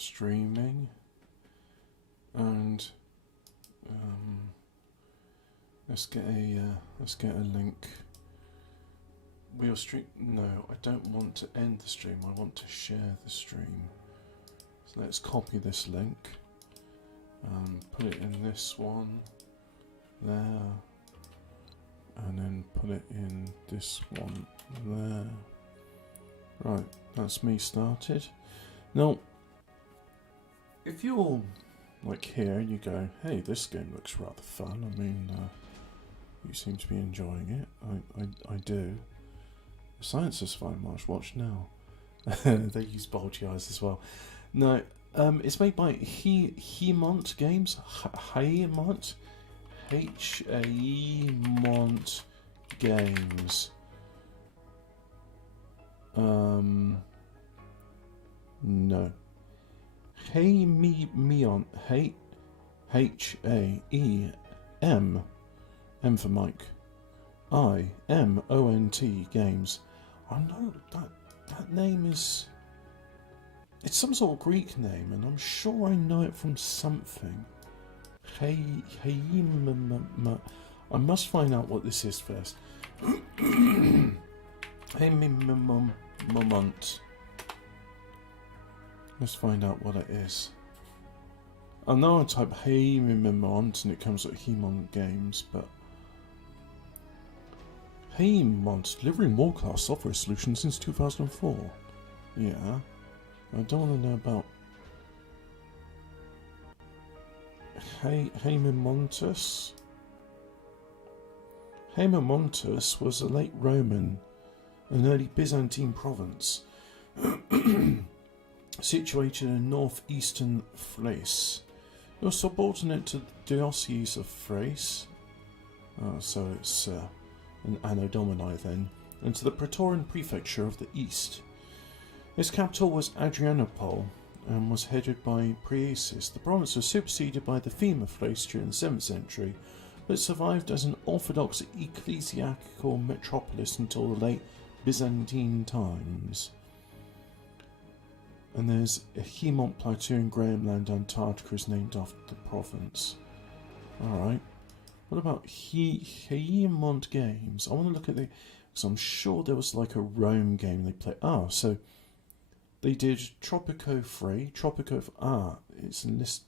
streaming, and let's get a link. We'll stream. No, I don't want to end the stream. I want to share the stream. So let's copy this link. Put it in this one there, and then put it in this one there. Right, that's me started. Now, if you're like here and you go, hey, this game looks rather fun, I mean, you seem to be enjoying it, I do. The science is fine, watch now. They use bulgy eyes as well. No, it's made by Haemont Games. Haemont? Haemont Games. No. Haemont. H-A-E-M. M for Mike. I-M-O-N-T Games. I know that name is... It's some sort of Greek name, and I'm sure I know it from something. I must find out what this is first. Haemont. Let's find out what it is. I know I type Haemont and it comes with Haemont Games, but... Haemont, delivering world-class software solutions since 2004. Yeah. I don't want to know about... Haemontus? Haemontus was a late Roman and early Byzantine province situated in northeastern Thrace. It was subordinate to the Diocese of Thrace, so it's an Anno Domini then, and to the Praetorian Prefecture of the East. Its capital was Adrianople and was headed by Priesis. The province was superseded by the Theme of Thrace during the 7th century, but survived as an Orthodox ecclesiastical metropolis until the late Byzantine times. And there's a Haemont Plateau in Grahamland, Antarctica, is named after the province. Alright. What about Haemont Games? I want to look at the... because I'm sure there was like a Rome game they played. Ah, so they did Tropico 3. It's in list.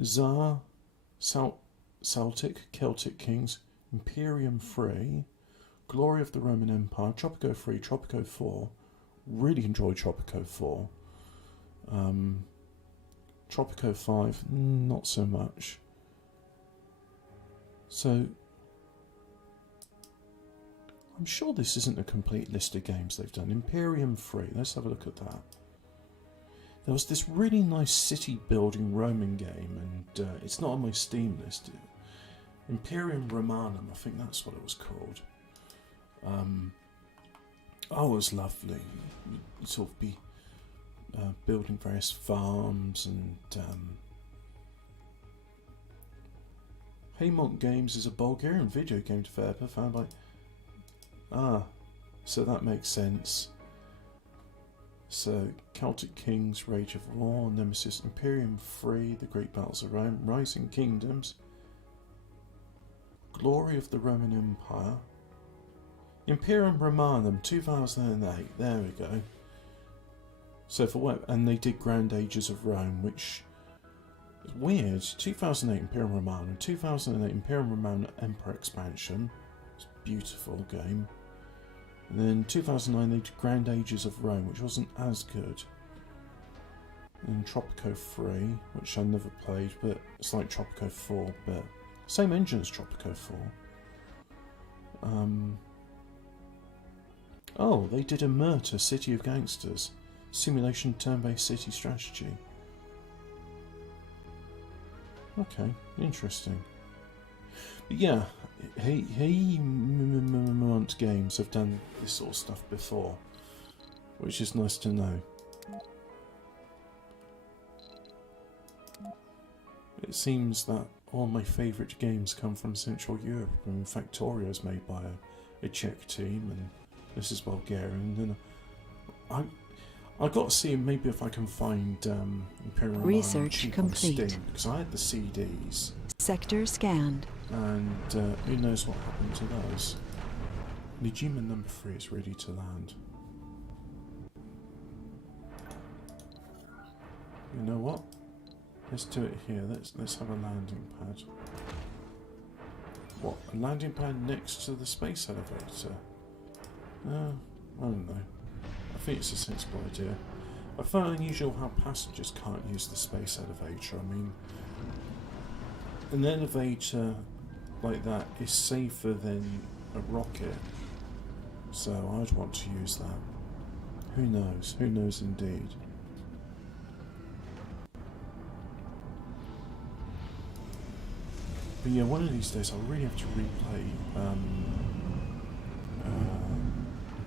Tsar, Celtic, Celtic Kings, Imperium 3, Glory of the Roman Empire, Tropico 3, Tropico 4. Really enjoyed Tropico 4. Tropico 5, not so much. So, I'm sure this isn't a complete list of games they've done. Imperium 3, let's have a look at that. There was this really nice city building Roman game, and it's not on my Steam list. Imperium Romanum, I think that's what it was called. Oh, it was lovely. You'd sort of be building various farms and... Haemont Games is a Bulgarian video game developer found by... Ah, so that makes sense. So, Celtic Kings, Rage of War, Nemesis, Imperium 3, The Great Battles of Rome, Rising Kingdoms, Glory of the Roman Empire, Imperium Romanum 2008, there we go. So for what, and they did Grand Ages of Rome, which is weird. 2008 Imperium Romanum, 2008 Imperium Romanum Empire Expansion, it's a beautiful game. And then 2009 they did Grand Ages of Rome, which wasn't as good. And Tropico 3, which I never played, but it's like Tropico 4, but same engine as Tropico 4. Oh, they did Emerta, City of Gangsters, simulation turn-based city strategy. Okay, interesting. But yeah, Haemont Games have done this sort of stuff before, which is nice to know. It seems that all my favourite games come from Central Europe, and Factorio is made by a Czech team, and this is Bulgarian, and I've got to see maybe if I can find Imperial Research cheap complete. on Steam, because I had the CDs, Sector scanned. and who knows what happened to those. Nijima number 3 is ready to land. You know what? Let's do it here. Let's have a landing pad. What? A landing pad next to the space elevator? I don't know. I think it's a sensible idea. I find it unusual how passengers can't use the space elevator. I mean, an elevator like that is safer than a rocket, so I'd want to use that. Who knows? Who knows indeed. But yeah, one of these days I'll really have to replay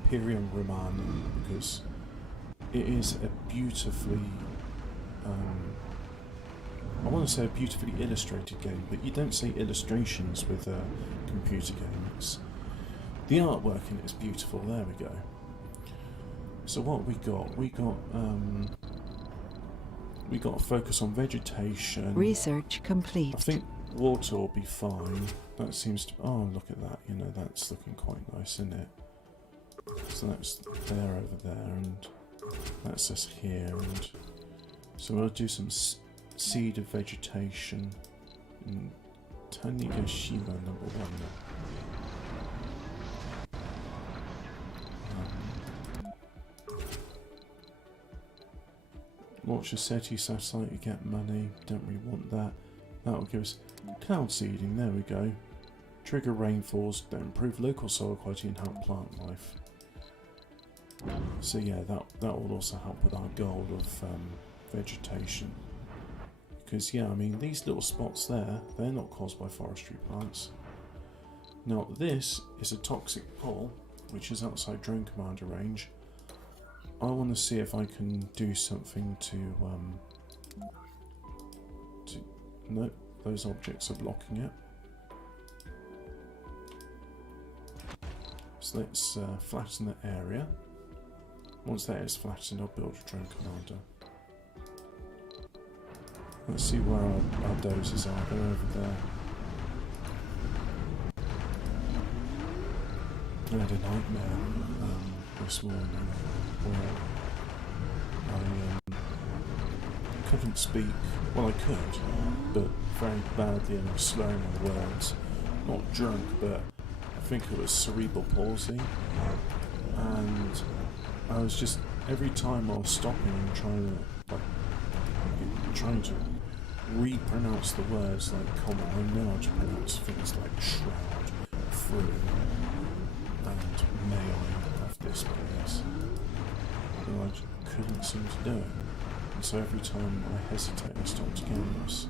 Imperium Romani, because it is a beautifully, I want to say a beautifully illustrated game, but you don't say illustrations with a computer game. The artwork in it is beautiful. There we go. So what we got? We got to focus on vegetation. Research complete. I think water will be fine. That seems to... Oh, look at that. You know, that's looking quite nice, isn't it? So that's there over there, and that's us here. And so we'll do some seed of vegetation in Tanigashima number 1. Launch a SETI satellite, you get money. Don't really want that. That'll give us cloud seeding. There we go. Trigger rainfalls that improve local soil quality and help plant life. So yeah, that will also help with our goal of vegetation. Because yeah, I mean, these little spots there, they're not caused by forestry plants. Now this is a toxic pool, which is outside Drone Commander range. I want to see if I can do something to no, those objects are blocking it. So let's flatten the area. Once that is flattened, I'll build a Drone Commander. Let's see where our dozers are. They're over there. I had a nightmare this morning where I couldn't speak. Well, I could, but very badly, and I was slurring my words. Not drunk, but I think it was cerebral palsy. And I was just, every time I was stopping and trying to re-pronounce the words like common. I know how to pronounce things like shroud, through, and may I have this please. But I just couldn't seem to do it. And so every time I hesitate, I start again. It was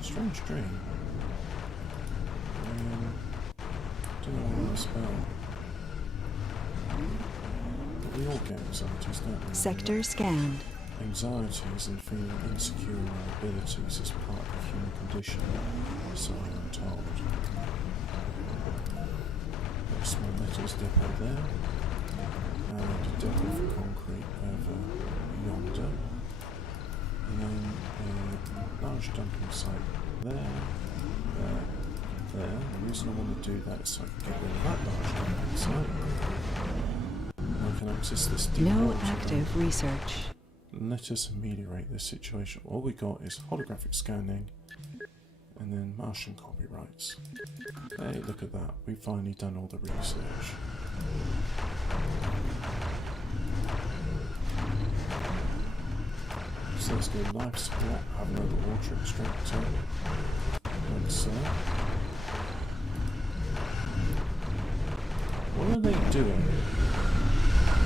a strange dream. I don't know what that's about. But we all get anxieties, don't we? Sector scanned. Anxieties and feeling insecure in our abilities is part of the human condition, so I am told. There's a small metals depot there, and a depot for concrete over yonder, and then a large dumping site there. The reason I want to do that is so I can get rid of that large dumping site. I can access this deep No water. active research. Let us ameliorate this situation. All we got is holographic scanning and then Martian copyrights. Hey, look at that. We've finally done all the research. So let's go life support, have another water extractor. Like so. What are they doing?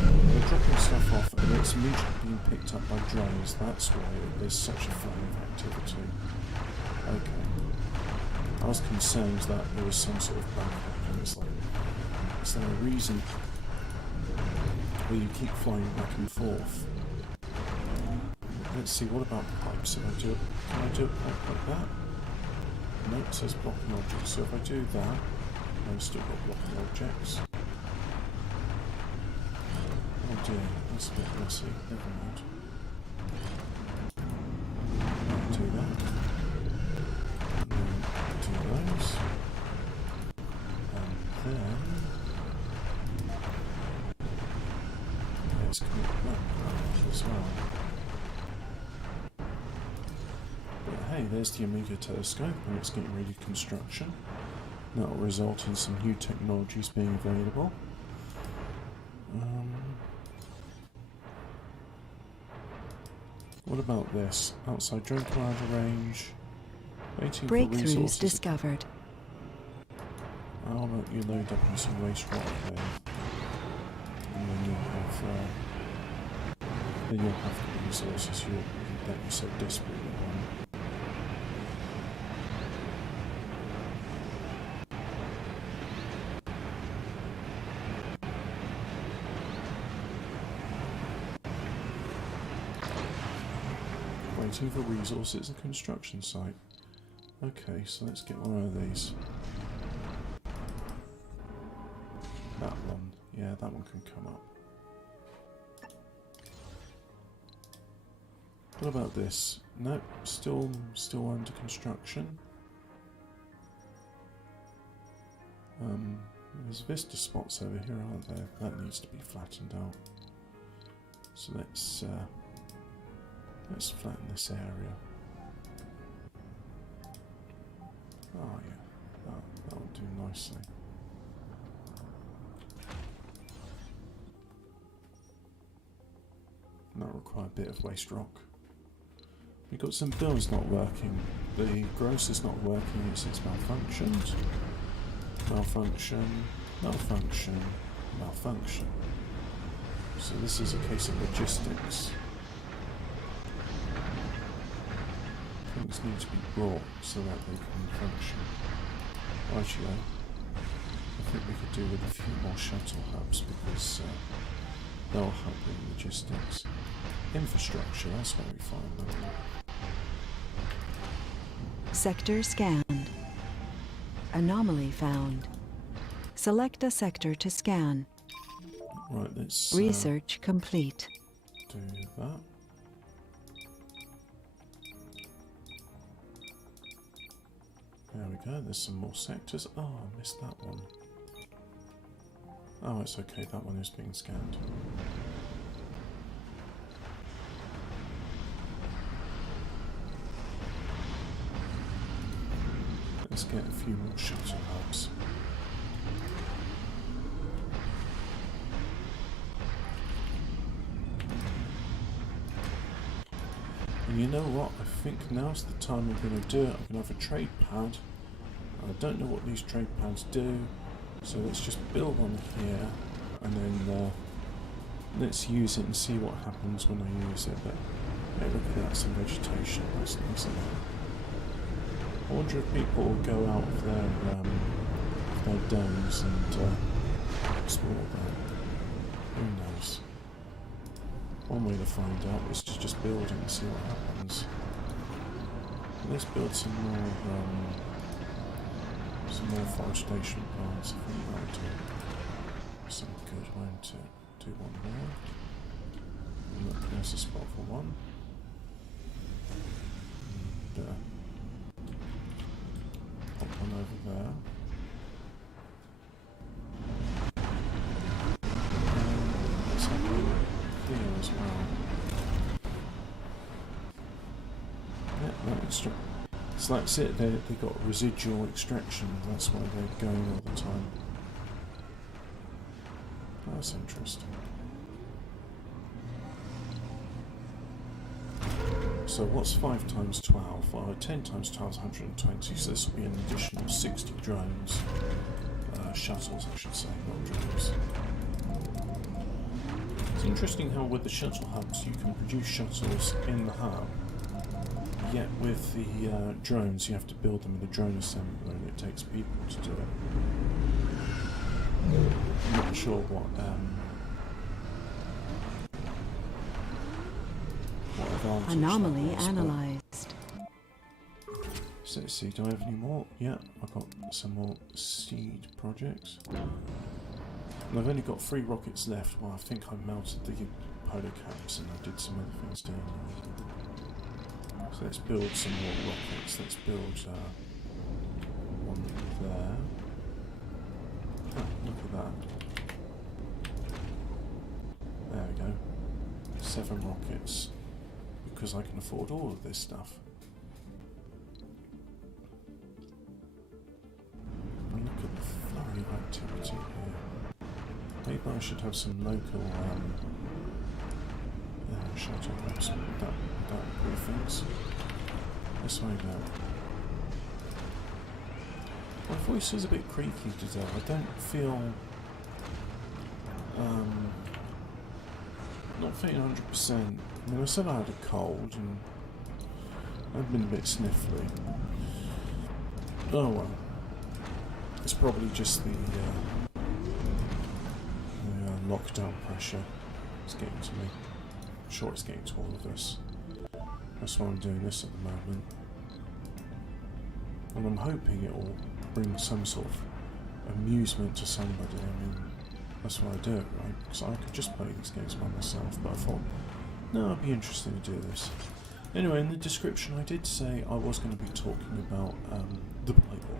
They're dropping stuff off and it's immediately being picked up by drones. That's why there's such a flow of activity. Okay. I was concerned that there was some sort of backup and it's like, is there a reason where you keep flying back and forth? Let's see, what about pipes? Can I do a pipe like that? No, it says blocking objects. So if I do that, I've still got blocking objects. I'll dear, that's a bit messy. Never mind. Do that. And then do those. And then let's commit that as well. But hey, there's the Amiga telescope, and it's getting ready for construction. That will result in some new technologies being available. What about this? Outside drone commander range. Waiting for Breakthroughs resources. discovered. I'll let you load up on some waste rock there. And then you'll have the resources that you so desperately want. Waiting for resources and construction site. Okay, so let's get one of these. That one. Yeah, that one can come up. What about this? Nope, still under construction. There's vista spots over here, aren't there? That needs to be flattened out. So let's flatten this area. Oh yeah, that'll do nicely. That'll require a bit of waste rock. We've got some bills not working. The grocer's not working, it says malfunctioned. Malfunction, malfunction, malfunction. So this is a case of logistics. Things need to be brought so that they can function. Actually, I think we could do with a few more shuttle hubs because they'll help with logistics. Infrastructure, that's going to be fine though. Sector scanned. Anomaly found. Select a sector to scan. Right, let's Research complete. do that. There we go, there's some more sectors. Oh, I missed that one. Oh, it's okay, that one is being scanned. Let's get a few more shuttle hubs. And you know what? I think now's the time I'm going to do it. I'm going to have a trade pad. I don't know what these trade pads do, so let's just build one here, and then let's use it and see what happens when I use it. But hey, look at that, some vegetation. That's nice, isn't it? I wonder if people will go out of their domes and explore that. Who knows? One way to find out is to just build it and see what happens. Let's build some more forestation plants. I think that'll do some good, won't it? Do one more. And look, there's a spot for one. And pop one over there. Let's have one here as well. Yeah, that extra. So that's it, they got residual extraction, that's why they're going all the time. That's interesting. So what's 5 times 12? Well, 10 times 12 is 120, so this will be an additional 60 drones. Shuttles, I should say, not drones. It's interesting how with the shuttle hubs you can produce shuttles in the hub, yet with the drones you have to build them with a drone assembler and it takes people to do it. I'm not sure what advantage Anomaly that was, analyzed. So let's see, do I have any more? Yeah, I've got some more seed projects. And I've only got 3 rockets left. Well, I think I melted the polar caps and I did some other things down there. So let's build some more rockets. Let's build one there. Oh, look at that. There we go. 7 rockets. Because I can afford all of this stuff. And look at the flurry of activity here. Maybe I should have some local shut up perhaps that improve things. Let's find out. My voice is a bit creaky today. I don't feel not feeling 100%. I mean, I said I had a cold and I've been a bit sniffly. Oh well. It's probably just the lockdown pressure. It's getting to me. I'm sure it's getting to all of us. That's why I'm doing this at the moment. And I'm hoping it will bring some sort of amusement to somebody. I mean, that's why I do it, right? Because I could just play these games by myself, but I thought, no, it'd be interesting to do this. Anyway, in the description I did say I was going to be talking about the Bible.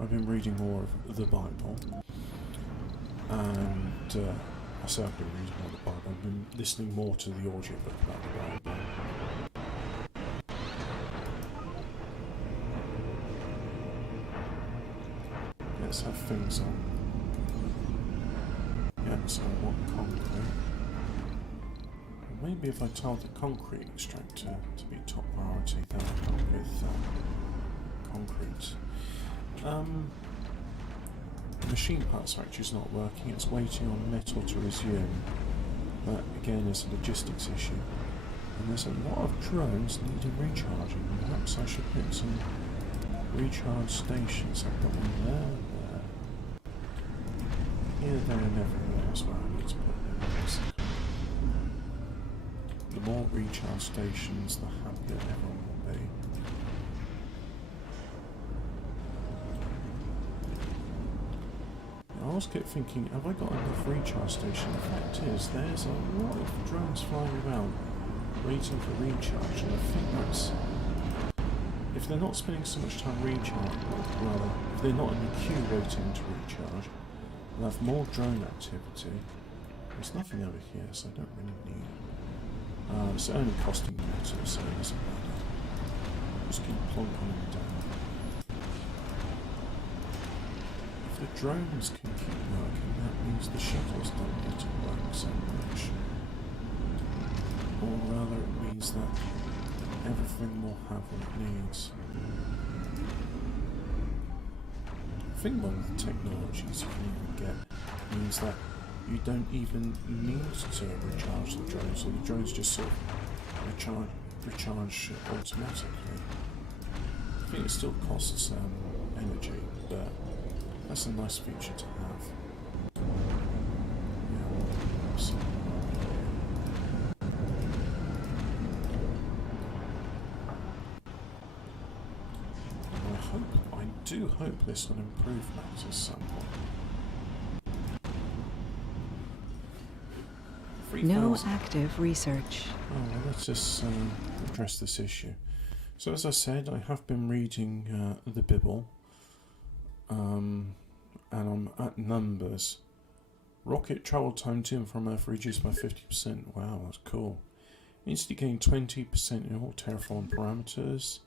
I've been reading more of the Bible. And I say I've been reading more of the Bible. I've been listening more to the audiobook about the Bible. Let's have things on. Yeah, so I want concrete. Maybe if I told the concrete extractor to be top priority, that would help with concrete. Machine parts factory is not working, it's waiting on metal to resume. That again is a logistics issue. And there's a lot of drones needing recharging. Perhaps I should put some recharge stations. I've got one there. Here, there and everywhere is where I need to put them. Basically. The more recharge stations, the happier everyone will be. I always kept thinking, have I got enough recharge station? The fact is, there's a lot of drones flying around waiting for recharge, and I think that's... If they're not spending so much time recharging, or rather, if they're not in the queue waiting to recharge, we'll have more drone activity. There's nothing over here, so I don't really need it. It's only costing metal, so it doesn't matter. Just keep plonking them down. If the drones can keep working, that means the shuttles don't need to work so much. Or rather, it means that everything will have what it needs. I think one of the technologies you can even get means that you don't even need to recharge the drones, so the drones just sort of recharge automatically. I think it still costs energy, but that's a nice feature to have. Yeah, so I do hope this will improve matters somewhat. No active research. Oh, well, let's just address this issue. So as I said, I have been reading the Bible, and I'm at numbers. Rocket travel time to and from Earth reduced by 50%. Wow, that's cool. Instantly gain 20% in all terraform parameters.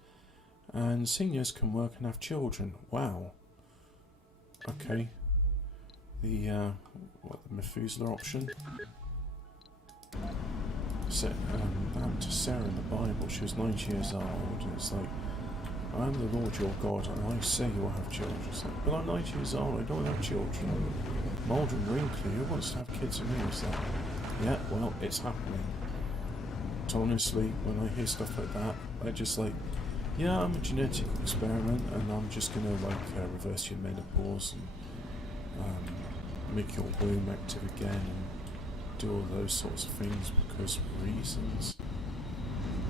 And seniors can work and have children. Wow. Okay. The Methuselah option. Set happened to Sarah in the Bible. She was 90 years old, and it's like, I am the Lord your God, and I say you will have children. It's like, but I'm 90 years old, I don't have children. I'm old and wrinkly, who wants to have kids with me? It's like, yeah, well, it's happening. So honestly, when I hear stuff like that, I just like, yeah, I'm a genetic experiment, and I'm just gonna like reverse your menopause and make your womb active again, and do all those sorts of things because reasons.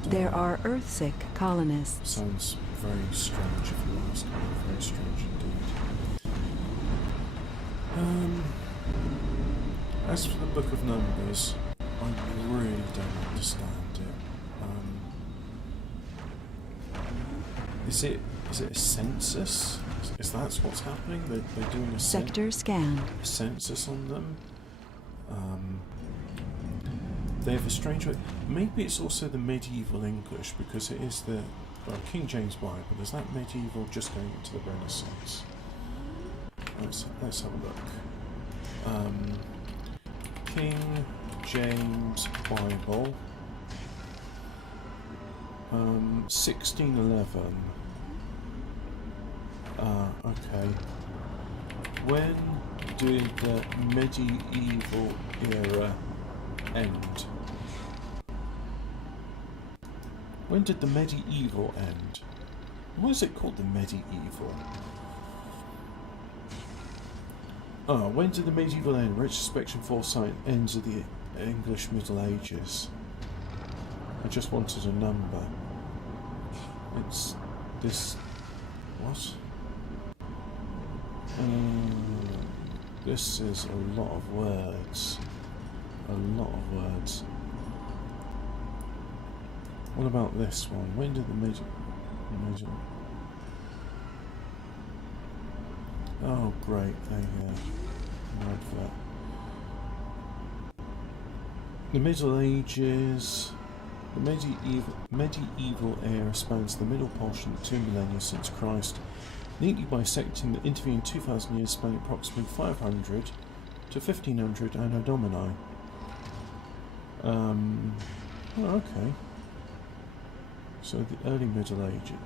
There are Earthsick colonists. Sounds very strange if you ask me, very strange indeed. As for the Book of Numbers, I really don't understand it. Is it a census? Is that what's happening? They're doing a Sector scanned. census on them. They have a strange way. Maybe it's also the medieval English, because it is the King James Bible. Is that medieval just going into the Renaissance? Let's have a look. King James Bible, 1611. Okay. When did the medieval era end? When did the medieval end? What is it called, the medieval? When did the medieval end? Retrospection foresight ends of the English Middle Ages. I just wanted a number. It's this. What? This is a lot of words. A lot of words. What about this one? When did the medieval? Oh, great! There you go. Advert. The Middle Ages. The medieval era spans the middle portion of 2 millennia since Christ, neatly bisecting the intervening 2,000 years spanning approximately 500 to 1500 Anno Domini. Okay. So the early Middle Ages.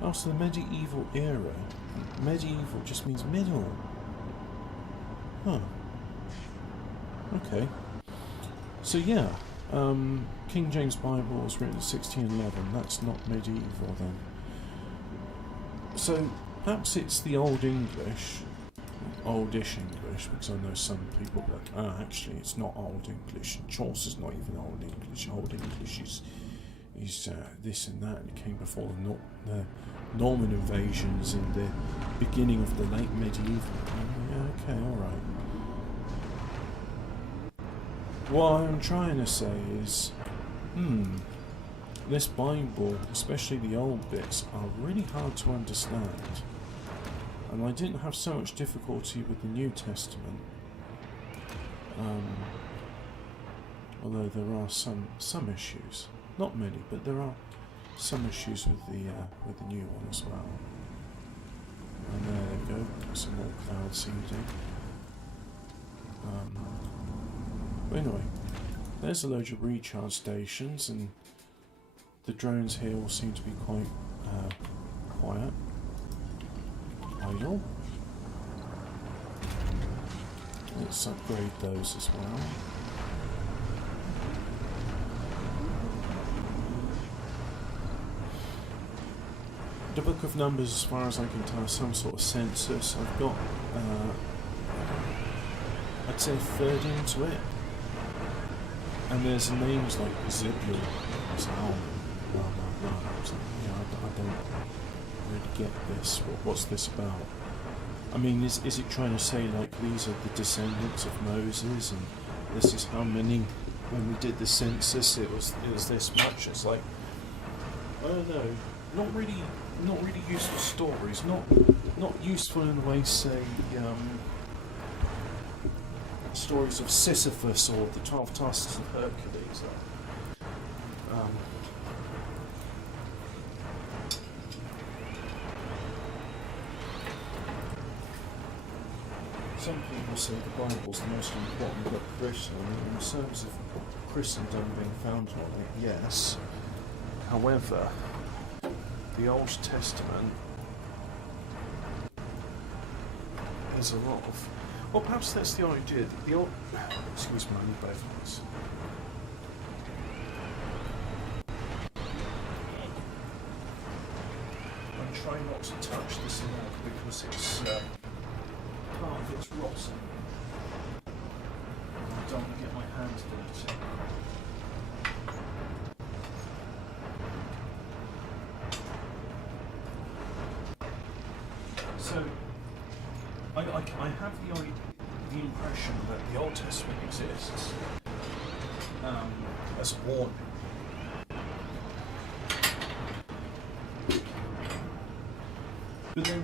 Oh, so the medieval era. Medieval just means middle. Huh. Okay. So yeah, King James Bible was written in 1611. That's not medieval then. So perhaps it's the Old English, Oldish English, because I know some people go, actually it's not Old English. Chaucer's not even Old English. Old English is this and that, and it came before the Norman invasions in the beginning of the late medieval. Yeah, okay, alright. What I'm trying to say is, this Bible, especially the old bits, are really hard to understand. And I didn't have so much difficulty with the New Testament. Although there are some issues. Not many, but there are some issues with the new one as well. And there they go, some more cloud seeding. But anyway, there's a load of recharge stations, and the drones here all seem to be quite quiet. Idle. Let's upgrade those as well. The Book of Numbers, as far as I can tell, some sort of census. I've got, I'd say a third into it. And there's names like Zebul, Zal, blah blah blah. I don't really get this. What's this about? I mean, is it trying to say like these are the descendants of Moses, and this is how many? When we did the census, it was this much. It's like, I don't know. Not really useful stories. Not useful in the way, say, stories of Sisyphus or the 12 Tasks of Hercules. Some people say the Bible's the most important book of Christendom, in terms of Christendom being founded on it, yes. However, the Old Testament, there's a lot of... Well, perhaps that's the idea. The old... Excuse me, I need both hands. I'm trying not to touch this log because it's part of it's rotten. I don't want to get my hands dirty. So, I have the idea. the impression that the Old Testament exists as a warning. But then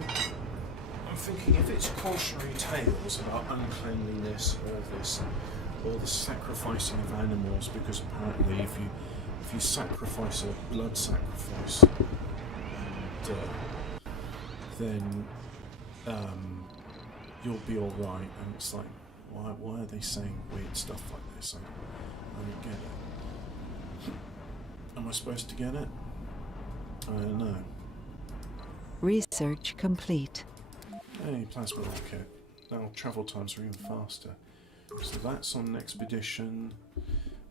I'm thinking, if it's cautionary tales about uncleanliness, or the sacrificing of animals, because apparently if you sacrifice a blood sacrifice, and, then you'll be all right. And it's like, why are they saying weird stuff like this? I don't get it. Am I supposed to get it? I don't know. Research complete. Hey, plasma rocket. Now travel times are even faster. So that's on expedition.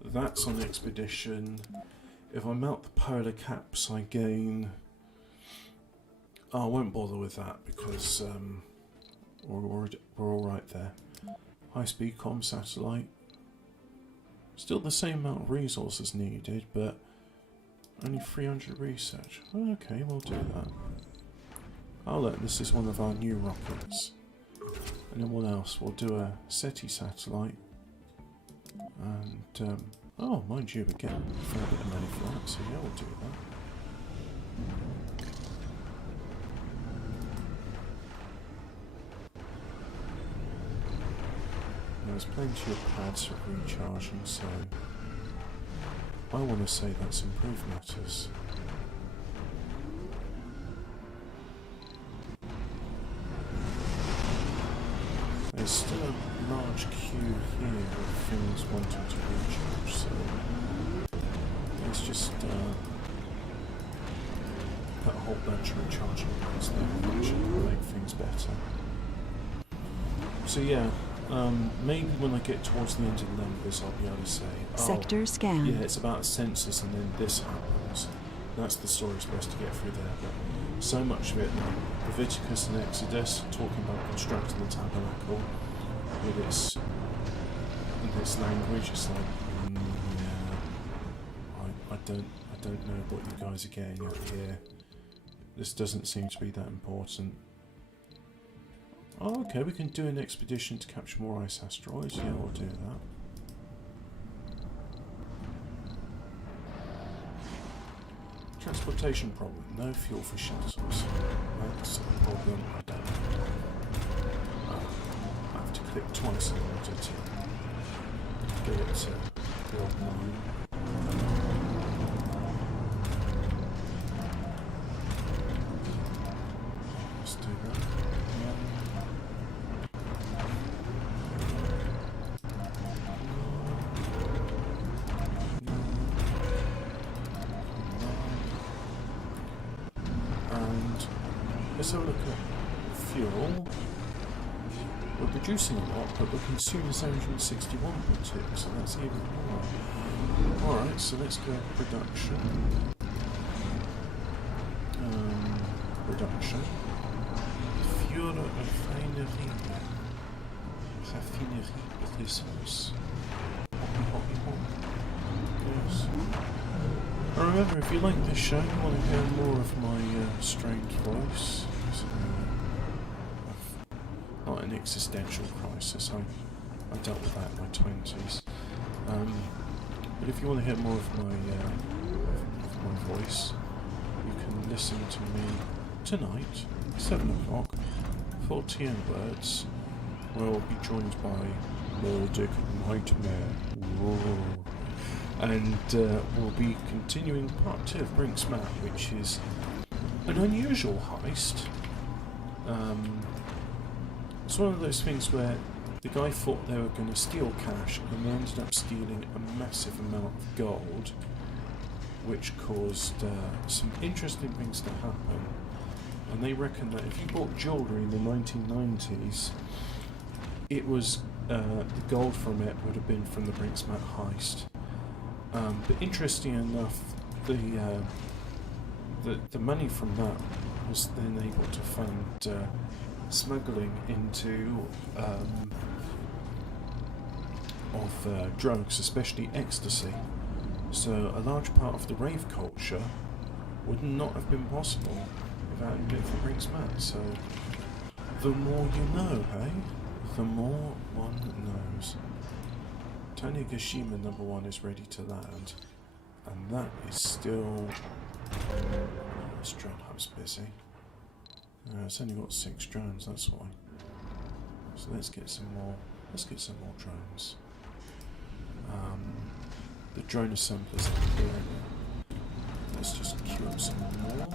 That's on expedition. If I melt the polar caps, I gain... Oh, I won't bother with that because we're all right there. High-speed comm satellite. Still the same amount of resources needed, but only 300 research. Okay, we'll do that. Oh look, this is one of our new rockets. And then what else? We'll do a SETI satellite. And, oh, mind you, again, a fair bit of money for that, so yeah, we'll do that. There's plenty of pads for recharging, so I want to say that's improved matters. There's still a large queue here of things wanting to recharge, so let's just put a whole bunch of recharging points there, which will make things better. So yeah, maybe when I get towards the end of the numbers, I'll be able to say, oh, Sector scan. yeah, it's about a census and then this happens. That's the story supposed to get through there, but so much of it, like Leviticus and Exodus, talking about constructing the tabernacle with its language, it's like, yeah, I don't know what you guys are getting at here. This doesn't seem to be that important. Oh, okay, we can do an expedition to capture more ice asteroids. Yeah, we'll do that. Transportation problem. No fuel for shuttles. That's a problem I don't know. I have to click twice in order to get it to build mine. Let's do that. Let's have a look at fuel. We're producing a lot, but we're consuming 761.2, so that's even more. Alright, so let's go production. Production. Fuel refinery. Raffinerie essence. Yes. And remember, if you like this show, you want to hear more of my strange voice. Not an existential crisis. I dealt with that in my 20s. But if you want to hear more of my voice, you can listen to me tonight, 7 o'clock, for Tea and Words, where I'll be joined by Nordic Nightmare. Whoa. And we'll be continuing part 2 of Brink's Map, which is an unusual heist. It's one of those things where the guy thought they were going to steal cash and they ended up stealing a massive amount of gold, which caused some interesting things to happen. And they reckon that if you bought jewellery in the 1990s, it was the gold from it would have been from the Brink's Map heist. But interesting enough, the money from that was then able to fund smuggling into of drugs, especially ecstasy. So a large part of the rave culture would not have been possible without it being for Brink's Map. So the more you know, hey? The more one knows. Tanegashima #1 is ready to land, and that is still. Oh, this drone hub's busy. It's only got 6 drones, that's why. So let's get some more. Let's get some more drones. The drone assemblers are here now. Let's just queue up some more.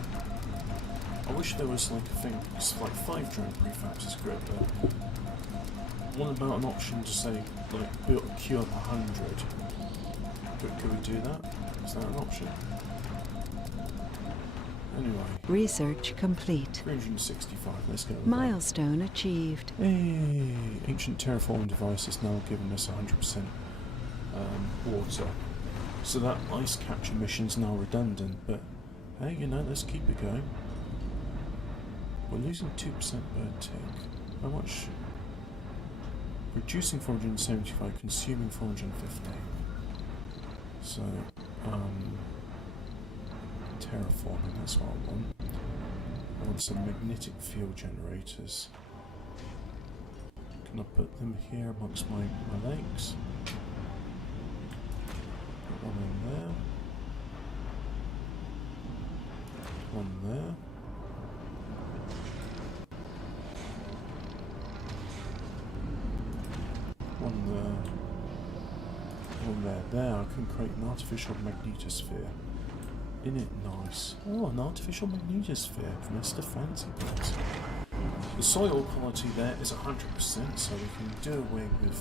I wish there was like a thing, it's like 5 drone prefabs is great, but what about an option to say like queue up 100? Could we do that? Is that an option? Anyway. Research complete. 365, let's go. Milestone achieved. Hey, ancient terraforming device has now given us 100% water. So that ice capture mission's now redundant, but hey, you know, let's keep it going. We're losing 2% bird tick. How much? Reducing 475, consuming 450. So, terraforming, that's what I want. I want some magnetic field generators. Can I put them here amongst my lakes? Put one in there. One there. One there. One there. There, I can create an artificial magnetosphere. Isn't it nice? Oh, an artificial magnetosphere, Mr. Fancy Pants. The soil quality there is 100%, so we can do away with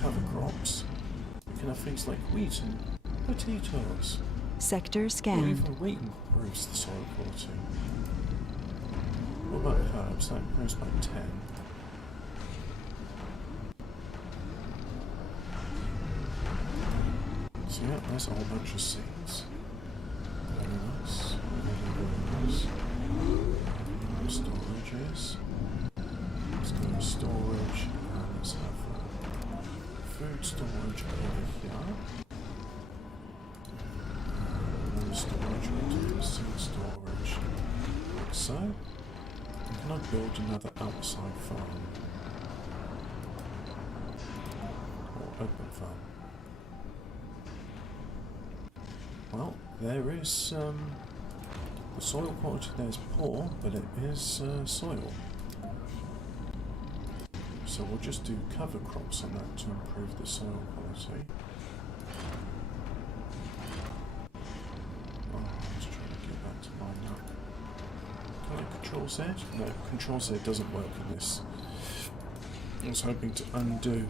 cover crops. We can have things like wheat and potatoes. Sector Not scanned. even wheat improves the soil quality. What about herbs? That improves by 10. So yeah, there's a whole bunch of seeds. Very nice. Very nice. Storages. Let's go to storage and let's have food storage over here. Another storage, we'll do seed storage like so. And can I build another outside farm? Or open farm? Well, there is, the soil quality there is poor, but it is soil. So we'll just do cover crops on that to improve the soil quality. Oh, let's try to get that to line up. Can I Control Z? No, Control Z doesn't work in this. I was hoping to undo.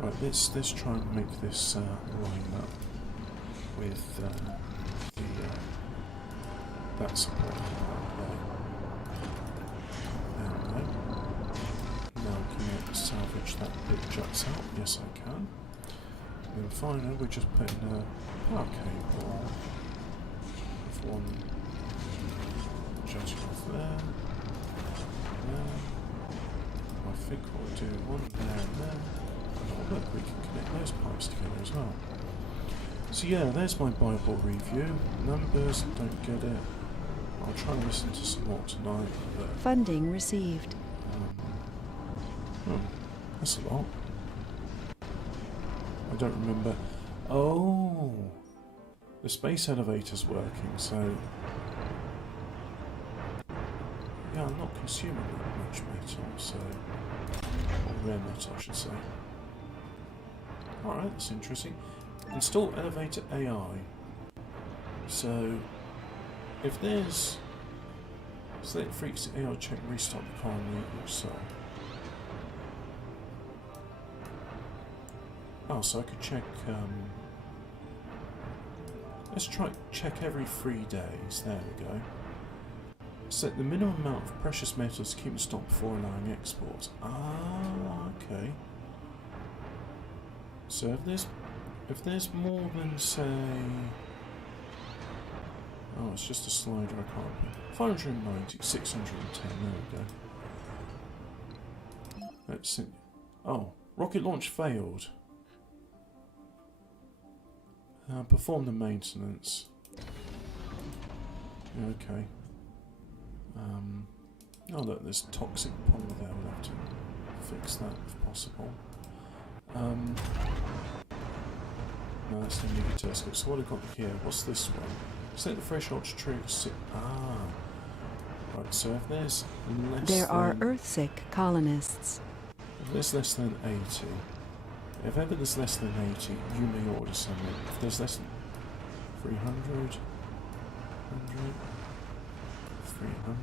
Right, let's try and make this line up with that support there. There we go. Now can I salvage that bit juts out? Yes, I can. And then finally, we're just putting a power cable with one jutting off there. I think we'll do one there and there. Oh, look, we can connect those pipes together as well. So yeah, there's my Bible review. Numbers, don't get it. I'll try and listen to some more tonight. But, Funding received. that's a lot. I don't remember. Oh, the space elevator's working, so yeah, I'm not consuming that much metal, so or rare metal, I should say. Alright, that's interesting. Install elevator AI. So, if there's... Select freaks AI check restart the colony or so. Oh, so I could check... let's try check every 3 days. There we go. Set the minimum amount of precious metals to keep in stock before allowing exports. Ah, okay. So if there's more than, say... Oh, it's just a slider, I can't put. 590, 610, there we go. Let's see. Oh, rocket launch failed. Perform the maintenance. Okay. Oh look, there's toxic poly there. We'll have to fix that if possible. No, that's the new telescope. So what I've got here, what's this one? Set the threshold to trigger right, so if there's less There are than... Earthsick colonists. If there's less than 80... If ever there's less than 80, you may order something. If there's less than 300... 100... 300...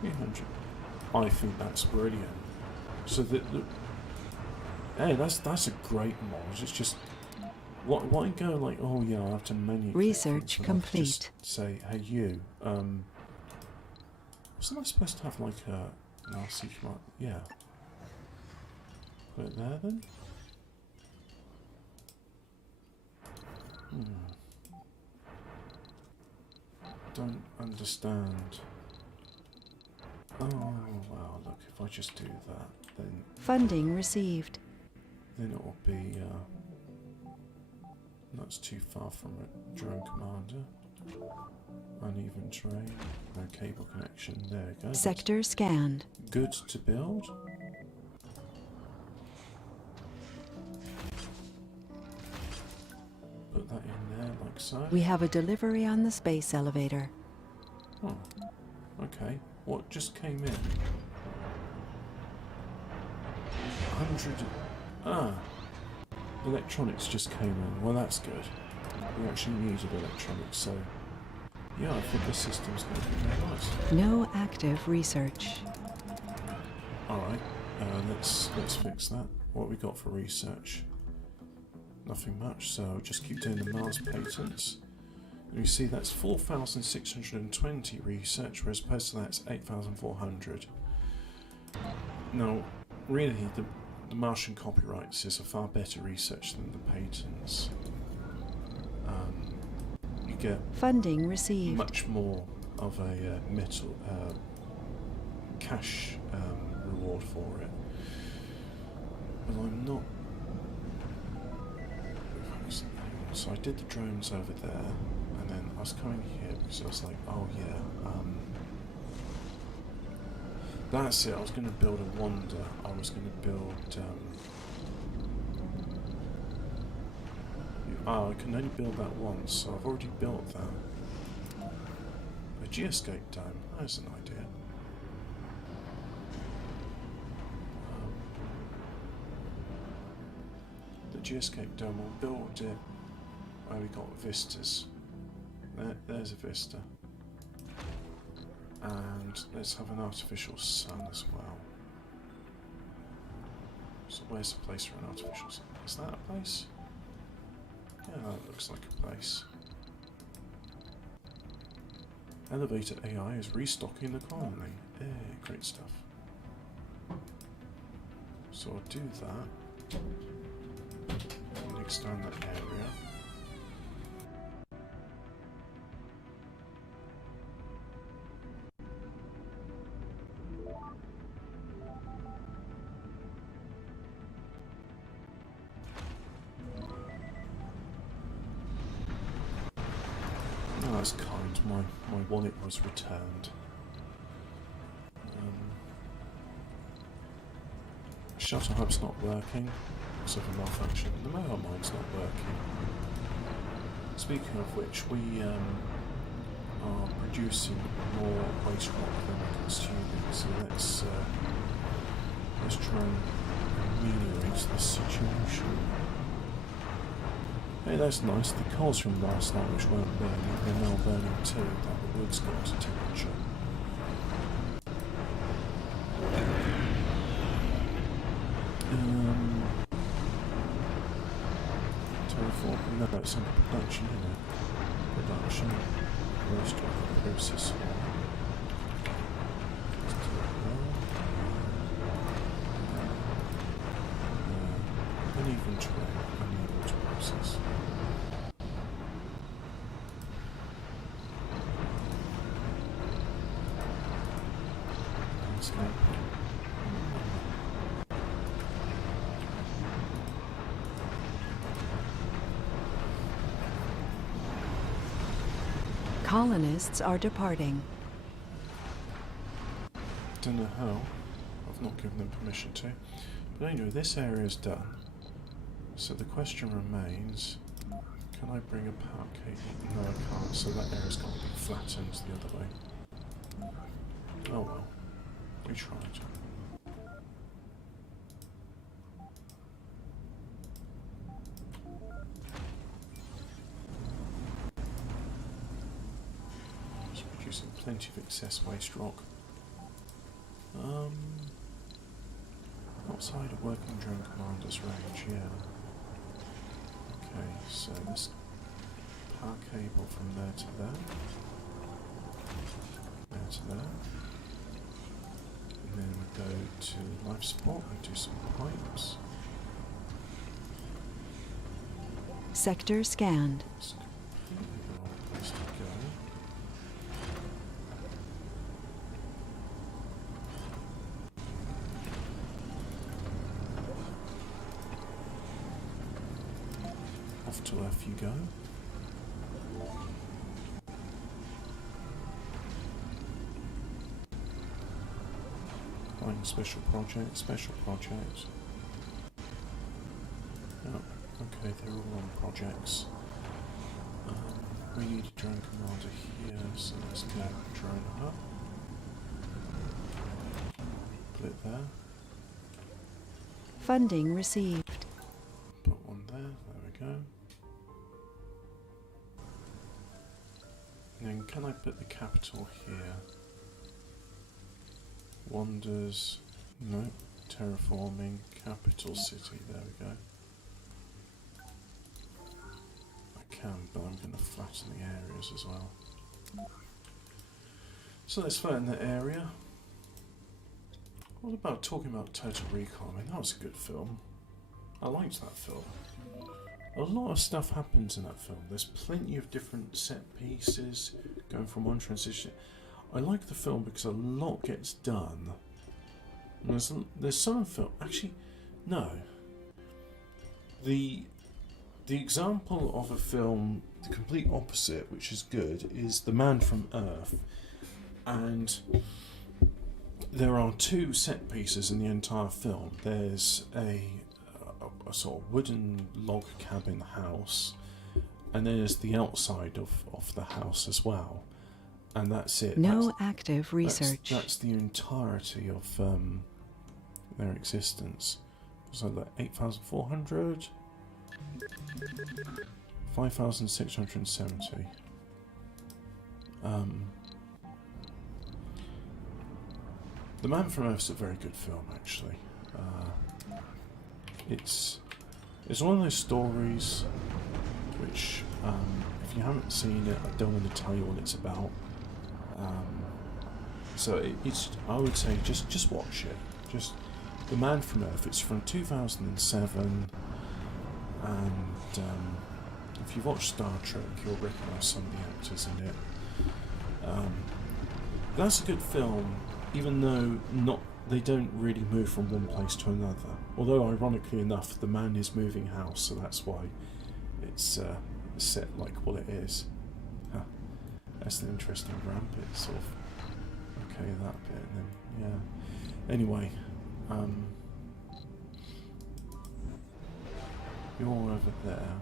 300... I think that's brilliant. So hey, that's a great mod. It's just... Why go like, oh yeah, I have to manually... Research complete. Just say, hey you, wasn't I supposed to have like an RC command? Yeah. Put it there then? Don't understand. Oh wow, look, if I just do that, then Funding received. it will be, that's too far from a drone commander. Uneven terrain, no cable connection, there we go. Sector scanned. Good to build. Put that in there like so. We have a delivery on the space elevator. Oh, okay. What just came in? 100... electronics just came in. Well, that's good. We actually needed electronics, so... Yeah, I think the system's going to be very nice. No active research. Alright, let's fix that. What have we got for research? Nothing much, so just keep doing the Mars patents. And you see that's 4,620 research, whereas opposed to that it's 8,400. Now, really, the Martian copyrights is a far better research than the patents. You get Funding received. much more of a metal cash reward for it. But I'm not... So I did the drones over there, and then I was coming here because I was like, oh yeah, that's it, I was going to build a wonder. I was going to build... I can only build that once, so I've already built that. A geoscape dome, that's an idea. The geoscape dome, I'll build it where we got vistas. There's a vista. And let's have an artificial sun as well. So where's the place for an artificial sun? Is that a place? Yeah, that looks like a place. Elevator AI is restocking the colony. Yeah, great stuff. So I'll do that. And expand that area. Oh, that's kind. My wallet was returned. Shuttle hub's not working because of a malfunction. The mobile mine's not working. Speaking of which, we are producing more waste rock than we're consuming, so let's try and ameliorate this situation. Hey, that's nice. The coals from last night, which weren't burning, they're now burning too. That the wood's got to temperature. Terraform? No, it's under production, isn't it? Production. Roast rock process. Uneven terrain, uneven process. Colonists are departing. Don't know how. I've not given them permission to. But anyway, this area's done. So the question remains, can I bring a power cable? No, I can't, so that area's got to be flattened the other way. Oh well, we tried. It's producing plenty of excess waste rock. Outside of working drone commander's range, yeah. Okay, so this power cable from there to there. There to there. And then we go to life support and do some pipes. Sector scanned. It's completely the wrong place to go. Off to Earth you go. Find special project, special project. Oh, okay, they're all on projects. We need a drone commander here, so let's go drone hub. Put it there. Funding received. Put one there, there we go. And then can I put the capital here? Wonders, no, terraforming, capital city, there we go. I can, but I'm going to flatten the areas as well. So let's flatten the area. What about talking about Total Recall? I mean, that was a good film. I liked that film. A lot of stuff happens in that film. There's plenty of different set pieces going from one transition. I like the film because a lot gets done. And there's some film. Actually, no. The example of a film, the complete opposite, which is good, is The Man from Earth. And there are two set pieces in the entire film. There's a sort of wooden log cabin house, and then there's the outside of the house as well. And that's it. No active research. That's the entirety of their existence. So like 8,400, 5,670. The Man from Earth's a very good film, actually. It's one of those stories which, if you haven't seen it, I don't want to tell you what it's about. So it's, I would say, just watch it. Just The Man from Earth. It's from 2007, and if you've watched Star Trek, you'll recognise some of the actors in it. That's a good film, even though they don't really move from one place to another. Although, ironically enough, the man is moving house, so that's why it's set like what it is. Huh. That's an interesting ramp. It's sort of okay, that bit, and then yeah. Anyway, you're over there.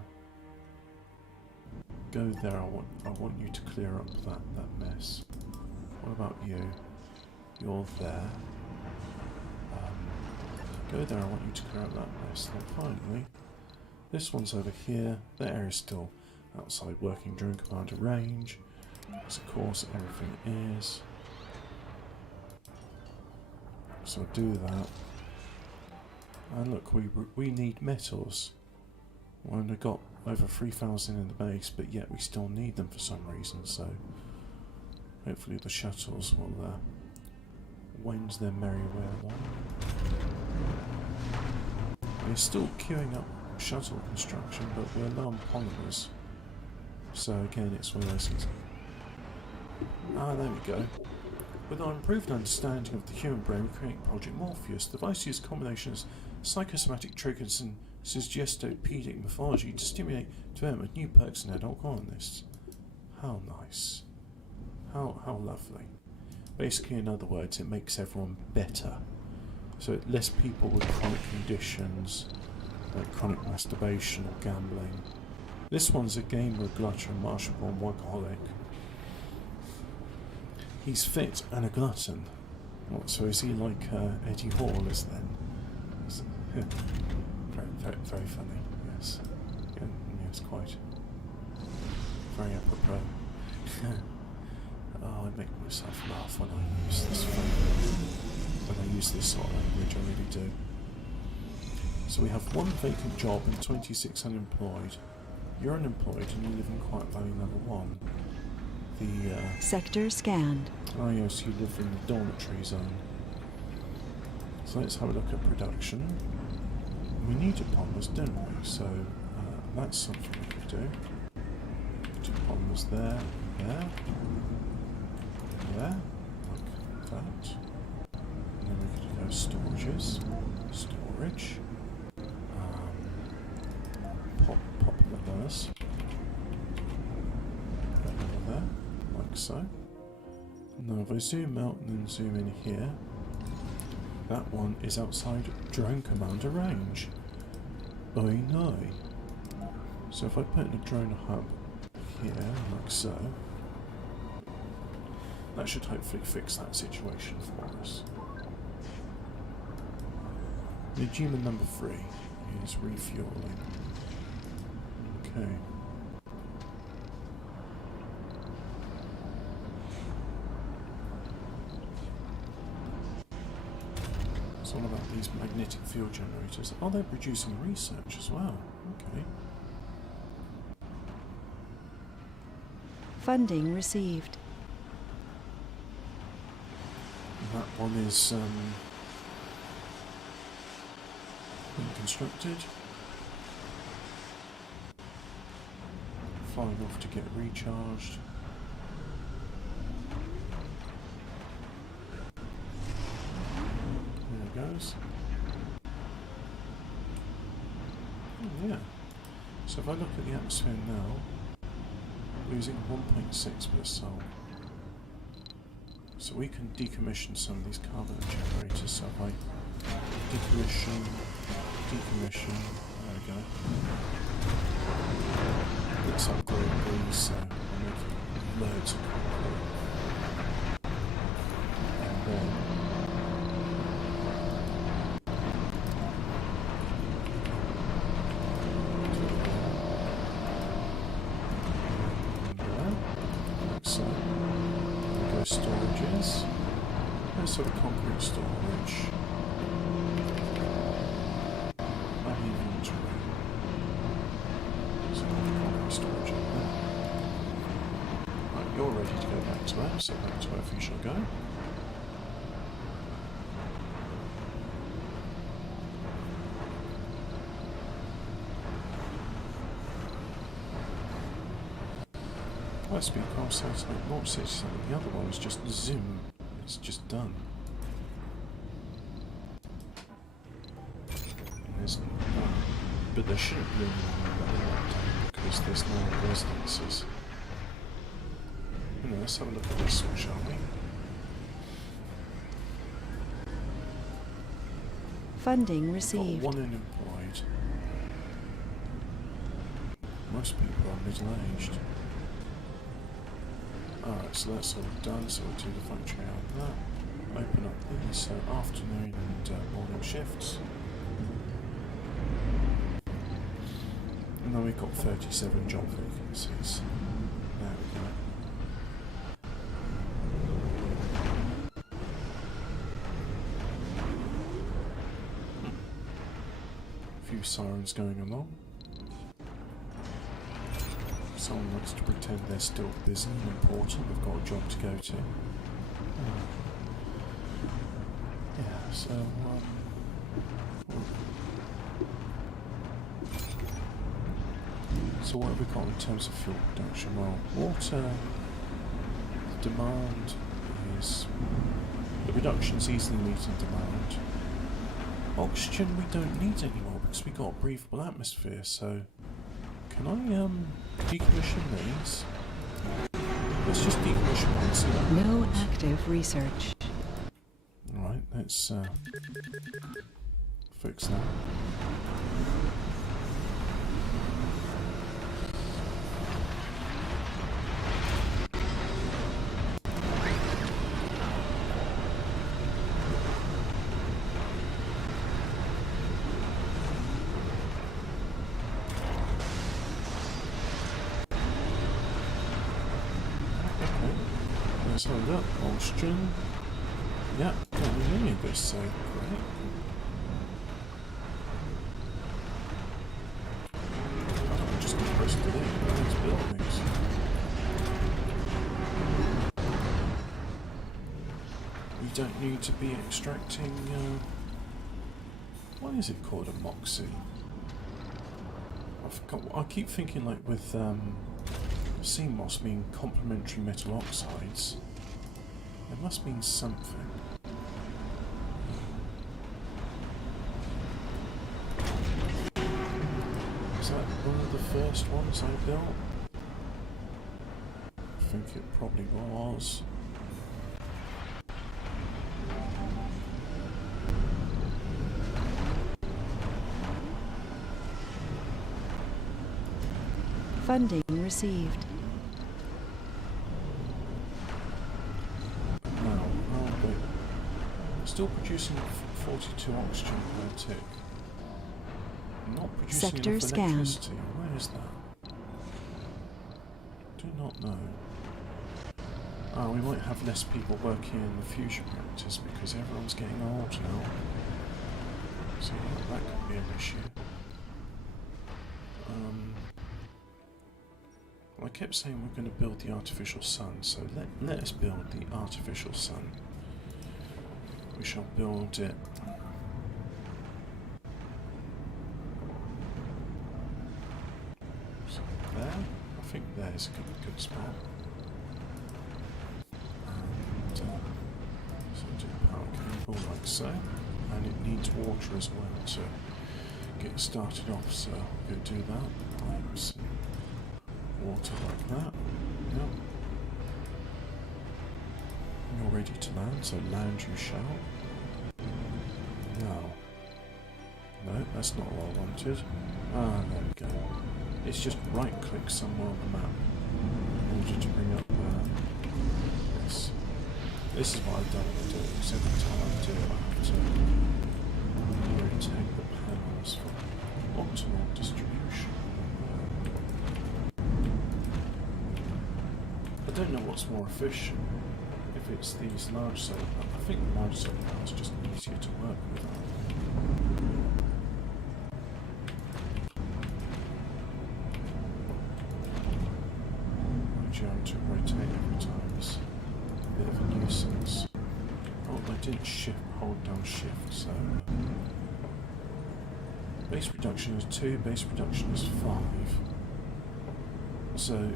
Go there. I want you to clear up that mess. What about you? You're there. Go there. I want you to clear up that mess. Then finally, this one's over here. That area's still outside working drone commander range. As of course everything is. So do that. And look, we need metals. We only got over 3,000 in the base, but yet we still need them for some reason. So hopefully the shuttles will wend their merry way along. We're still queuing up shuttle construction, but we're low on polymers. So again, it's one of those things. Ah, there we go. With our improved understanding of the human brain, we create Project Morpheus. The device uses combinations of psychosomatic triggers and suggestopedic mythology to stimulate development of new perks in adult colonists. How nice. How lovely. Basically, in other words, it makes everyone better. So less people with chronic conditions, like chronic masturbation or gambling. This one's a gamer, glutton, marshmallow, workaholic. He's fit and a glutton. What, so is he like Eddie Hall is then? Very funny, yes. Yeah, yes, quite. Very apropos. Oh, I make myself laugh when I use this when I use this sort of language, I really do. So we have one vacant job and 26 unemployed. You're unemployed and you live in Quiet Valley number 1. The Sector scanned. oh yes, you live in the dormitory zone. So let's have a look at production. We need polymers, don't we? So that's something we could do. Put polymers there, there, there, like that. And then we could go storages, storage. Populars. There, like so. Now if I zoom out and then zoom in here, that one is outside drone commander range. Oh no. So if I put in a drone hub here, like so, that should hopefully fix that situation for us. Achievement number 3 is refueling. Okay. It's all about these magnetic field generators. Oh, they're producing research as well. Okay. Funding received. And that one is being constructed. Flying off to get recharged. There it goes. Oh, yeah. So if I look at the atmosphere now, losing 1.6 per sol. So we can decommission some of these carbon generators. So if I decommission, there we go. Let's upgrade these so I'm making loads of concrete. And then like so. There go storages. There's sort of concrete storage. Uneven terrain. So concrete storage in there. Right, you're ready to go back to Earth, so back to Earth you shall go. High speed car satellite launch system. The other one is just zoom. It's just done. And there's no, but there shouldn't be anyone that they want done because there's no residences. Anyway, let's have a look at this one, shall we? Funding We've got received. one unemployed. Most people are middle-aged. Alright, so that's all done, so we'll do the factory out of that. Open up these afternoon and morning shifts. And then we've got 37 job vacancies. There we go. A few sirens going along. Someone wants to pretend they're still busy and important, they've got a job to go to. Yeah, so, so what have we got in terms of fuel production? Well, water, the demand is, the reduction's easily meeting demand. Oxygen we don't need anymore because we've got a breathable atmosphere, so can I decommission these? Let's just decommission one and see what No happens. active research. Alright, let's fix that. Let's hold up. Oxygen. Yeah, don't need any of this, so great. I'm just going to press delete on these buildings. We don't need to be extracting, what is it called, a moxie? I forgot. I keep thinking like with CMOS mean complementary metal oxides. It must mean something. Is that one of the first ones I built? I think it probably was. Funding received. No, oh wait. Still producing 42 oxygen per tick. Not producing Sector enough scanned. electricity. Where is that? Do not know. Oh, we might have less people working in the fusion reactors because everyone's getting old now. So that could be an issue. I kept saying we're going to build the artificial sun, so let us build the artificial sun. We shall build it. So there, I think there's a good spot. And, so do power cable like so, and it needs water as well to get started off. So we'll do that. Pipes. Water like that. Yep. You're ready to land, so land you shall. Now. No, that's not what I wanted. Ah, there we go. It's just right click somewhere on the map in order to bring up this. This is what I don't want to do, because every time I do I have to rotate the panels for optimal distribution. I don't know what's more efficient, if it's these large solar panels. I think the large solar panels are just easier to work with. My jam to rotate every time is a bit of a nuisance. Oh, I didn't hold down shift, so... base reduction is 2, base reduction is 5. So...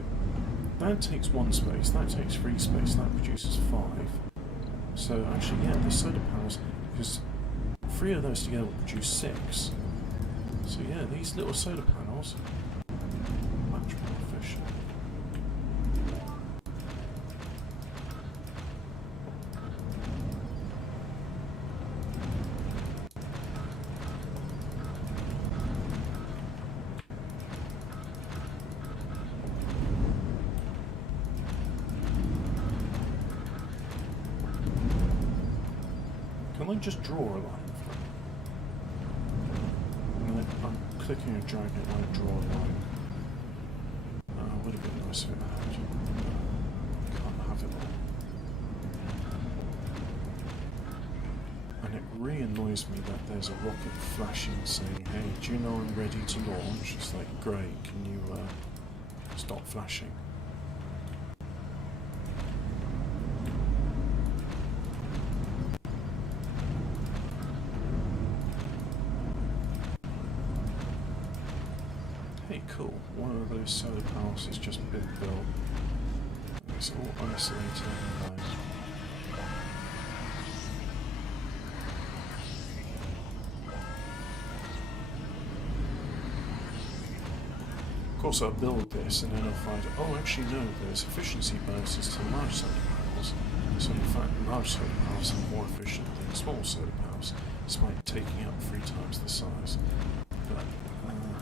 that takes 1 space, that takes 3 space, that produces 5. So actually, yeah, the solar panels, because 3 of those together will produce 6. So yeah, these little solar panels, much more efficient. Can I just draw a line? I'm clicking and dragging it when I draw a line. Would have been nice if it had. Can't have it all. And it really annoys me that there's a rocket flashing saying, hey, do you know I'm ready to launch? It's like, great, can you stop flashing? Hey, cool. One of those solar panels has just been built. And it's all isolated and nice. course, I'll build this and then I'll find, oh, actually no, there's efficiency bonuses to large solar panels. So in fact, large solar panels are more efficient than small solar panels, despite taking up 3 times the size. But, I don't know.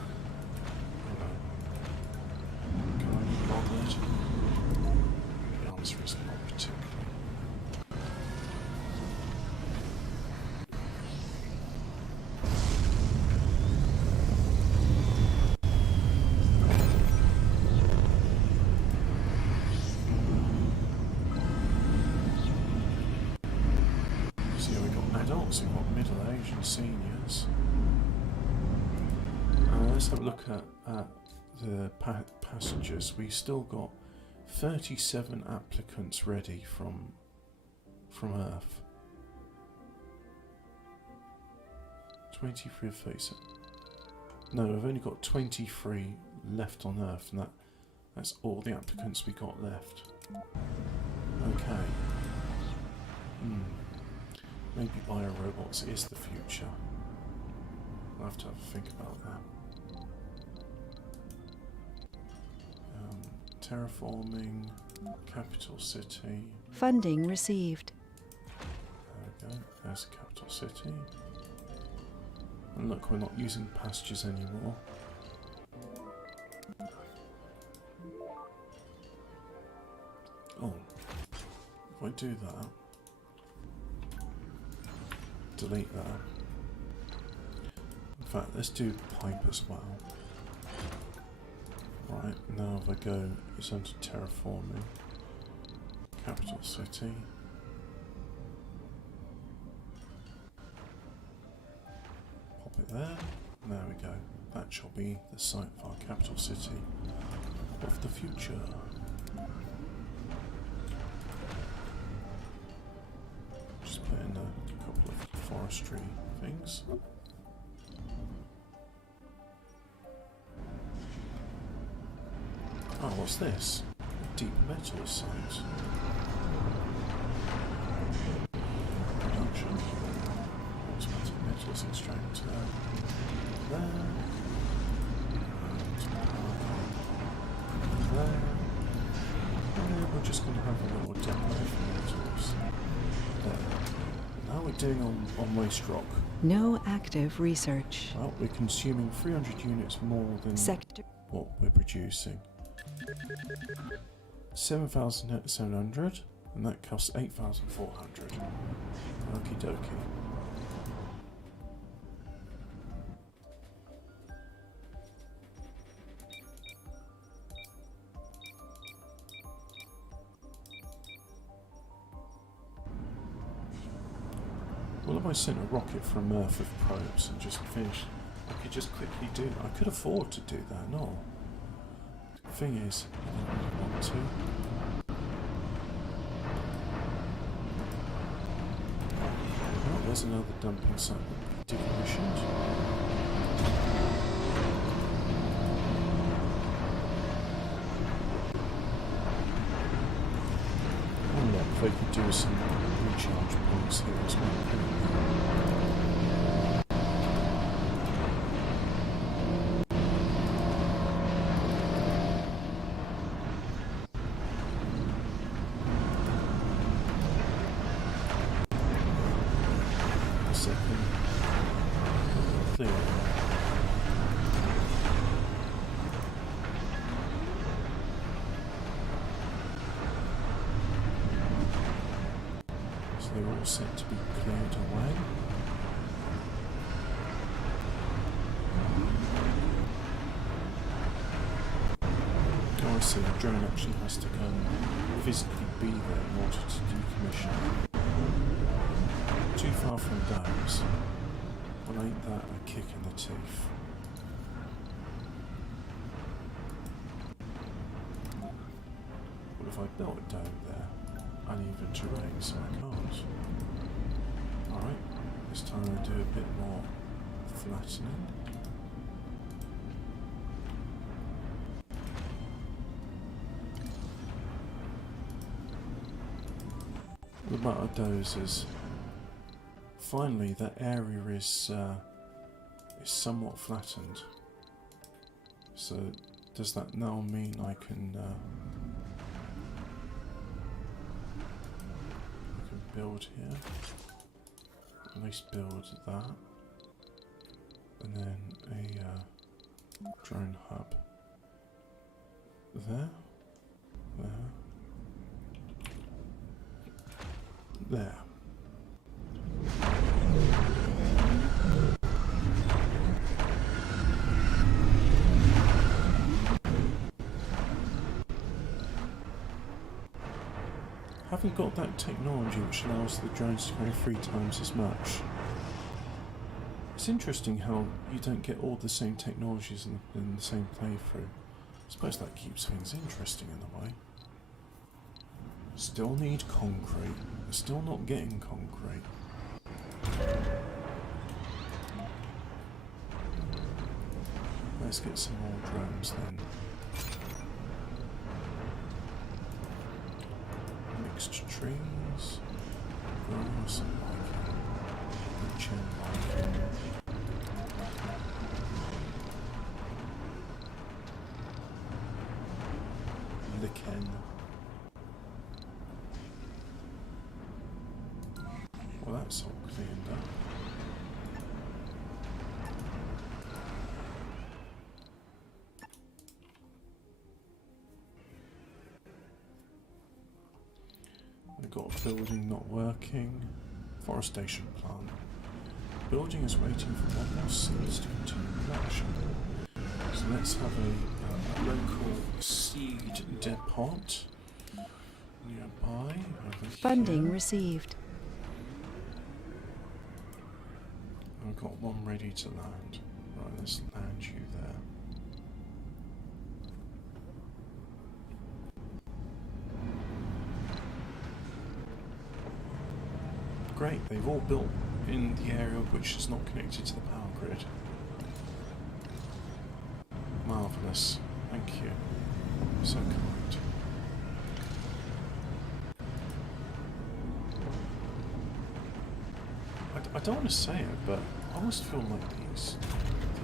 Can I be bothered? The answer is not particularly. Adults, we've got middle-aged and seniors. Let's have a look at the passengers. We still got 37 applicants ready from Earth. 23 of 37. No, we've only got 23 left on Earth, and that's all the applicants we got left. Okay. Maybe biorobots is the future. I'll have to have a think about that. Terraforming, capital city. Funding received. There we go, there's the capital city. And look, we're not using pastures anymore. Oh, if I do that, delete that. In fact, let's do pipe as well. Right, now if I go, it's under terraforming, capital city. Pop it there. There we go. That shall be the site of our capital city of the future. Just put in a couple of forestry things. Oh, what's this? A deep metals site. Production. Automatic metals extractor. There. And there. And then we're just going to have a little demo for metals. There. Now we're doing on waste rock. No active research. Well, we're consuming 300 units more than Sector. what we're producing. 7,700, and that costs 8,400. Okie dokie. Well, if I sent a rocket from Earth with probes and just finished, I could just quickly do that. I could afford to do that, no. The thing is, I don't really want to. Oh, there's another dumping site that can be decommissioned. Oh look, they could do some recharge points here as well, couldn't they? They're all set to be cleared away. Oh, I see. A drone actually has to go and physically be there in order to decommission. Too far from those. Well, ain't that a kick in the teeth? What if I built a dome there? Uneven terrain, so I can't. Alright, this time I'll do a bit more flattening. What about those is finally that area is somewhat flattened. So Does that now mean I can build here? At least build that. And then a drone hub. There. There. Haven't got that technology which allows the drones to carry 3 times as much. It's interesting how you don't get all the same technologies in the same playthrough. I suppose that keeps things interesting in a way. Still need concrete. Still not getting concrete. Let's get some more drones then. Mixed trees. Grass and lichen. Beach and lichen. Lichen. Well, that's all cleaned up. We've got a building not working. Forestation plant. Building is waiting for one more seeds to continue production. So let's have a local seed depot nearby. Over Funding here. received. I've got one ready to land. Right, let's land you there. Great, they've all built in the area which is not connected to the power grid. Marvellous. Thank you. So kind. I don't want to say it, but I almost feel like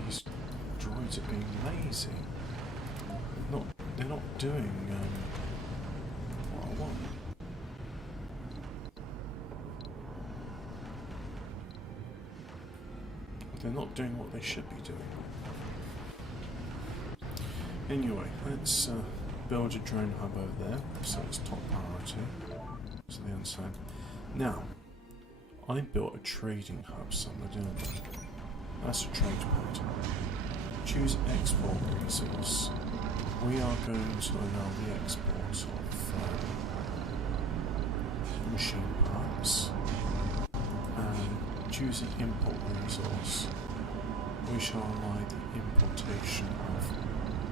these droids are being lazy. They're not doing what I want. They're not doing what they should be doing. Anyway, let's build a drone hub over there, so it's top priority. So they understand. Now, I built a trading hub somewhere, didn't I? That's a trade pad. Choose export resource. We are going to allow the export of machine parts. And choose an import resource. We shall allow the importation of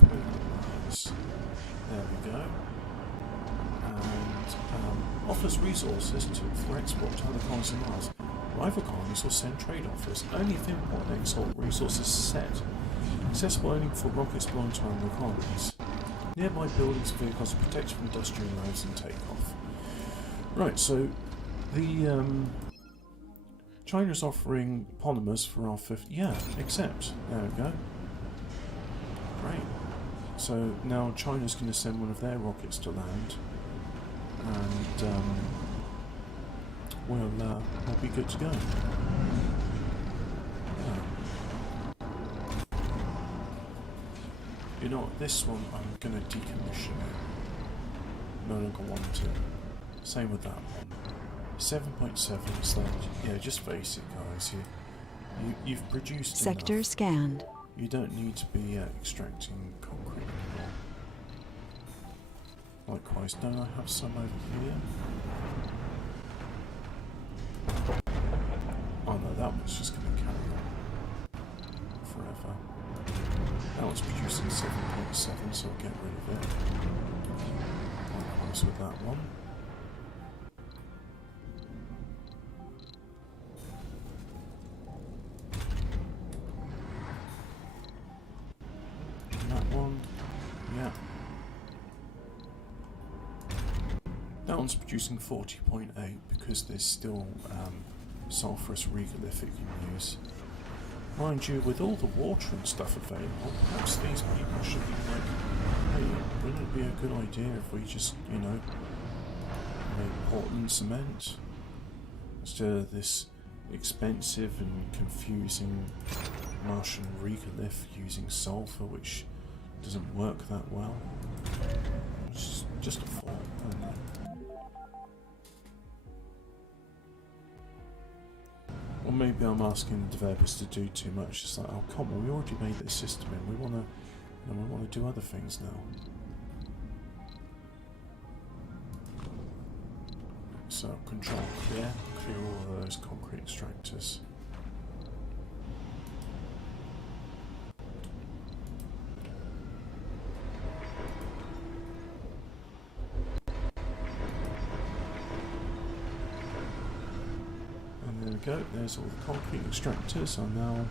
polymers. There we go. And offers resources for export to other colonies on Mars. Rival colonies will send trade offers only if import and export resources set. Accessible only for rockets belonging to other colonies. Nearby buildings and vehicles are protected from industrial loads and takeoff. Right, so the China's offering polymers for our 50. Yeah, accept. There we go. Great. So now China's going to send one of their rockets to land, and we'll be good to go. Yeah. You know what? This one I'm going to decommission it. No longer want it. Same with that one. 7.7 is that. Yeah, just basic, guys. You've produced Sector enough. scanned. You don't need to be extracting concrete anymore. Likewise, don't I have some over here? Oh no, that one's just going to carry on forever. That one's producing 7.7, so I'll get rid of it. Likewise with that one. Yeah. That one's producing 40.8 because there's still sulphurous regolith it can use. Mind you, with all the water and stuff available, perhaps these people should be like, hey, wouldn't it be a good idea if we just, you know, make Portland cement instead of this expensive and confusing Martian regolith using sulfur, which doesn't work that well. It's just a thought, I don't know. Or maybe I'm asking the developers to do too much. It's like, oh come on, we already made this system and we wanna do other things now. So control clear all of those concrete extractors. And there we go, there's all the concrete extractors are now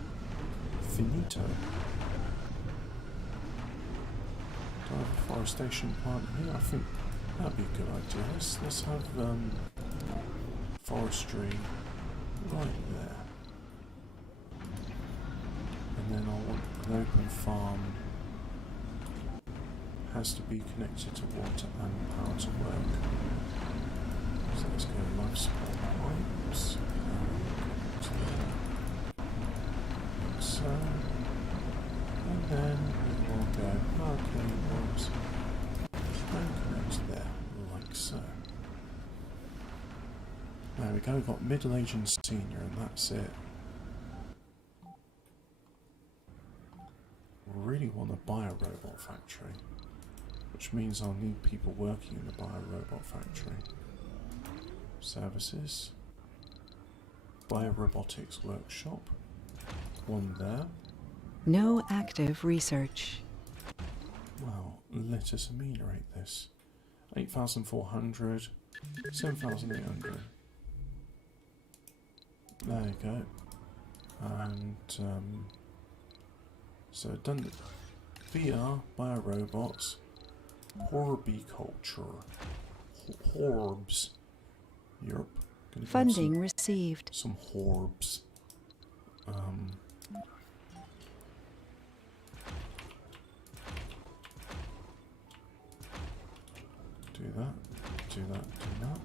finito. Do I have a forestation plant here? I think that'd be a good idea. Let's have forestry right there. And then I want an open farm. Has to be connected to water and power to work. So let's go life support pipes. To there. Like so. And then we will go okay, whoops. And connect there, like so. There we go, we've got middle age and senior, and that's it. Really want to buy a robot factory, which means I'll need people working in the bio-robot factory. Services. Bio-robotics workshop. One there. No active research. Well, let us ameliorate this. 8,400, 7,800. There you go. And, so done VR, bio-robots, horbiculture, horbs. Europe. Funding received. Some horbs. Do that, do that, do that.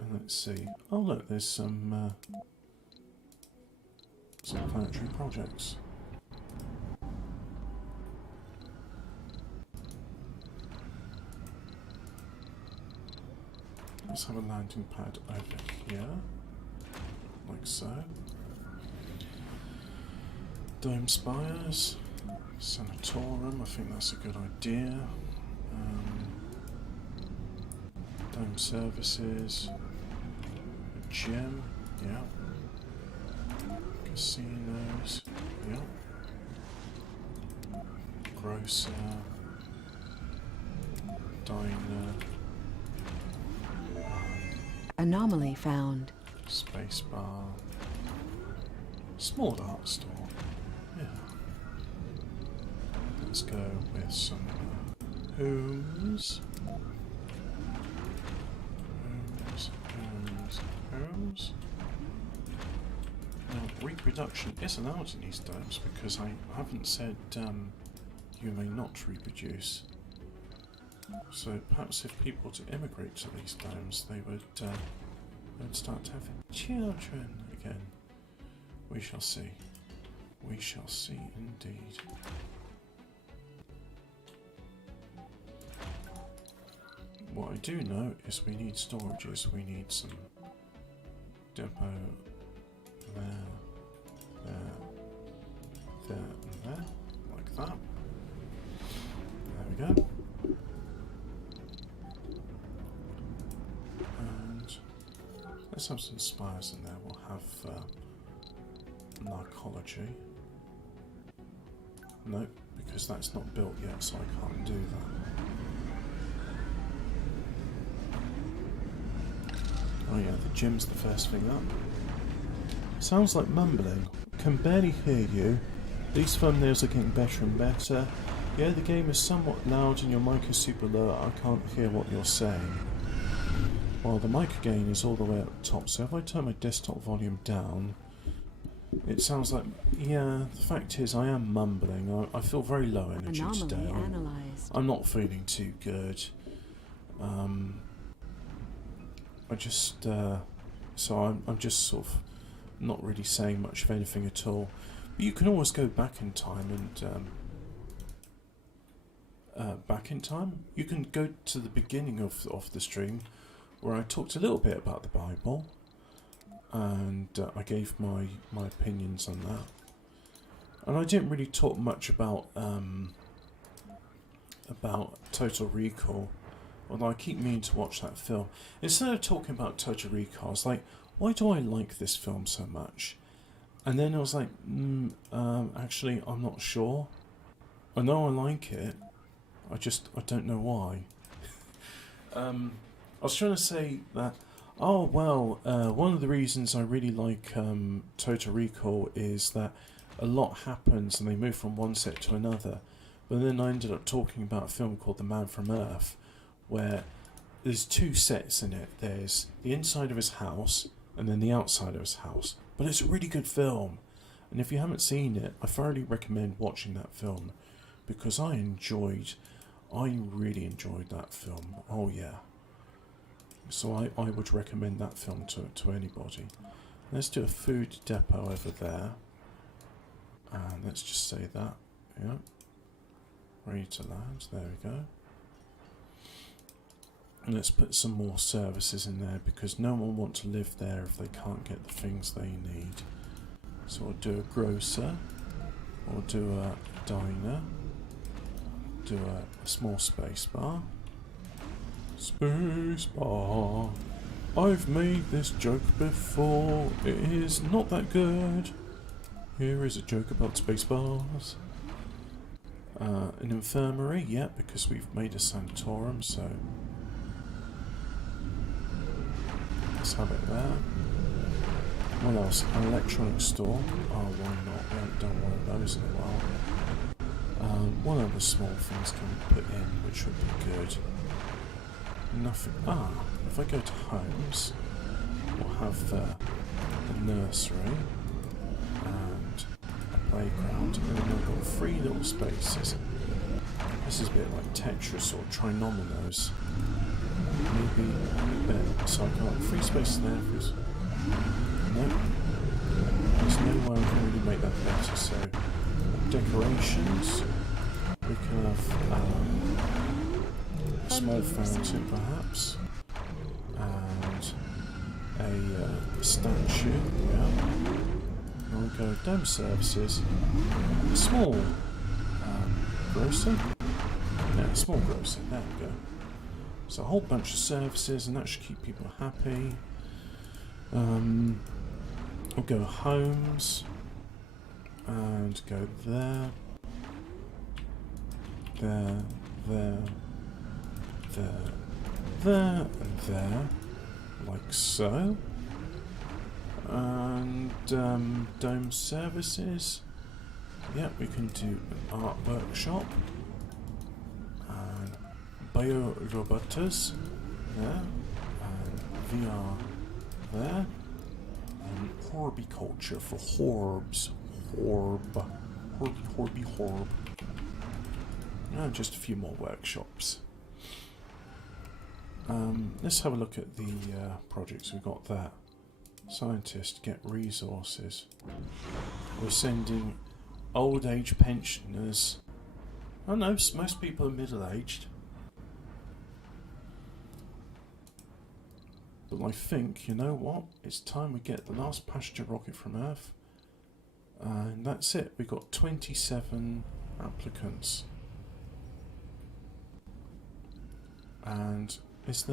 And let's see. Oh look, there's some planetary projects. Let's have a landing pad over here, like so. Dome spires, sanatorium, I think that's a good idea. Dome services, a gym, yeah. Casinos, yeah. Grocer, diner. Anomaly found. Space bar. Small art store. Yeah. Let's go with some homes. Homes. Now, reproduction is allowed in these domes because I haven't said you may not reproduce. So perhaps if people to immigrate to these domes, they would start to have children again. We shall see. We shall see indeed. What I do know is we need storages. We need some depot there, and there, like that. There we go. Let's have some spires in there. We'll have narcology. No, because that's not built yet, so I can't do that. Oh yeah, the gym's the first thing up. Sounds like mumbling. Can barely hear you. These thumbnails are getting better and better. Yeah, the game is somewhat loud and your mic is super low. I can't hear what you're saying. Well, the mic gain is all the way up top, so if I turn my desktop volume down, it sounds like, yeah, the fact is I am mumbling. I feel very low energy today. Anomaly analyzed. I'm not feeling too good. I'm just sort of not really saying much of anything at all. But you can always go back in time and back in time. You can go to the beginning of the stream where I talked a little bit about the Bible, and I gave my opinions on that. And I didn't really talk much about Total Recall, although I keep meaning to watch that film. Instead of talking about Total Recall, I was like, why do I like this film so much? And then I was like, actually, I'm not sure. I know I like it, I don't know why. I was trying to say that, one of the reasons I really like Total Recall is that a lot happens and they move from one set to another. But then I ended up talking about a film called The Man from Earth, where there's two sets in it. There's the inside of his house and then the outside of his house. But it's a really good film. And if you haven't seen it, I thoroughly recommend watching that film, because I really enjoyed that film. Oh yeah. So I would recommend that film to anybody. Let's do a food depot over there. And let's just say that. Yeah. Ready to land. There we go. And let's put some more services in there, because no one wants to live there if they can't get the things they need. So we'll do a grocer. We'll do a diner. Do a small space bar. Space bar. I've made this joke before. It is not that good. Here is a joke about space bars. An infirmary, yeah, because we've made a sanatorium, so let's have it there. What else? An electronics store. Oh, why not? We haven't done one of those in a while. What other small things can we put in which would be good? Nothing. If I go to homes, we'll have the nursery and a playground, and then we've got 3 little spaces. This is a bit like Tetris or Trinominos. Maybe there. So I've got 3 spaces there. Nope. There's no way I can really make that better. So decorations. We can have a small fountain, perhaps, and a statue. Yeah. And we'll go dome services. A small grocer. Yeah, small grocer. There we go. So a whole bunch of services, and that should keep people happy. We'll go homes and go there. There, and there, like so. And dome services. Yeah, we can do an art workshop. And bio-robots there. And VR there. And horbiculture for horbs. Horb. And just a few more workshops. Let's have a look at the projects we've got there. Scientists get resources. We're sending old age pensioners. I know most people are middle aged. But I think, you know what? It's time we get the last passenger rocket from Earth. And that's it. We've got 27 applicants. And is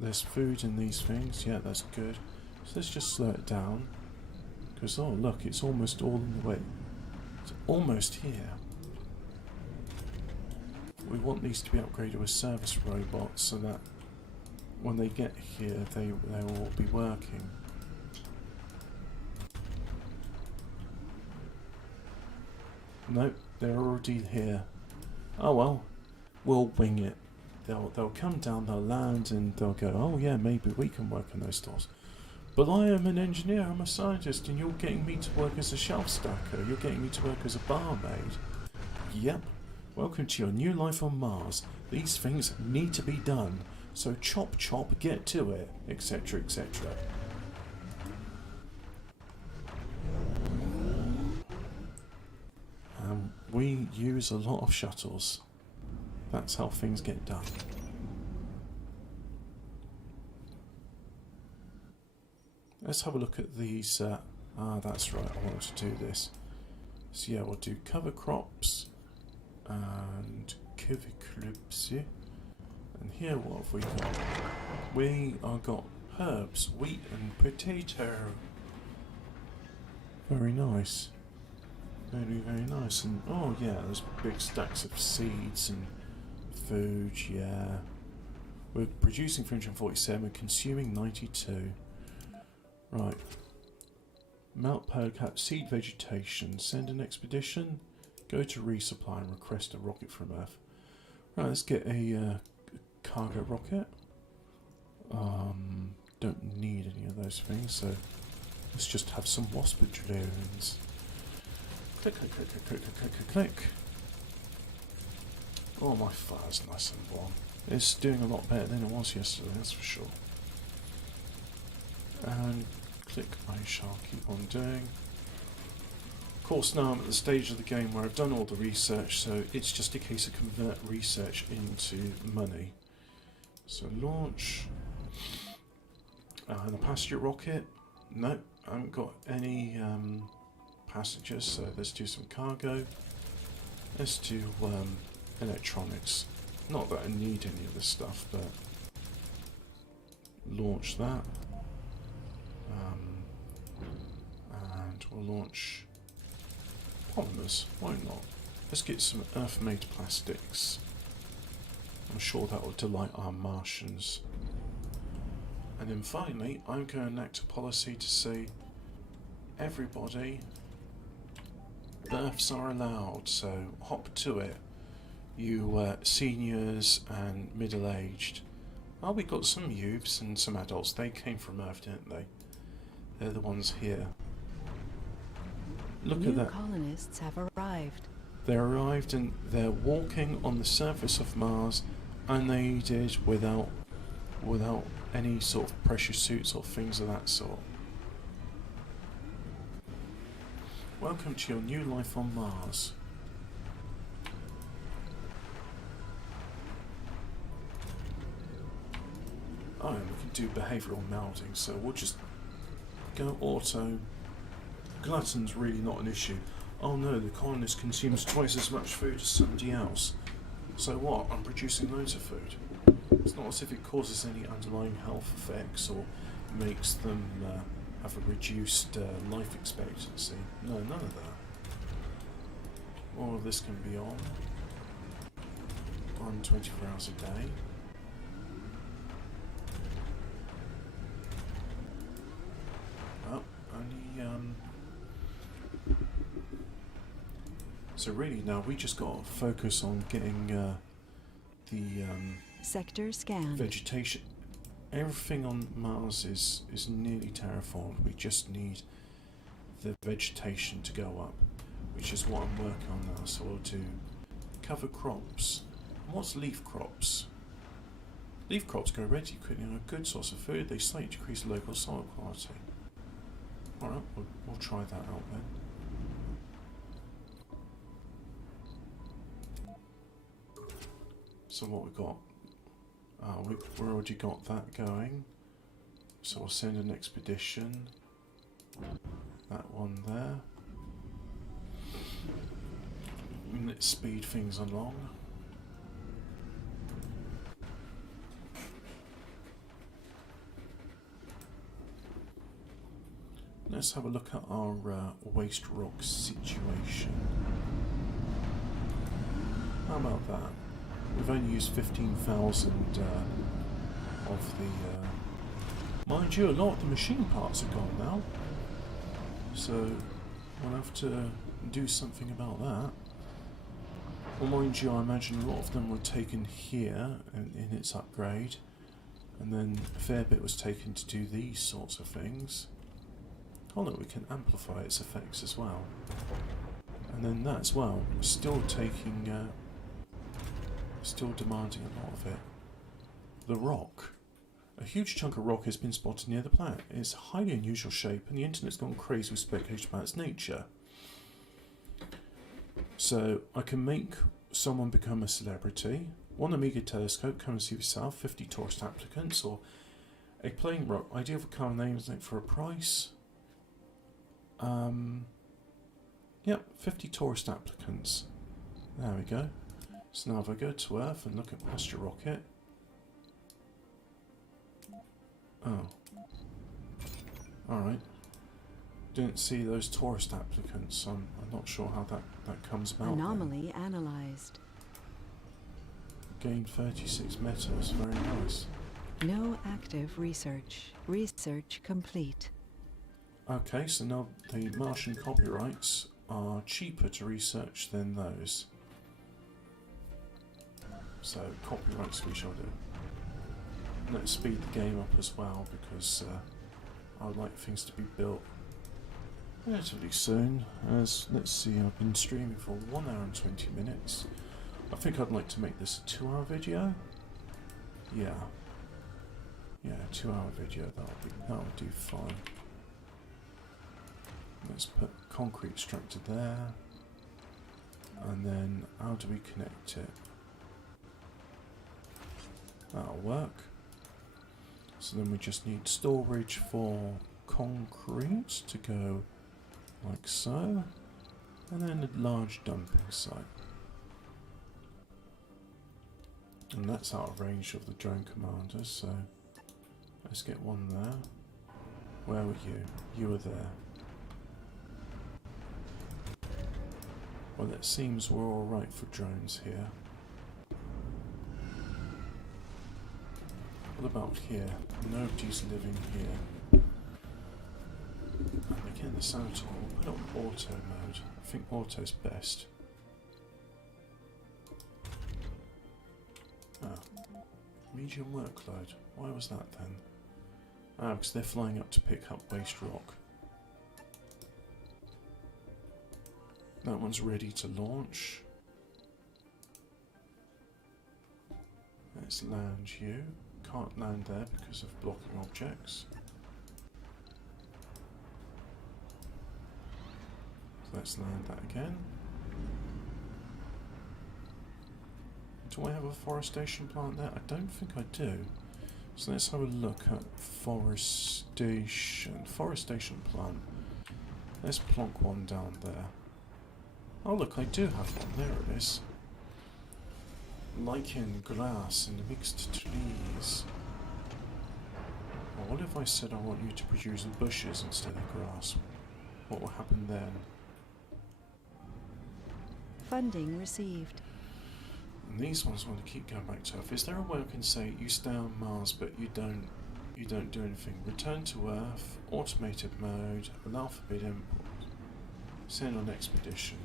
there's food in these things? Yeah, that's good. So let's just slow it down, because oh look, it's almost all in the way. It's almost here. We want these to be upgraded with service robots so that when they get here they will be working. Nope, they're already here. Oh well. We'll wing it. they'll come down, they'll land, and they'll go, oh yeah, maybe we can work in those stores. But I am an engineer, I'm a scientist, and you're getting me to work as a shelf stacker, you're getting me to work as a barmaid. Yep. Welcome to your new life on Mars. These things need to be done. So chop chop, get to it, etc, etc. We use a lot of shuttles. That's how things get done. Let's have a look at these. That's right, I wanted to do this. So yeah, we'll do cover crops and cover crops. And here what have we got? We are got herbs, wheat and potato. Very nice. Very, very nice. And oh yeah, there's big stacks of seeds and food, yeah. We're producing 347, consuming 92. Right. Mount Percap, seed vegetation, send an expedition, go to resupply and request a rocket from Earth. Right, let's get a cargo rocket. Don't need any of those things, so let's just have some waspidrons. Click, click, click, click, click, click, click, click. Oh, my fire's nice and warm. It's doing a lot better than it was yesterday, that's for sure. And click, I shall keep on doing. Of course, now I'm at the stage of the game where I've done all the research, so it's just a case of convert research into money. So launch. And a passenger rocket. No, I haven't got any passengers, so let's do some cargo. Let's do electronics. Not that I need any of this stuff, but launch that. And we'll launch polymers. Why not? Let's get some Earth-made plastics. I'm sure that will delight our Martians. And then finally, I'm going to enact a policy to say everybody, births are allowed, so hop to it. You seniors and middle-aged. Oh, we got some youths and some adults. They came from Earth, didn't they? They're the ones here. Look at that. New colonists have arrived. They arrived and they're walking on the surface of Mars, and they did without any sort of pressure suits or things of that sort. Welcome to your new life on Mars. Oh, and we can do behavioural melding, so we'll just go auto. Glutton's really not an issue. Oh no, the colonist consumes twice as much food as somebody else. So what? I'm producing loads of food. It's not as if it causes any underlying health effects or makes them have a reduced life expectancy. No, none of that. All of this can be on 24 hours a day. Oh, only so really now we just got to focus on getting the Sector scanned. vegetation. Everything on Mars is nearly terraformed. We just need the vegetation to go up, which is what I'm working on now. So we'll do cover crops. And what's leaf crops? Leaf crops grow ready quickly and are a good source of food. They slightly decrease local soil quality. Alright, we'll try that out then. So what we got? We've already got that going. So we'll send an expedition. That one there. And let's speed things along. Let's have a look at our waste rock situation. How about that? We've only used 15,000 of the... mind you, a lot of the machine parts are gone now. So we'll have to do something about that. Well, mind you, I imagine a lot of them were taken here in its upgrade, and then a fair bit was taken to do these sorts of things. Oh look, we can amplify its effects as well. And then that as well, still taking, still demanding a lot of it. The rock. A huge chunk of rock has been spotted near the planet. It's a highly unusual shape, and the internet's gone crazy with speculation about its nature. So, I can make someone become a celebrity. One Amiga telescope, come and see for yourself. 50 tourist applicants, or a plain rock. Idea for car names for a price. Yep, 50 tourist applicants. There we go. So now if I go to Earth and look at passenger rocket. Oh. Alright. Didn't see those tourist applicants. I'm not sure how that comes about. Anomaly analyzed. Gained 36 metals. Very nice. No active research. Research complete. Okay, so now the Martian copyrights are cheaper to research than those. So copyrights we shall do. Let's speed the game up as well, because I would like things to be built relatively soon. As let's see, I've been streaming for 1 hour and 20 minutes. I think I'd like to make this a 2-hour video. Yeah, 2-hour video. That'll do fine. Let's put concrete structure there, and then how do we connect it? That'll work. So then we just need storage for concrete to go like so, and then a large dumping site. And that's out of range of the drone commanders, so let's get one there. Where were you? You were there. Well, it seems we're alright for drones here. What about here? Nobody's living here. And again, the sound tool. Put it on auto mode. I think auto's best. Medium workload. Why was that then? Because they're flying up to pick up waste rock. That one's ready to launch. Let's land you. Can't land there because of blocking objects. So let's land that again. Do I have a forestation plant there? I don't think I do. So let's have a look at forestation. Forestation plant. Let's plonk one down there. Oh look, I do have one. There it is. Lichen, grass, and mixed trees. Well, what if I said I want you to produce bushes instead of grass? What will happen then? Funding received. And these ones want to keep going back to Earth. Is there a way I can say you stay on Mars but you don't do anything? Return to Earth, automated mode, allow forbid import, send on expedition.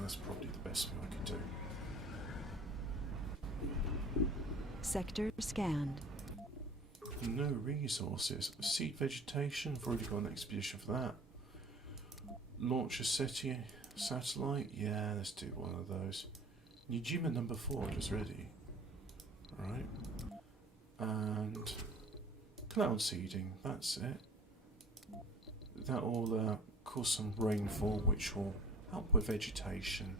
That's probably the best thing I could do. Sector scanned. No resources. Seed vegetation, I've already got an expedition for that. Launch a city satellite, yeah, let's do one of those. Nijima number 4 is ready. Right. And cloud seeding, that's it. That will cause some rainfall, which will help with vegetation.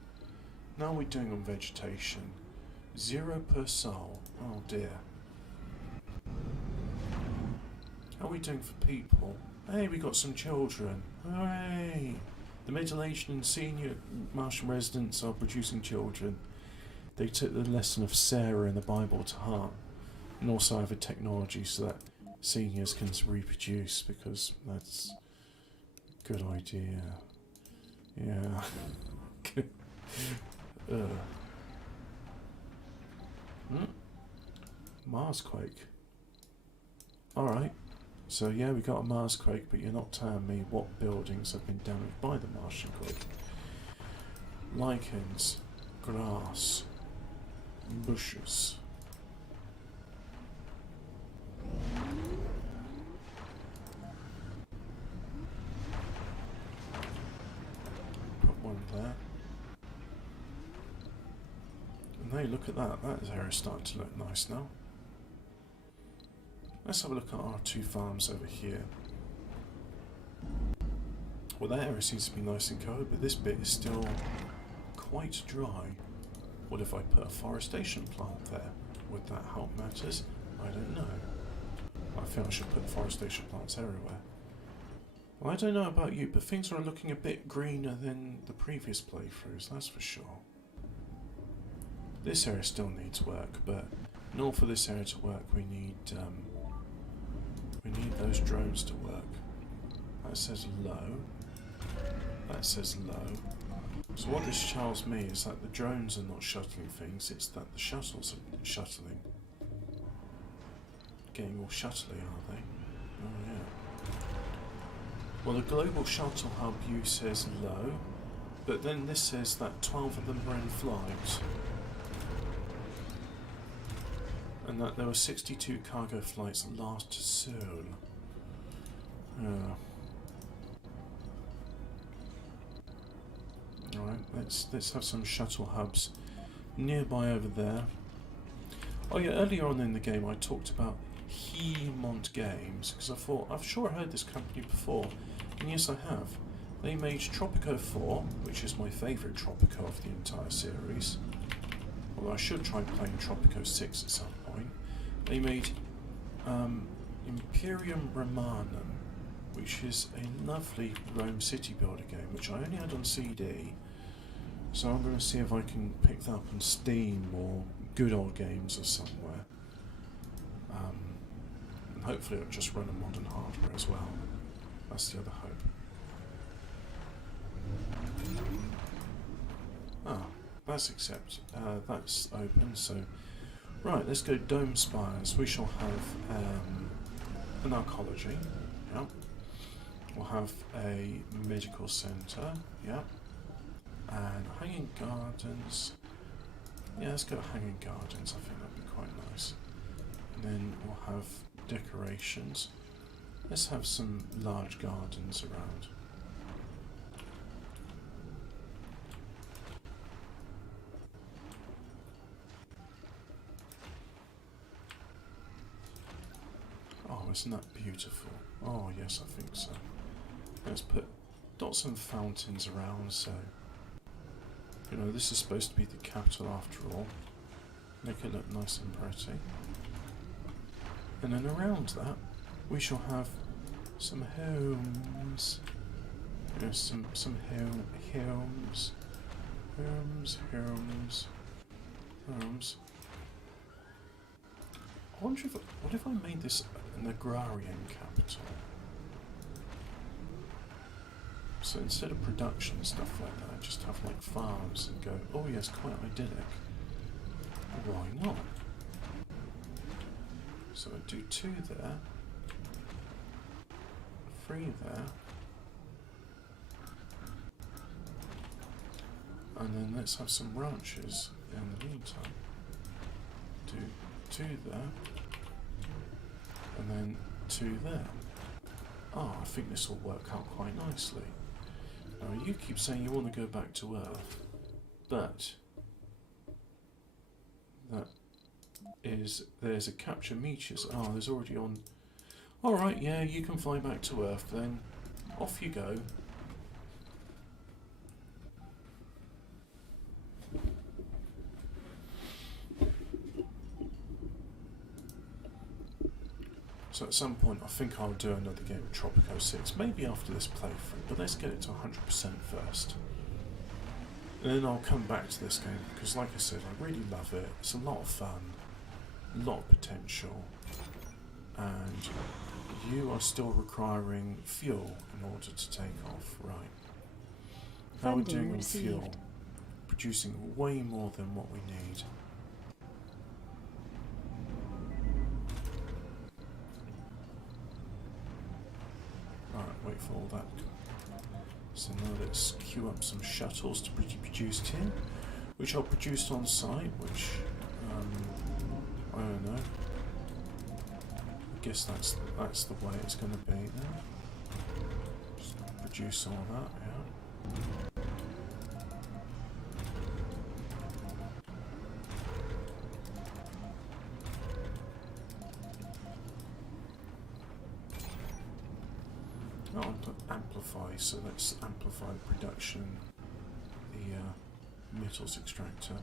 Now we're doing on vegetation. 0 per soul. Oh dear. How are we doing for people? Hey, we got some children. Hooray! The middle-aged and senior Martian residents are producing children. They took the lesson of Sarah in the Bible to heart, and also have a technology so that seniors can reproduce, because that's a good idea. Yeah. Marsquake. Alright. So yeah, we got a Marsquake, but you're not telling me what buildings have been damaged by the Martian quake. Lichens. grass, bushes. Put one there. And hey, look at that. That area is starting to look nice now. Let's have a look at our two farms over here. Well, that area seems to be nice and covered, but this bit is still quite dry. What if I put a forestation plant there? Would that help matters? I don't know. I feel I should put forestation plants everywhere. Well, I don't know about you, but things are looking a bit greener than the previous playthroughs, that's for sure. This area still needs work, but in order for this area to work, we need those drones to work. That says low. That says low. So what this tells me is that the drones are not shuttling things, it's that the shuttles are shuttling. Getting all shuttly, are they? Oh yeah. Well, the global shuttle hub view says low, but then this says that 12 of them are in flight. And that there were 62 cargo flights last to Seoul. Alright, let's have some shuttle hubs nearby over there. Oh yeah, earlier on in the game I talked about Hemont Games, because I thought, I've sure heard this company before, and yes I have. They made Tropico 4, which is my favourite Tropico of the entire series. Although I should try playing Tropico 6 at some point. They made Imperium Romanum, which is a lovely Rome city builder game, which I only had on CD. So I'm going to see if I can pick that up on Steam or Good Old Games or somewhere. And hopefully it'll just run on modern hardware as well. That's the other hope. Ah, that's that's open, so... Right, let's go Dome Spires. We shall have an archaeology, yeah. We'll have a medical centre, yeah. And hanging gardens. Yeah, let's go hanging gardens, I think that'd be quite nice. And then we'll have decorations. Let's have some large gardens around. Oh, isn't that beautiful? Oh, yes, I think so. Let's put dots and fountains around, so... You know, this is supposed to be the capital after all. Make it look nice and pretty. And then around that, we shall have some homes. You know, some homes. Homes. I wonder if, what if I made this an agrarian capital? So instead of production and stuff like that, just have like farms and go, oh yes, quite idyllic. Why not? So I do 2 there, 3 there, and then let's have some ranches in the meantime. Do 2 there, and then 2 there. Oh, I think this will work out quite nicely. Now you keep saying you want to go back to Earth, but there's a capture meteors. Oh, there's already on. Alright, yeah, you can fly back to Earth then. Off you go. So at some point I think I'll do another game of Tropico 6, maybe after this playthrough, but let's get it to 100% first. And then I'll come back to this game, because like I said, I really love it, it's a lot of fun, a lot of potential, and you are still requiring fuel in order to take off, right. How are we doing on fuel? Producing way more than what we need. Wait for all that. So now let's queue up some shuttles to be produced here. which are produced on site, which I don't know. I guess that's the way it's going to be then. Just produce all that, yeah. I want to amplify, so let's amplify the production, the metals extractor.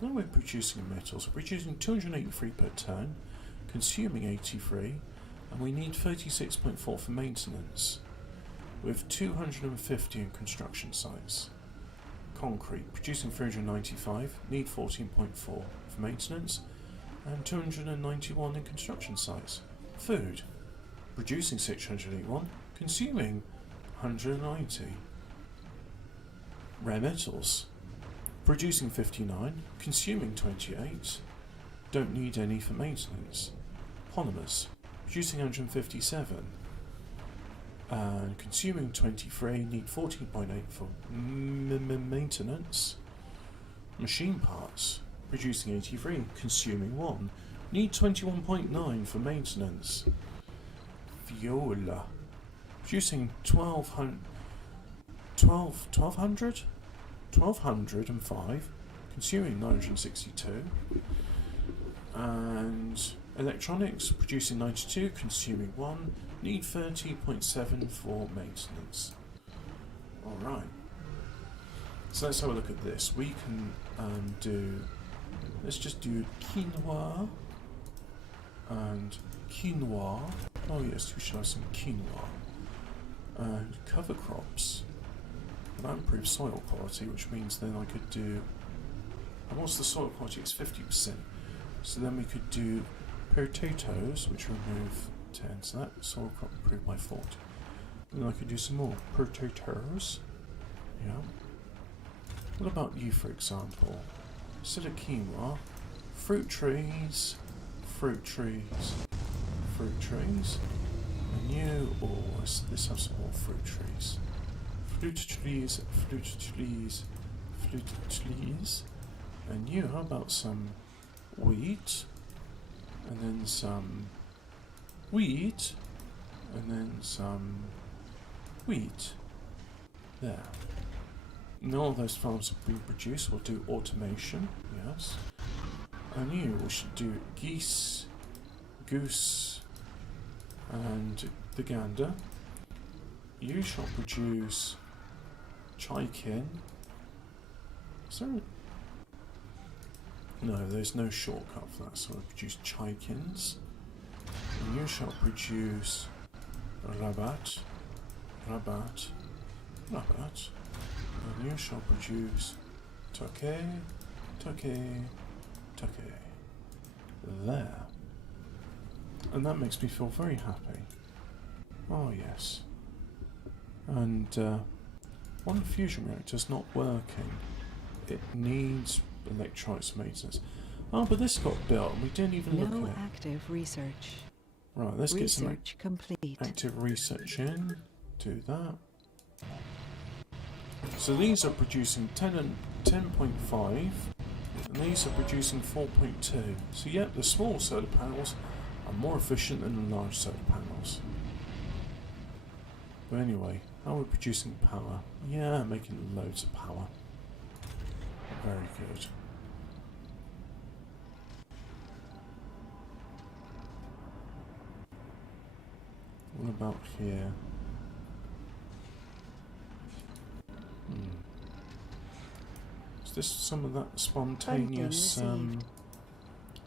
Now we're producing metals. We're producing 283 per turn, consuming 83, and we need 36.4 for maintenance, with 250 in construction sites. Concrete, producing 395, need 14.4 for maintenance, and 291 in construction sites. Food, producing 681, consuming 190. Rare metals, producing 59, consuming 28, don't need any for maintenance. Polymers, producing 157, and consuming 23, need 14.8 for maintenance. Machine parts, producing 83, consuming 1, need 21.9 for maintenance. Viola, producing 1205, consuming 962, and electronics, producing 92, consuming 1, need 30.7 for maintenance. Alright, so let's have a look at this. We can let's just do quinoa and quinoa. Oh yes, we should have some quinoa. And cover crops. Well, that improves soil quality, which means then I could do... And what's the soil quality? It's 50%. So then we could do potatoes, which remove 10. So that soil crop improved by 40. And then I could do some more potatoes. Yeah. What about you, for example? Instead of quinoa, fruit trees, fruit trees, fruit trees. And you, let's have some more fruit trees. Fruit trees, fruit trees, fruit trees. And you, how about some wheat? And then some wheat. And then some wheat. There. And all those farms will be produced. We'll do automation, yes. And you, we should do geese, goose, and the gander. You shall produce chicken. Is there a... No, there's no shortcut for that, so I'll produce chickens. And you shall produce rabat, rabat, rabat. And you shall produce turkey, turkey, turkey. There. And that makes me feel very happy. Oh yes. And one fusion reactor's not working. It needs electrolytes maintenance. Oh, but this got built and we didn't even look No at it. active research. Right, let's get some Research complete. active research in. Do that. So these are producing 10 and 10.5, and these are producing 4.2. So yep, the small solar panels are more efficient than the large solar panels. But anyway, how are we producing power? Yeah, making loads of power. Very good. What about here? Is this some of that spontaneous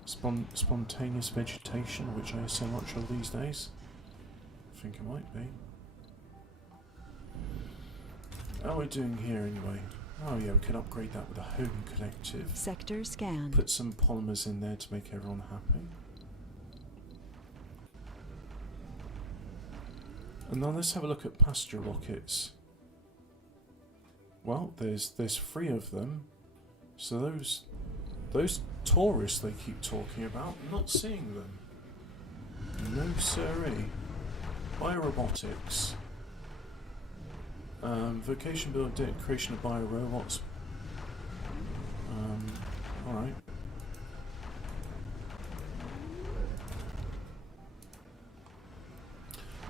spontaneous vegetation which I have so much of these days? I think it might be. How are we doing here anyway? Oh yeah, we could upgrade that with a home collective. Sector scan. Put some polymers in there to make everyone happy. And now let's have a look at passenger rockets. Well, there's 3 of them. So those tourists they keep talking about, I'm not seeing them. No siree. Biorobotics. Vocation build creation of bio-robots. Alright.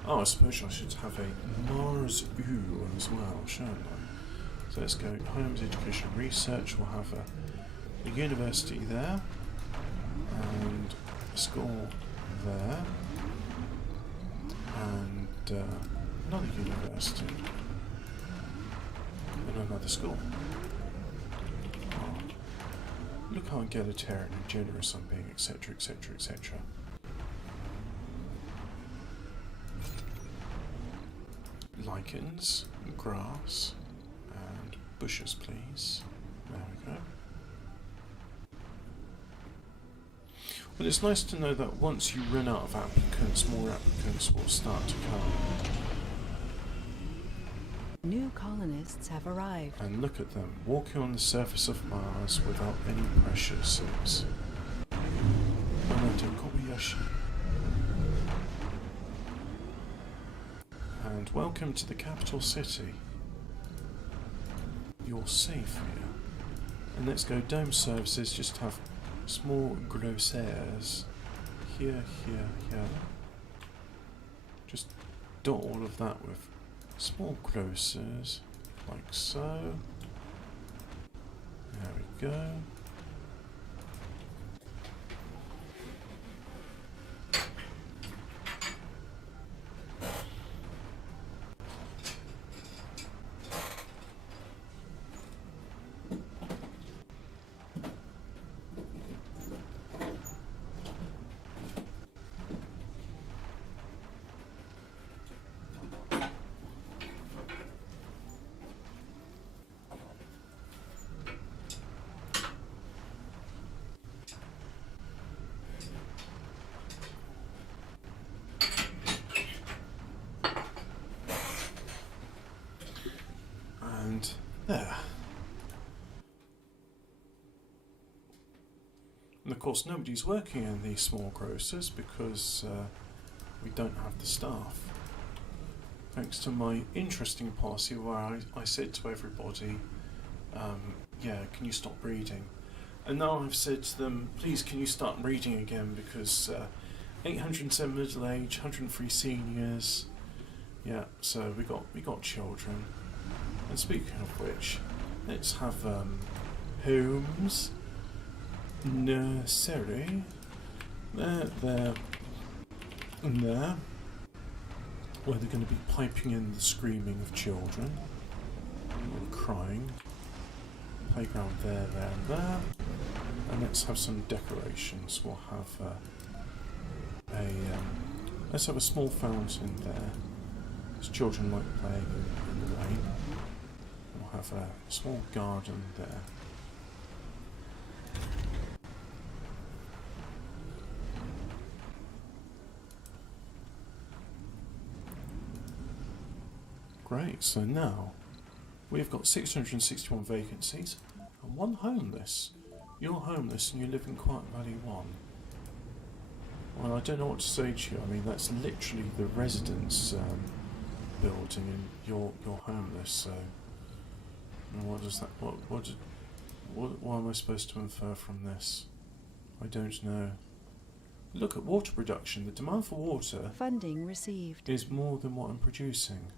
Oh, I suppose I should have a Mars U as well, shouldn't I? So let's go Homes, Education, Research. We'll have a university there, and a school there, and another university, and another school. Oh, look how egalitarian and generous I'm being, etc., etc., etc. Lichens, grass, and bushes, please. There we go. Well, it's nice to know that once you run out of applicants, more applicants will start to come. New colonists have arrived. And look at them, walking on the surface of Mars without any pressure suits. Minato Kobayashi. And welcome to the capital city. You're safe here. And let's go Dome Services, just have small grossaires here, here, here. Just dot all of that with small grocers, like so. There we go. There. And of course nobody's working in these small grocers because we don't have the staff. Thanks to my interesting policy where I said to everybody, yeah, can you stop reading? And now I've said to them, please can you start reading again, because 807 middle age, 103 seniors, yeah, so we got children. And speaking of which, let's have homes, nursery, there, and there, where they're going to be piping in the screaming of children, or crying. Playground there, there, and there. And let's have some decorations. We'll have let's have a small fountain there, because children like playing in the rain. Have a small garden there. Great, so now we've got 661 vacancies and one homeless. You're homeless and you live in Quiet Valley 1. Well, I don't know what to say to you. I mean, that's literally the residence building, and you're homeless, so what does that, what am I supposed to infer from this? I don't know. Look at water production. The demand for water Funding received. is more than what I'm producing.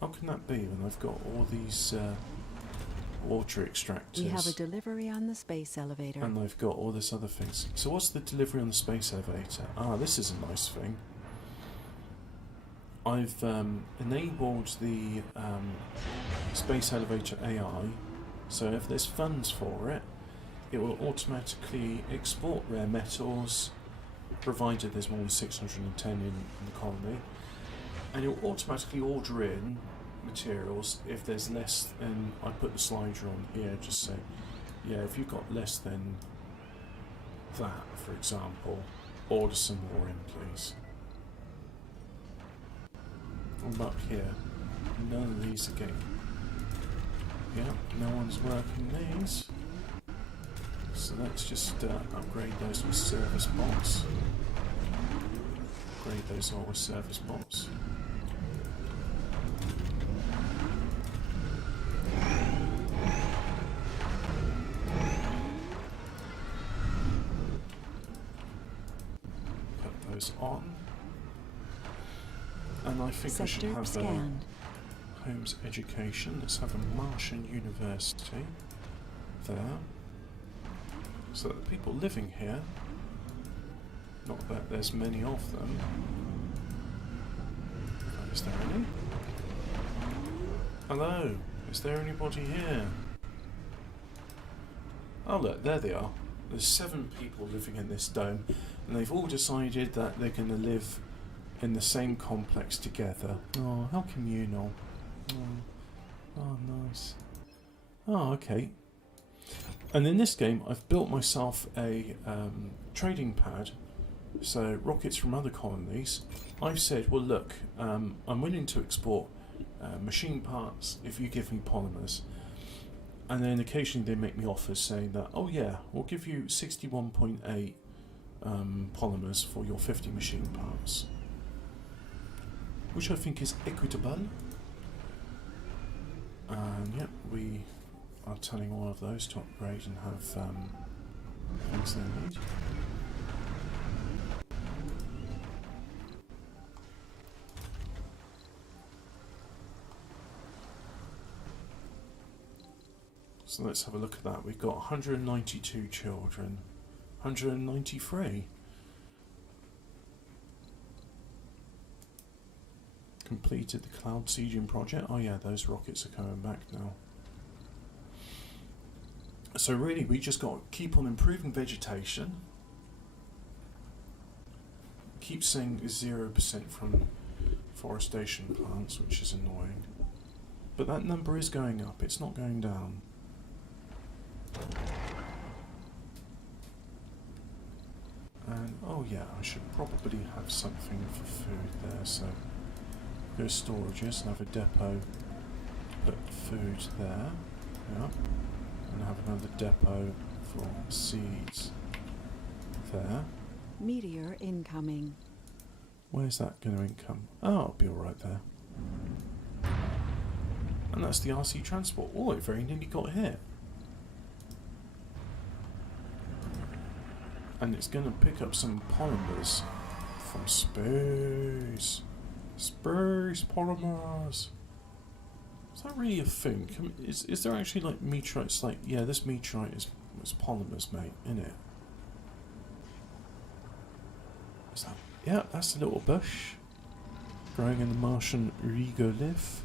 How can that be when I've got all these water extractors? We have a delivery on the space elevator. And I've got all this other things. So what's the delivery on the space elevator? Ah, this is a nice thing. I've enabled the space elevator AI, so if there's funds for it, it will automatically export rare metals, provided there's more than 610 in the colony, and it'll automatically order in materials if there's less than, I put the slider on here, just say, yeah, if you've got less than that, for example, order some more in, please. What about here? None of these again. Yeah, no one's working these. So let's just upgrade those with service bots. Upgrade those all with service bots. polymers on. And I think I should Sector have scanned. Holmes Education. Let's have a Martian University there. So that the people living here, not that there's many of them. Is there any? Hello, is there anybody here? Oh look, there they are. There's 7 people living in this dome, and they've all decided that they're going to live in the same complex together. Oh, how communal. Oh, nice. Oh, okay. And in this game, I've built myself a trading pad. So rockets from other colonies. I've said, well, look, I'm willing to export machine parts if you give me polymers. And then occasionally they make me offers saying that, oh yeah, we'll give you 61.8 polymers for your 50 machine parts, which I think is equitable. And yep, we are telling all of those to upgrade and have things they need. So let's have a look at that. We've got 192 children, 193. Completed the cloud sieging project. Oh yeah, those rockets are coming back now. So really, we just got to keep on improving vegetation. Keep saying 0% from forestation plants, which is annoying. But that number is going up, it's not going down. And oh yeah, I should probably have something for food there, so go storages and have a depot, put food there, yeah, and have another depot for seeds there. Meteor incoming. Where's that going to income? Oh, it'll be alright there. And that's the RC transport. Oh, it very nearly got hit. And it's going to pick up some polymers from space. Space polymers. Is that really a thing? Is there actually like meteorites? Like, yeah, this meteorite is polymers, mate, innit? Is that? Yeah, that's a little bush growing in the Martian regolith.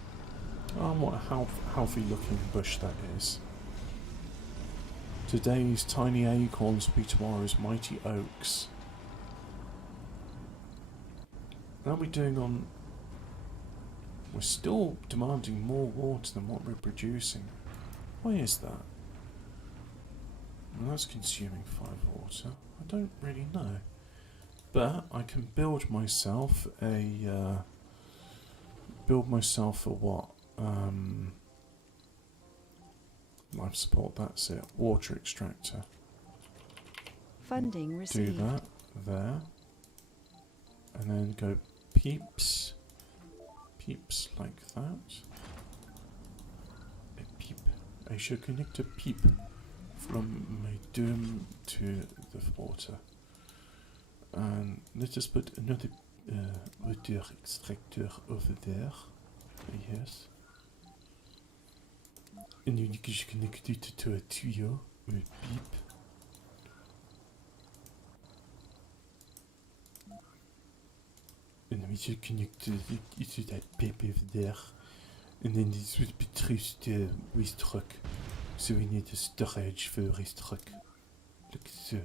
Oh, what a healthy looking bush that is. Today's tiny acorns will be tomorrow's mighty oaks. How are we doing on... We're still demanding more water than what we're producing. Why is that? Well, that's consuming 5 water. I don't really know. But I can build myself a... what? Life support, that's it. Water extractor. Funding received. Do that there. And then go peeps. Peeps like that. A peep. I shall connect a peep from my dome to the water. And let us put another water extractor over there. Yes. And you can connect it to a tuyau with a beep. And then we should connect it to that pipe over there. And then this would be traced to a waste truck. So we need a storage for the waste truck. Like so.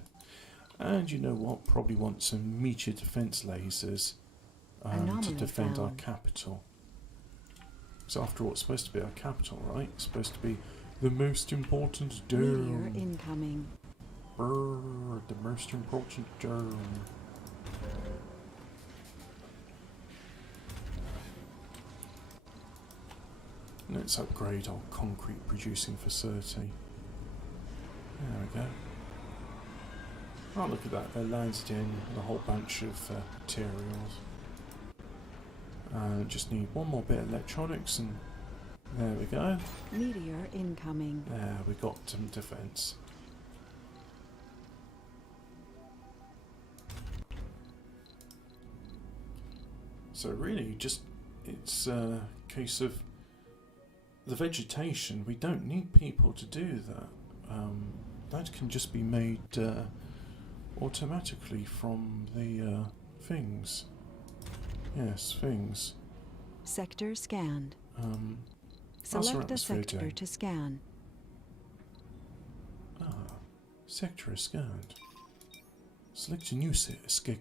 And you know what? Probably want some meteor defense lasers to defend our capital. So after all, it's supposed to be our capital, right? It's supposed to be the most important dome. Meteor incoming. Brrr, the most important dome. Let's upgrade our concrete producing facility. There we go. Oh, look at that. They landed in a whole bunch of materials. Just need one more bit of electronics and there we go. Meteor incoming. There, we got some defense. So really, just it's a case of the vegetation. We don't need people to do that. That can just be made automatically from the things. Yes, things. Sector scanned. How's our Select a atmosphere sector doing? to scan. Sector is scanned. Select a new sector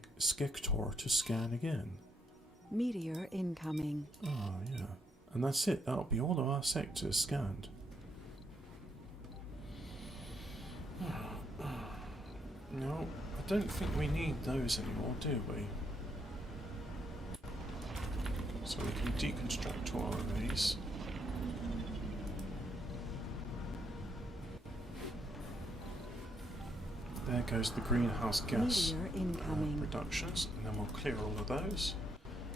to scan again. Meteor incoming. Oh, yeah. And that's it. That'll be all of our sectors scanned. No, I don't think we need those anymore, do we? So we can deconstruct all of these. There goes the greenhouse gas Meteor incoming. reductions, and then we'll clear all of those.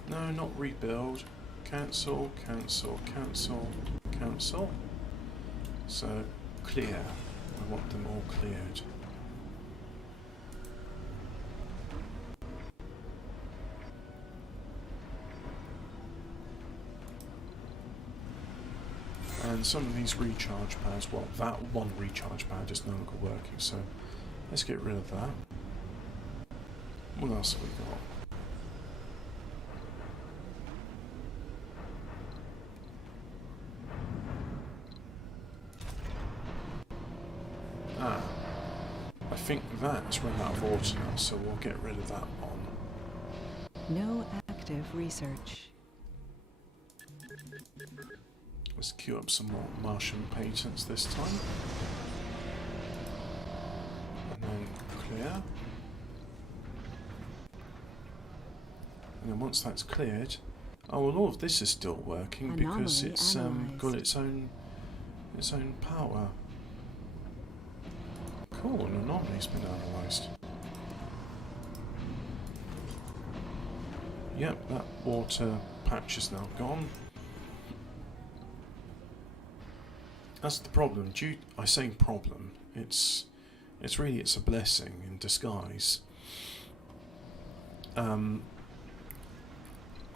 No, not rebuild. Cancel, cancel, cancel, cancel. So, clear. I want them all cleared. And some of these recharge pads, well, that one recharge pad is no longer working, so let's get rid of that. What else have we got? I think that's run out of water now, so we'll get rid of that one. No active research. Let's queue up some more Martian patents this time. And then clear. And then once that's cleared, oh well, all of this is still working because Anomaly it's analyzed. got its own power. Cool, an anomaly's been analysed. Yep, that water patch is now gone. That's the problem. I say problem. It's a blessing in disguise. I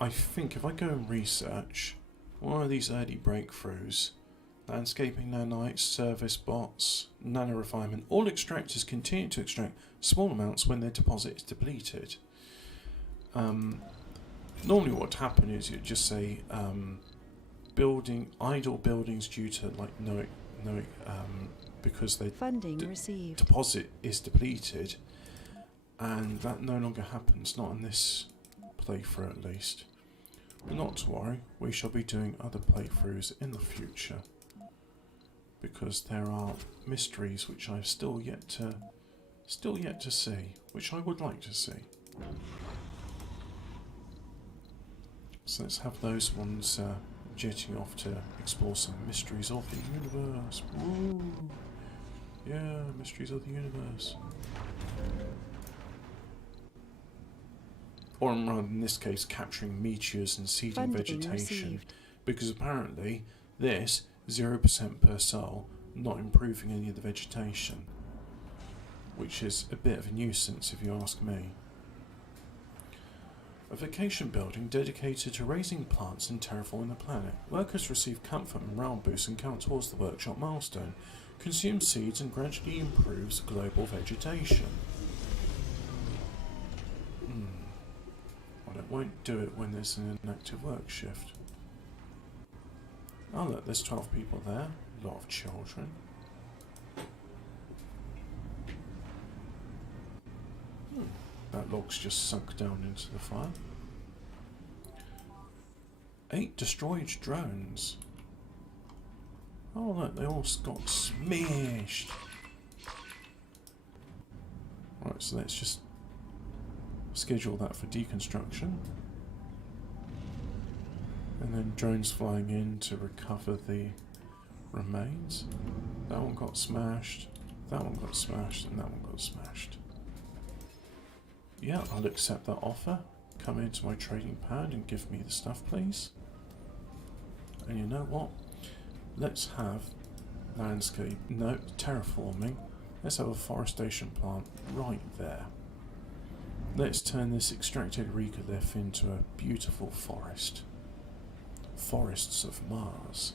think if I go and research one of these early breakthroughs, landscaping nanites, service bots, nano refinement, all extractors continue to extract small amounts when their deposit is depleted. Normally what would happen is you'd just say idle buildings due to like no because their Funding received. deposit is depleted, and that no longer happens, not in this playthrough at least. But not to worry, we shall be doing other playthroughs in the future, because there are mysteries which I've still yet to see, which I would like to see. So let's have those ones jetting off to explore some mysteries of the universe. Woo! Yeah, mysteries of the universe. Or rather, in this case, capturing meteors and seeding Funding vegetation. received. Because apparently, this, 0% per cell, not improving any of the vegetation. Which is a bit of a nuisance if you ask me. A vacation building dedicated to raising plants and terraforming the planet. Workers receive comfort and morale boosts and count towards the workshop milestone. Consume seeds and gradually improves global vegetation. Well, it won't do it when there's an inactive work shift. Oh look, there's 12 people there. A lot of children. That log's just sunk down into the fire. 8 destroyed drones. Oh look, they all got smashed. Right, so let's just schedule that for deconstruction. And then drones flying in to recover the remains. That one got smashed, that one got smashed, and that one got smashed. Yeah, I'll accept that offer. Come into my trading pad and give me the stuff, please. And you know what? Let's have landscape, no, terraforming. Let's have a forestation plant right there. Let's turn this extracted regolith into a beautiful forest. Forests of Mars.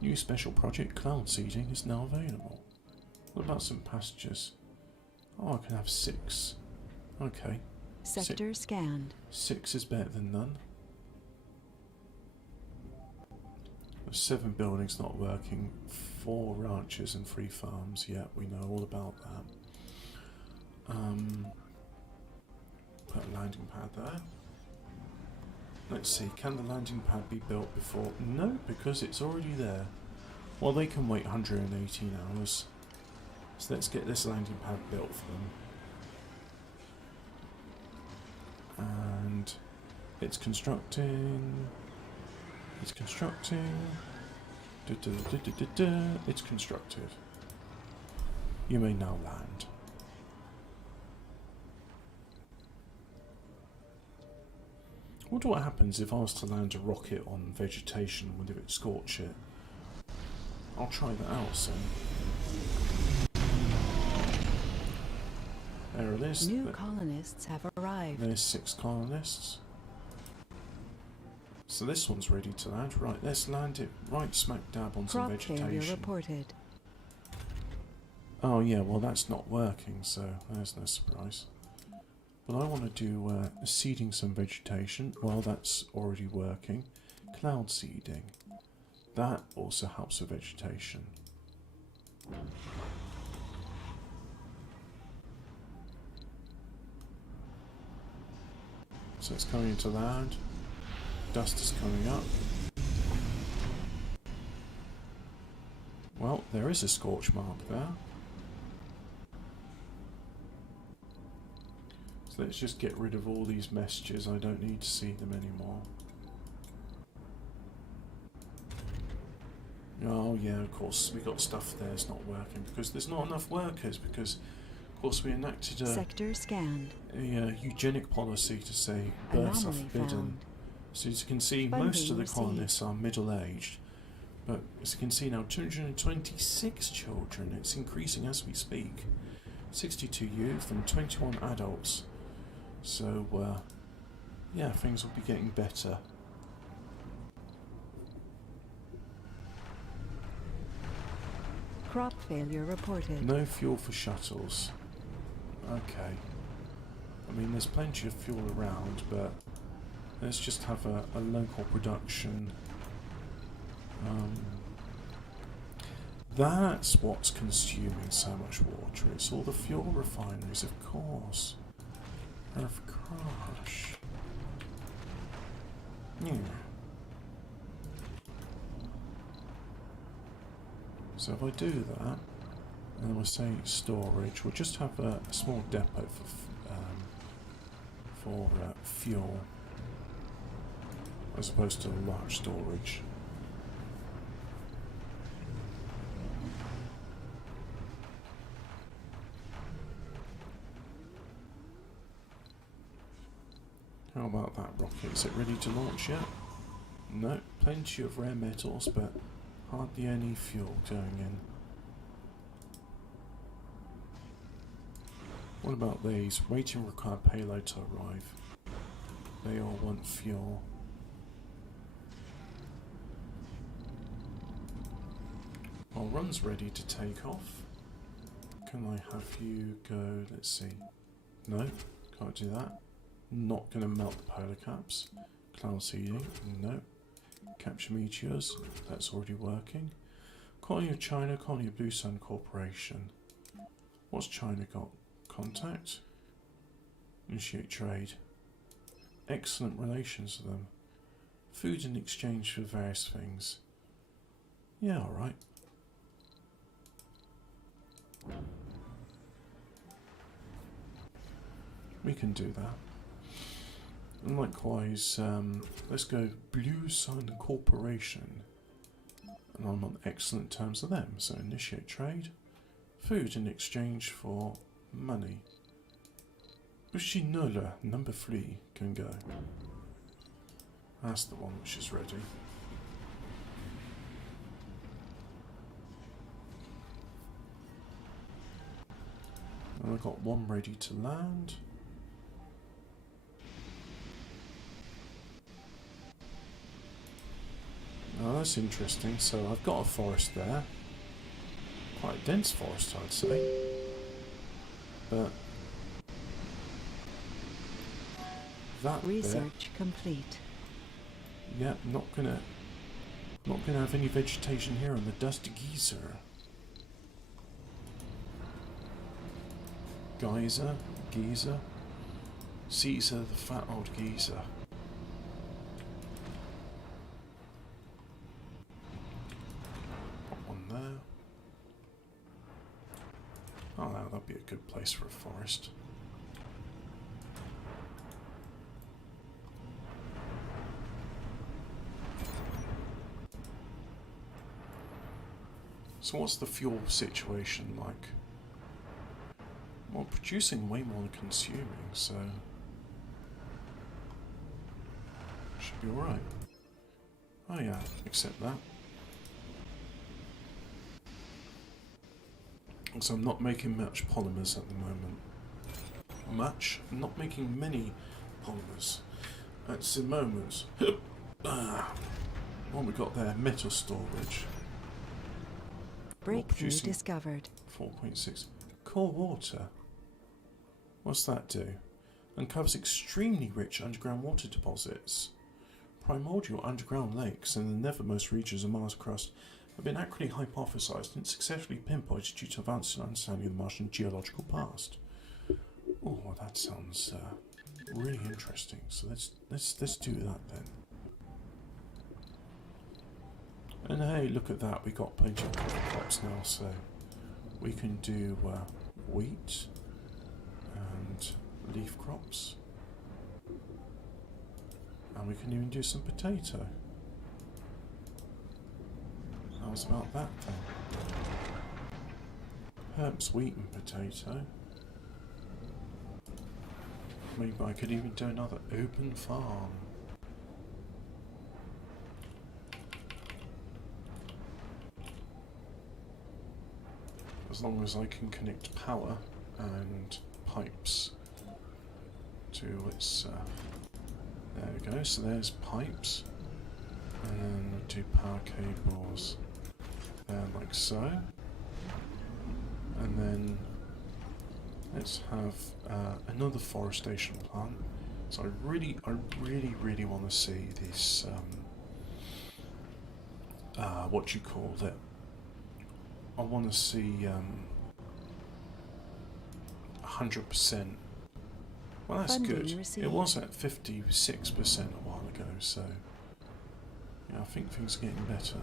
New special project cloud seeding is now available. What about some pastures? Oh, I can have 6. Okay. Sector scanned. 6 is better than none. There's 7 buildings not working, 4 ranches and 3 farms. Yeah, we know all about that. Put a landing pad there. Let's see, can the landing pad be built before? No, because it's already there. Well, they can wait 118 hours. So let's get this landing pad built for them. And it's constructing. It's constructing. It's constructed. You may now land. I wonder what happens if I was to land a rocket on vegetation. Would it scorch it? I'll try that out soon. There it is. New colonists have arrived. There's 6 colonists. So this one's ready to land. Right, let's land it right smack dab on some Crop failure vegetation. reported. Oh yeah, well that's not working, so there's no surprise. But I want to do seeding some vegetation. Well, that's already working. Cloud seeding. That also helps with vegetation. So it's coming into land. Dust is coming up. Well, there is a scorch mark there. So let's just get rid of all these messages. I don't need to see them anymore. Oh yeah, of course, we got stuff there that's not working because there's not enough workers because, of course, we enacted Sector scanned. a eugenic policy to say births are Anomaly forbidden. found. So as you can see, Funding most of the received. colonists are middle-aged. But as you can see now, 226 children. It's increasing as we speak. 62 youth and 21 adults. So, yeah, things will be getting better. Crop failure reported. No fuel for shuttles. Okay. I mean, there's plenty of fuel around, but let's just have a local production. That's what's consuming so much water. It's all the fuel refineries, of course. Of course. Yeah. So if I do that, and we'll say storage, we'll just have a small depot for fuel, as opposed to large storage. How about that rocket? Is it ready to launch yet? No, plenty of rare metals, but hardly any fuel going in. What about these? Waiting required payload to arrive. They all want fuel. Our run's ready to take off. Can I have you go, let's see. No, can't do that. Not going to melt the polar caps. Cloud seeding, no. Capture meteors, that's already working. Colony of China, Colony of Blue Sun Corporation. What's China got? Contact? Initiate trade. Excellent relations with them. Food in exchange for various things. Yeah, alright. We can do that. And likewise, let's go Blue Sun Corporation. And I'm on excellent terms with them, so initiate trade. Food in exchange for money. Ushinola, number 3, can go. That's the one which is ready. And I've got one ready to land. Now that's interesting. So I've got a forest there. Quite a dense forest, I'd say. But that Research complete. yeah, not gonna have any vegetation here on the dusty geyser. Geezer, Caesar, the fat old geezer. Put one there. Oh, now that'd be a good place for a forest. So what's the fuel situation like? Well, producing way more than consuming, so should be alright. Oh yeah, accept that. So I'm not making much polymers at the moment. I'm not making many polymers at the moment. What we got there? Metal storage. Breakthrough discovered. 4.6. Core water. What's that do? Uncovers extremely rich underground water deposits. Primordial underground lakes in the nethermost regions of Mars crust have been accurately hypothesized and successfully pinpointed due to advanced understanding of the Martian geological past. Oh, well, that sounds really interesting. So let's do that then. And hey, look at that! We got plenty of cover crops now, so we can do wheat and leaf crops, and we can even do some potato. How's about that then? Herbs, wheat and potato. Maybe I could even do another open farm. As long as I can connect power and pipes to its... there we go, so there's pipes. And then we'll do power cables there like so. And then let's have another forestation plant. So I really want to see this, what you call it. I want to see 100%. Well, that's Funding good. received. It was at 56% a while ago, so yeah, I think things are getting better.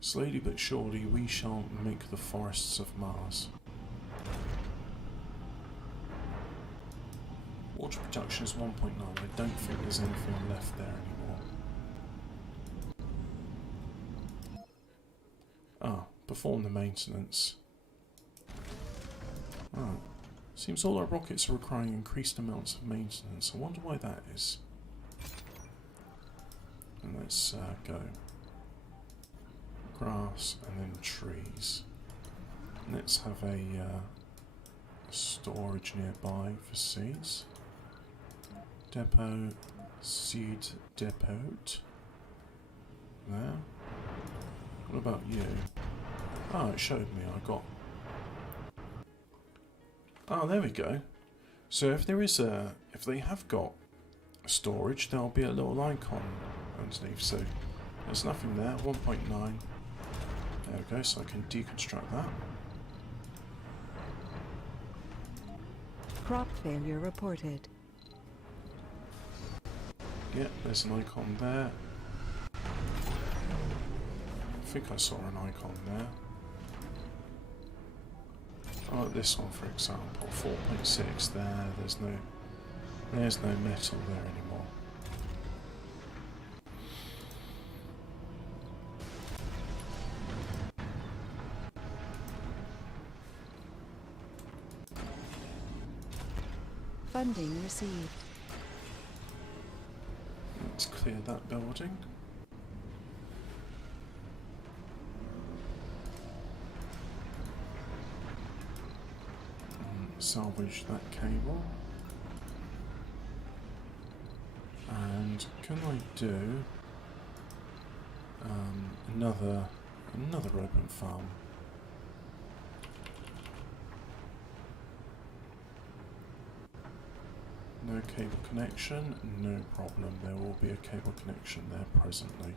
Slowly but surely, we shall make the forests of Mars. Water production is 1.9. I don't think there's anything left there anymore. Ah, perform the maintenance. Ah, seems all our rockets are requiring increased amounts of maintenance. I wonder why that is. And let's go. Grass and then trees. And let's have a storage nearby for seeds. Depot, seed depot. There. What about you? Oh, it showed me I got... Oh, there we go. So if there is a... if they have got storage, there'll be a little icon underneath. So there's nothing there. 1.9. There we go, so I can deconstruct that. Crop failure reported. Yeah, there's an icon there. I think I saw an icon there. Oh, this one for example, 4.6 there, there's no metal there anymore. Funding received. Let's clear that building. salvage that cable. And can I do another rodent farm? No cable connection, no problem. There will be a cable connection there presently.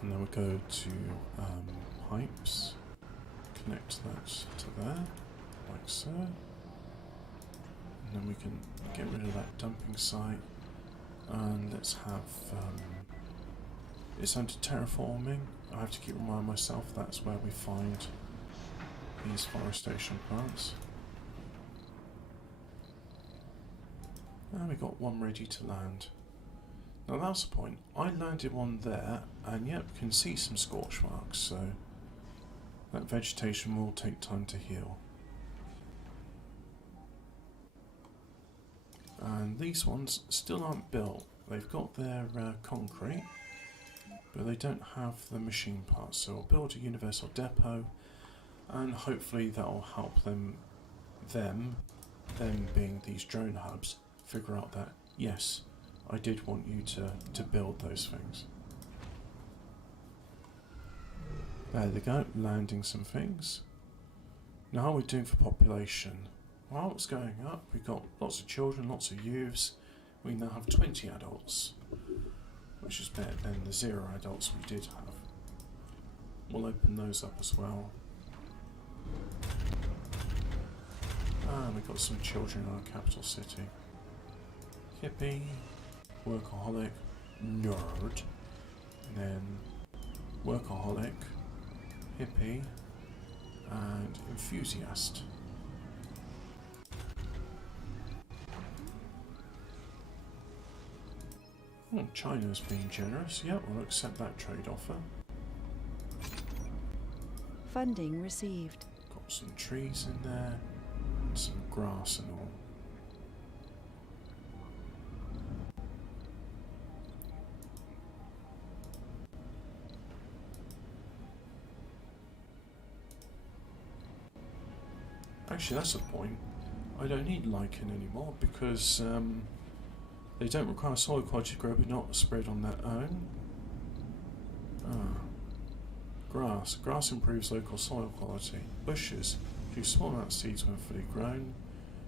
And then we go to pipes, connect that to there, like so. And then we can get rid of that dumping site. And let's have, it's under terraforming. I have to keep reminding myself that's where we find these forestation plants. And we got one ready to land. Now that's the point. I landed one there, and yet we can see some scorch marks, so that vegetation will take time to heal. And these ones still aren't built. They've got their concrete, but they don't have the machine parts. So we'll build a universal depot, and hopefully that will help them being these drone hubs, figure out that, yes, I did want you to build those things. There they go, landing some things. Now how are we doing for population? Well, it's going up. We've got lots of children, lots of youths. We now have 20 adults, which is better than the 0 adults we did have. We'll open those up as well. And we've got some children in our capital city. Hippie, workaholic, nerd, and then workaholic, hippie, and enthusiast. Oh, China's being generous. Yeah, we'll accept that trade offer. Funding received. Got some trees in there, and some grass and all. Actually, that's the point. I don't need lichen anymore because they don't require soil quality to grow, but not spread on their own. Grass. Grass improves local soil quality. Bushes produce small amounts of seeds when fully grown.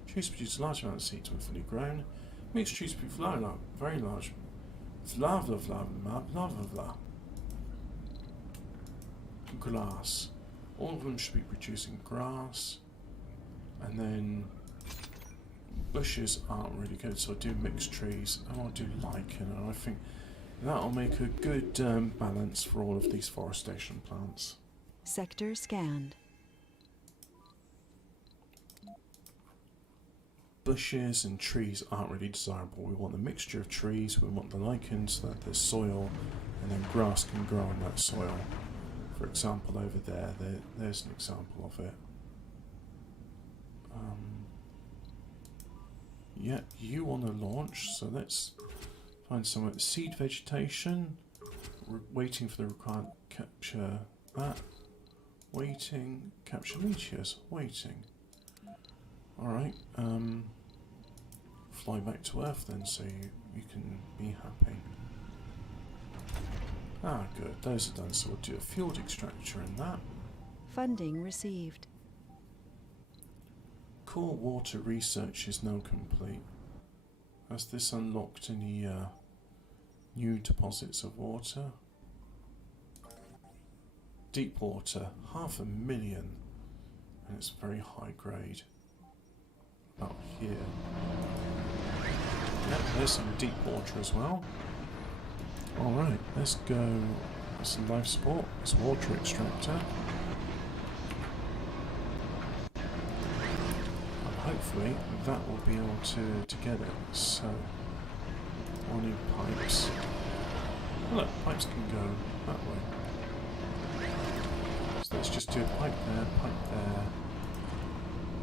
Trees produce large amounts of seeds when fully grown. Mixed trees produce very large. Blah blah blah blah blah blah blah. Grass. All of them should be producing grass. And then bushes aren't really good, so I'll do mixed trees and I'll do lichen, and I think that'll make a good balance for all of these forestation plants. Sector scanned. Bushes and trees aren't really desirable. We want the mixture of trees, we want the lichens so that there's soil, and then grass can grow on that soil. For example, over there's an example of it. Yeah, you want to launch, so let's find somewhere. Seed vegetation, waiting for the required capture that, waiting, capture meteors, waiting. Alright, fly back to Earth then so you can be happy. Ah, good, those are done, so we'll do a field extractor in that. Funding received. Core water research is now complete. Has this unlocked any new deposits of water? Deep water, 500,000, and it's very high grade. About here. Yep, there's some deep water as well. Alright, let's go. That's some life support, it's water extractor. Hopefully that will be able to get it. So, we'll need pipes. Oh, look, pipes can go that way. So let's just do a pipe there,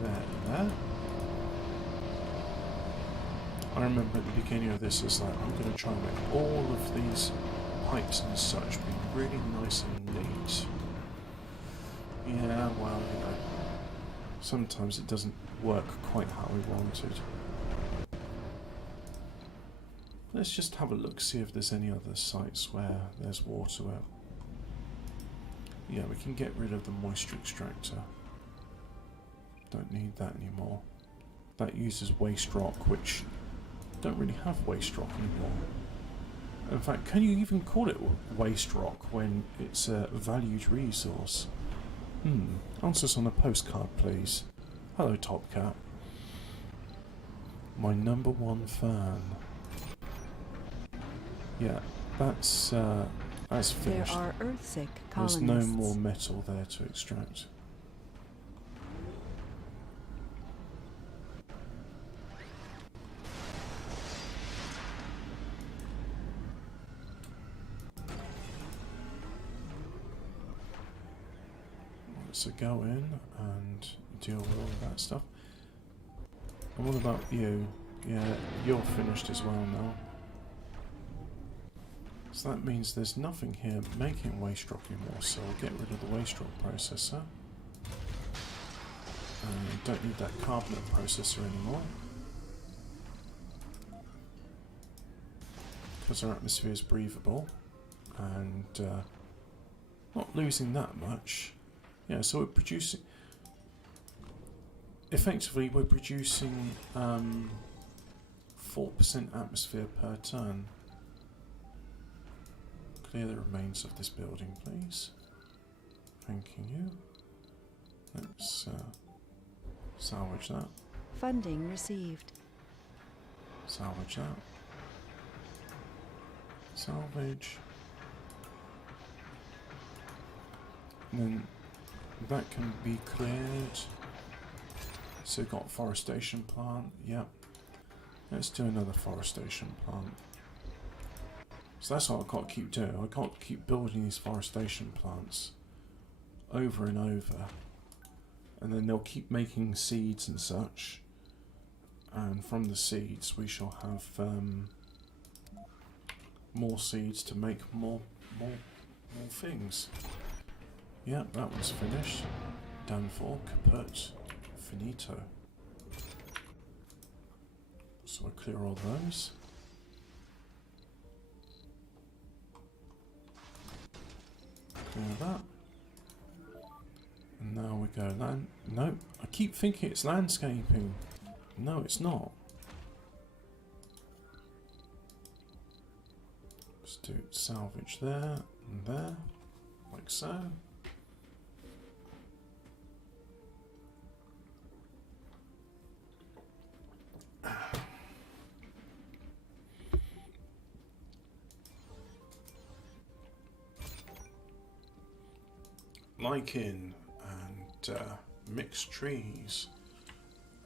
there, and there. I remember at the beginning of this, it's like, I'm going to try and make all of these pipes and such be really nice and neat. Yeah, well, you know, sometimes it doesn't work quite how we wanted. Let's just have a look, see if there's any other sites where there's water out. Yeah, we can get rid of the moisture extractor. Don't need that anymore. That uses waste rock, which don't really have waste rock anymore. In fact, can you even call it waste rock when it's a valued resource? Answer us on a postcard, please. Hello, Top Cat. My #1 fan. Yeah, that's There finished. are Earthsick There's colonists. no more metal there to extract. So go in and deal with all of that stuff. And what about you? Yeah, you're finished as well now. So that means there's nothing here making waste rock anymore, so I'll get rid of the waste rock processor. And don't need that carbonate processor anymore, because our atmosphere is breathable and not losing that much. Yeah, so we're producing, effectively we're producing 4% atmosphere per turn. Clear the remains of this building, please. Thanking you. Let's salvage that. Funding received. Salvage that. Salvage. And then that can be cleared. So we've got forestation plant. Yep. Let's do another forestation plant. So that's what I've got to keep doing. I can't keep building these forestation plants over and over. And then they'll keep making seeds and such. And from the seeds we shall have more seeds to make more things. Yep, that one's finished. Done for. Kaput. Finito. So I clear all those. Clear that. And now we go land. No, I keep thinking it's landscaping. No, it's not. Let's do salvage there and there, like so. Lichen and mixed trees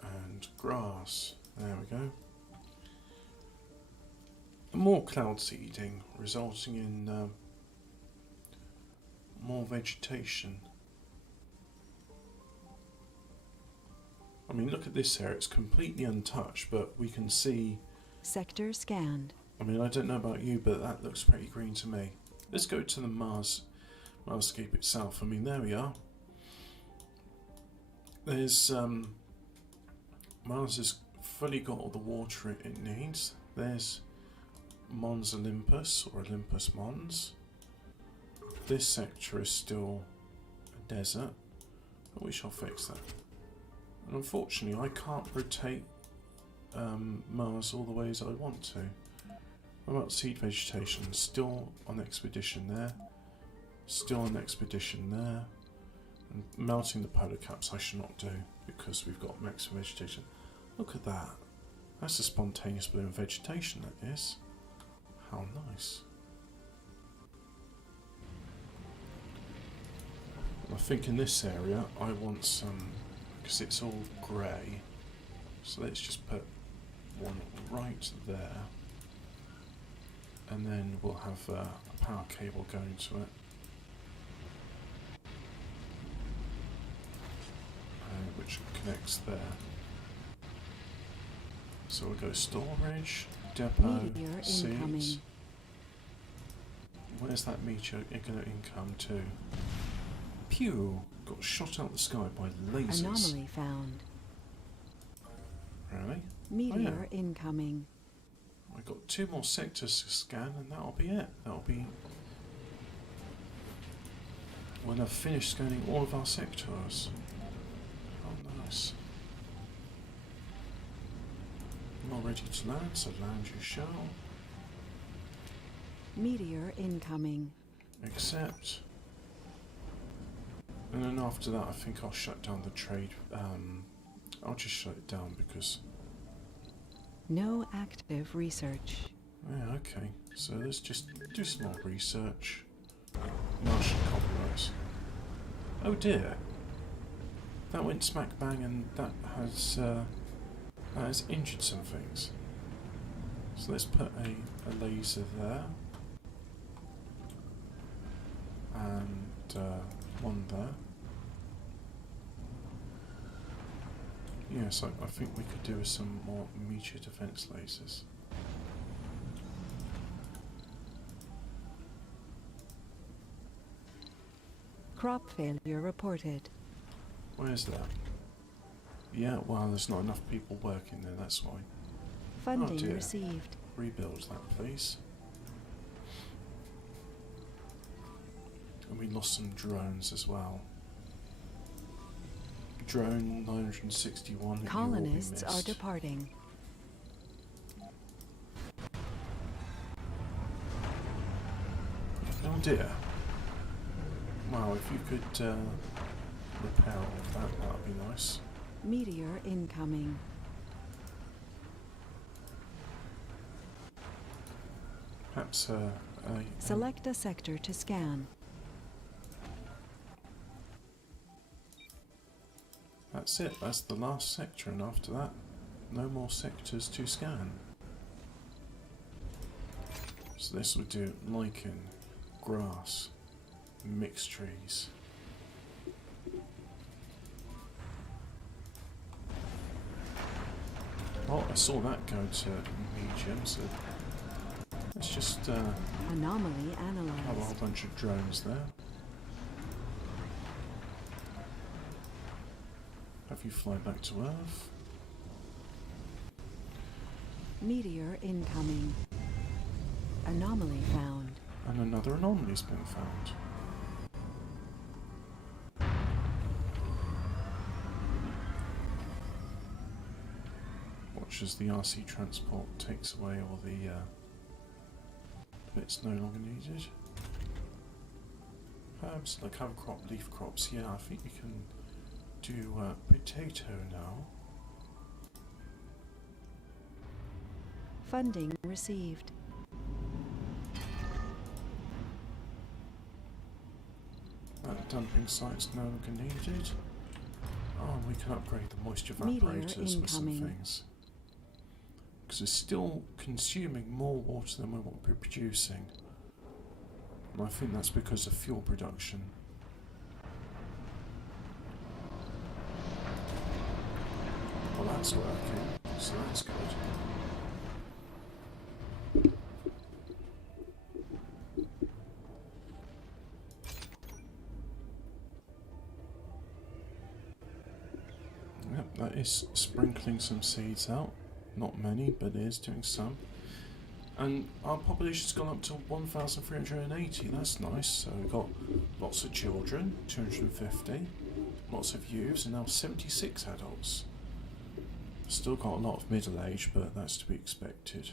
and grass. There we go. More cloud seeding, resulting in more vegetation. I mean, look at this here. It's completely untouched, but we can see. Sector scanned. I mean, I don't know about you, but that looks pretty green to me. Let's go to the Marscape itself. I mean, there we are. There's Mars has fully got all the water it needs. There's Mons Olympus, or Olympus Mons. This sector is still a desert, but we shall fix that. And unfortunately, I can't rotate Mars all the ways I want to. What about seed vegetation? Still on expedition there. Still on expedition there. And melting the polar caps I should not do, because we've got maximum vegetation. Look at that. That's a spontaneous bloom vegetation, that is. How nice. I think in this area I want some, because it's all grey, so let's just put one right there, and then we'll have a power cable going to it, which connects there. So we'll go storage, depot, Meteor seeds. incoming. Where's that meteor going to income to? Pew! got shot out the sky by lasers. Anomaly found. Really? Meteor incoming. I got 2 more sectors to scan, and that'll be it. That'll be when I've finished scanning all of our sectors. Oh, nice. Not ready to land, so land you shall. Meteor incoming. Accept. And then after that, I think I'll shut down the trade. I'll just shut it down because. No active research. Yeah, okay. So let's just do some more research. Martian copyrights. Oh dear. That went smack bang, and that has injured some things. So let's put a laser there. And one there. Yes, I think we could do with some more meteor defense lasers. Crop failure reported. Where's that? Yeah, well, there's not enough people working there, that's why. Funding dear. received. Rebuild that, please. And we lost some drones as well. Drone 961. Colonists are departing. Oh dear. Wow, if you could repair all of that, that would be nice. Meteor incoming. Perhaps Select a sector to scan. That's it, that's the last sector, and after that, no more sectors to scan. So this would do lichen, grass, mixed trees. Oh, I saw that go to medium, so let's just Anomaly have a whole analyzed. bunch of drones there. Have you fly back to Earth? Meteor incoming. Anomaly found. And another anomaly's been found. Watch as the RC transport takes away all the bits no longer needed. Herbs like cover crop, leaf crops. Yeah, I think you can do potato now. Funding received. That dumping site's no longer needed. Oh, we can upgrade the moisture Meteor evaporators with some incoming. things. Because it's still consuming more water than we want to be producing. And I think that's because of fuel production. Well, that's working, so that's good. Yep, that is sprinkling some seeds out. Not many, but it is doing some. And our population's gone up to 1,380, that's nice. So we've got lots of children, 250, lots of youths, and now 76 adults. Still got a lot of middle age, but that's to be expected.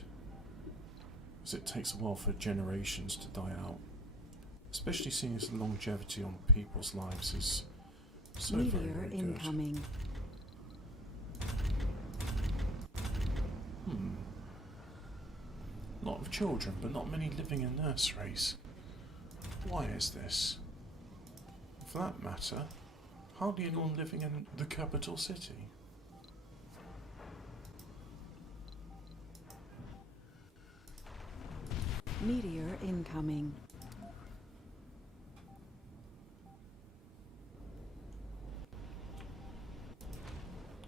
Because it takes a while for generations to die out. Especially seeing as the longevity on people's lives is so Meteor very, very good. incoming. A lot of children, but not many living in nurseries. Why is this? For that matter, hardly anyone living in the capital city. Meteor incoming.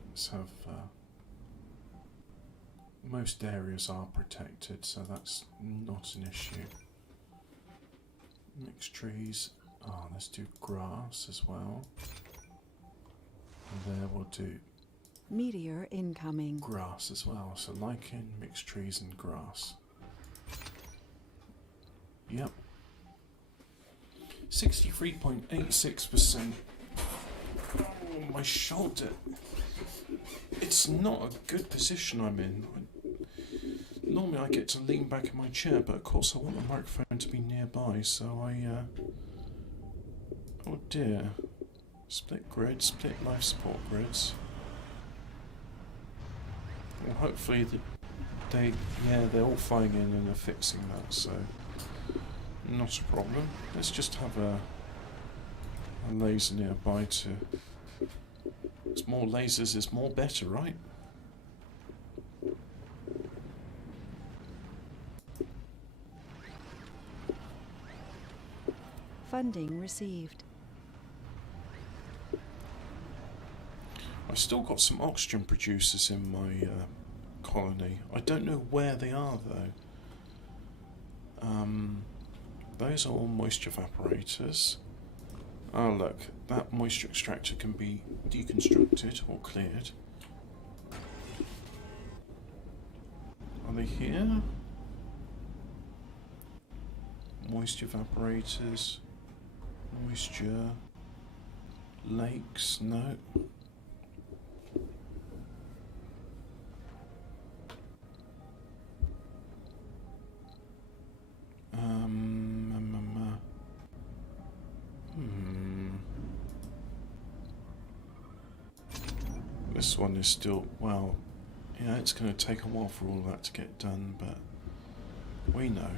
Let's have most areas are protected, so that's not an issue. Mixed trees. Oh, let's do grass as well. And there we'll do Meteor incoming. grass as well. So lichen, mixed trees and grass. Yep. 63.86%. Oh, my shoulder. It's not a good position I'm in. Normally I get to lean back in my chair, but of course I want the microphone to be nearby, so oh dear. Split grid, split life support grids. Well, hopefully they're all flying in and are fixing that, so not a problem. Let's just have a laser nearby to... It's more lasers is more better, right? Funding received. I've still got some oxygen producers in my colony. I don't know where they are though. Those are all moisture evaporators. Oh look, that moisture extractor can be deconstructed or cleared. Are they here? Moisture evaporators, moisture, lakes, no. This one is still, well, yeah, it's going to take a while for all that to get done, but we know.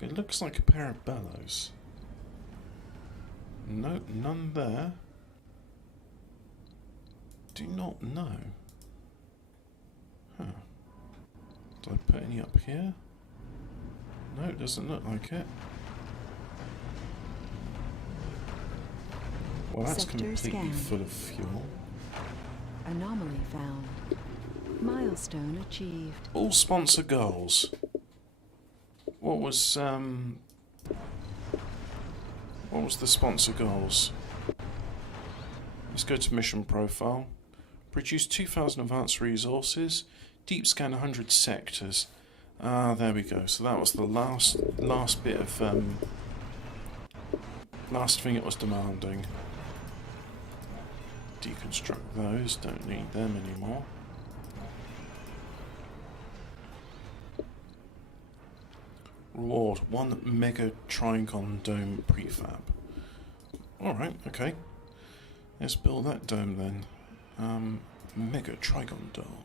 It looks like a pair of bellows. No, none there. Do not know. Huh. Did I put any up here? No, it doesn't look like it. Well, that's Sector completely scan. full of fuel. Anomaly found. Milestone achieved. All sponsor goals. What was the sponsor goals? Let's go to mission profile. Produce 2,000 advanced resources. Deep scan 100 sectors. Ah, there we go. So that was the last bit of last thing it was demanding. Deconstruct those. Don't need them anymore. Reward 1 mega trigon dome prefab. Alright, okay. Let's build that dome then. Mega trigon dome.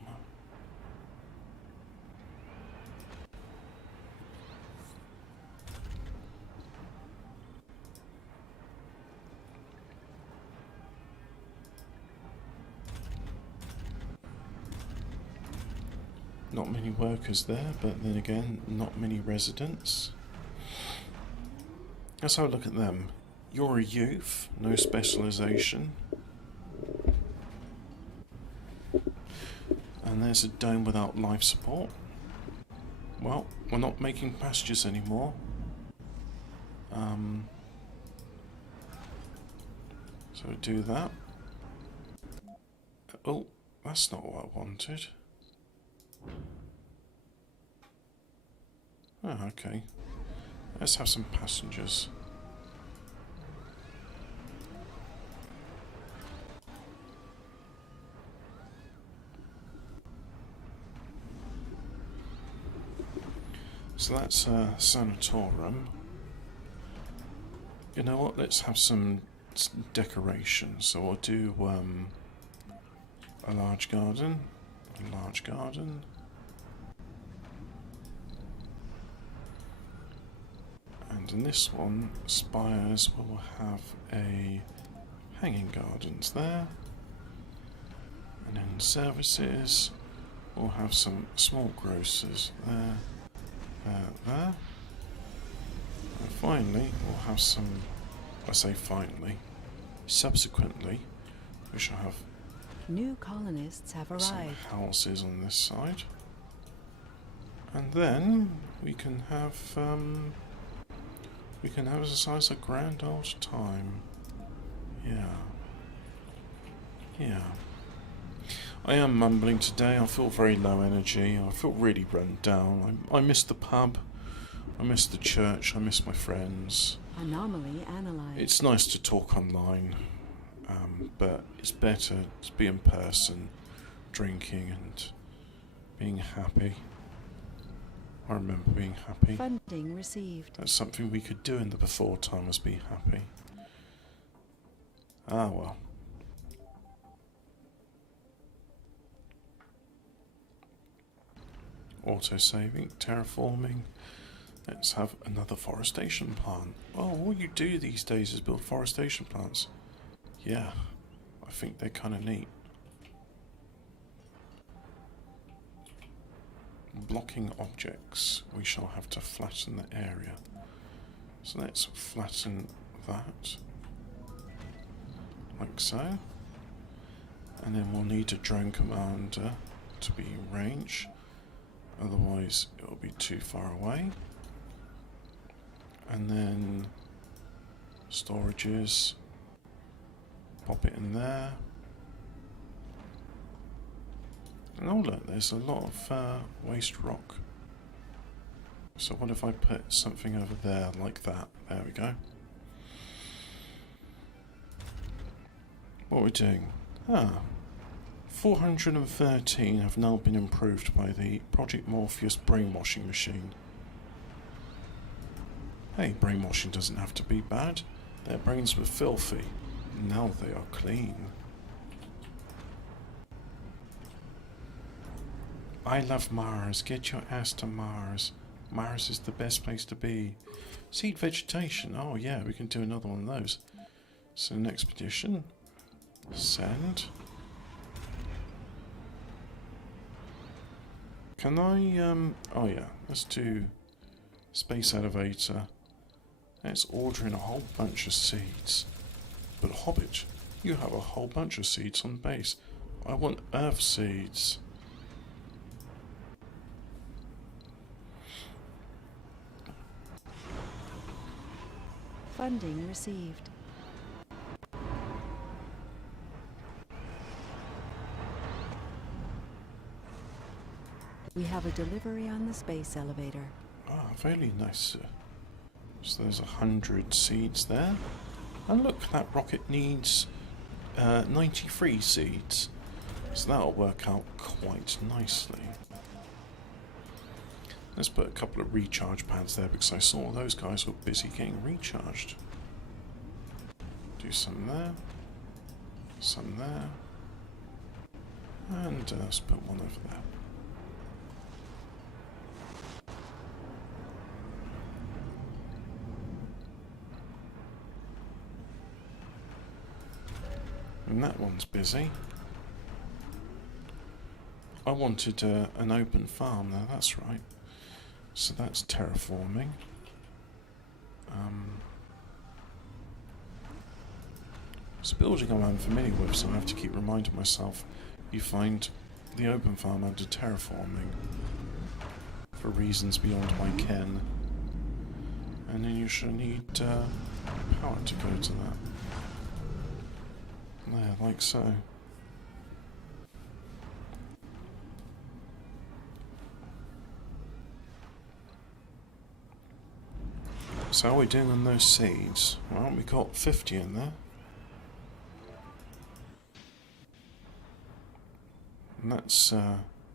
Not many workers there, but then again, not many residents. Let's have a look at them. You're a youth, no specialisation. And there's a dome without life support. Well, we're not making pastures anymore. So do that. Oh, that's not what I wanted. Oh, okay. Let's have some passengers. So that's a sanatorium. You know what? Let's have some decorations. So we'll do a large garden, a large garden. And in this one, spires will have a hanging gardens there. And in services, we'll have some small grocers there, there. And finally, we'll have some, I say finally, subsequently, we shall have New colonists have some arrived. houses on this side. And then we can have as a grand old time. Yeah. Yeah. I am mumbling today. I feel very low energy. I feel really run down. I miss the pub. I miss the church. I miss my friends. Anomaly analyzed. It's nice to talk online, but it's better to be in person, drinking and being happy. I remember being happy. Funding received. That's something we could do in the before time, was be happy. Ah well. Auto-saving, terraforming. Let's have another forestation plant. Oh, all you do these days is build forestation plants. Yeah, I think they're kind of neat. Blocking objects. We shall have to flatten the area. So let's flatten that. Like so. And then we'll need a drone commander to be in range. Otherwise it will be too far away. And then storages, pop it in there. And oh look, there's a lot of waste rock. So what if I put something over there like that? There we go. What are we doing? 413 have now been improved by the Project Morpheus brainwashing machine. Hey, brainwashing doesn't have to be bad. Their brains were filthy. Now they are clean. I love Mars. Get your ass to Mars. Mars is the best place to be. Seed vegetation. Oh yeah, we can do another one of those. So an expedition. Send. Can I, oh yeah, let's do space elevator. Let's order in a whole bunch of seeds. But Hobbit, you have a whole bunch of seeds on base. I want Earth seeds. Funding received. We have a delivery on the space elevator. Ah, very nice. So there's 100 seeds there. And look, that rocket needs 93 seeds. So that'll work out quite nicely. Let's put a couple of recharge pads there because I saw those guys were busy getting recharged. Do some there. Some there. And let's put one over there. And that one's busy. I wanted an open farm there, that's right. So that's terraforming. It's a building I'm unfamiliar with, so I have to keep reminding myself you find the open farm under terraforming for reasons beyond my ken. And then you should need power to go to that. There, like so. So how are we doing on those seeds? Well, we got 50 in there. And that's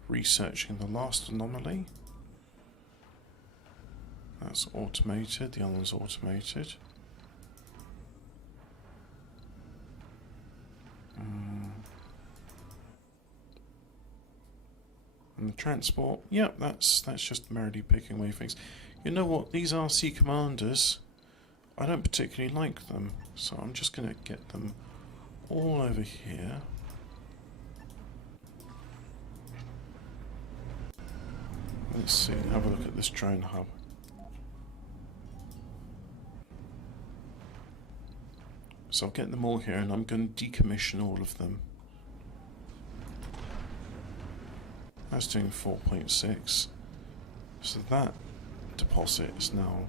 researching the last anomaly. That's automated, the other one's automated. And the transport, yep, that's just merrily picking away things. You know what, these RC commanders, I don't particularly like them, so I'm just going to get them all over here. Let's see, have a look at this drone hub. So I'll get them all here and I'm going to decommission all of them. That's doing 4.6. So that deposit is now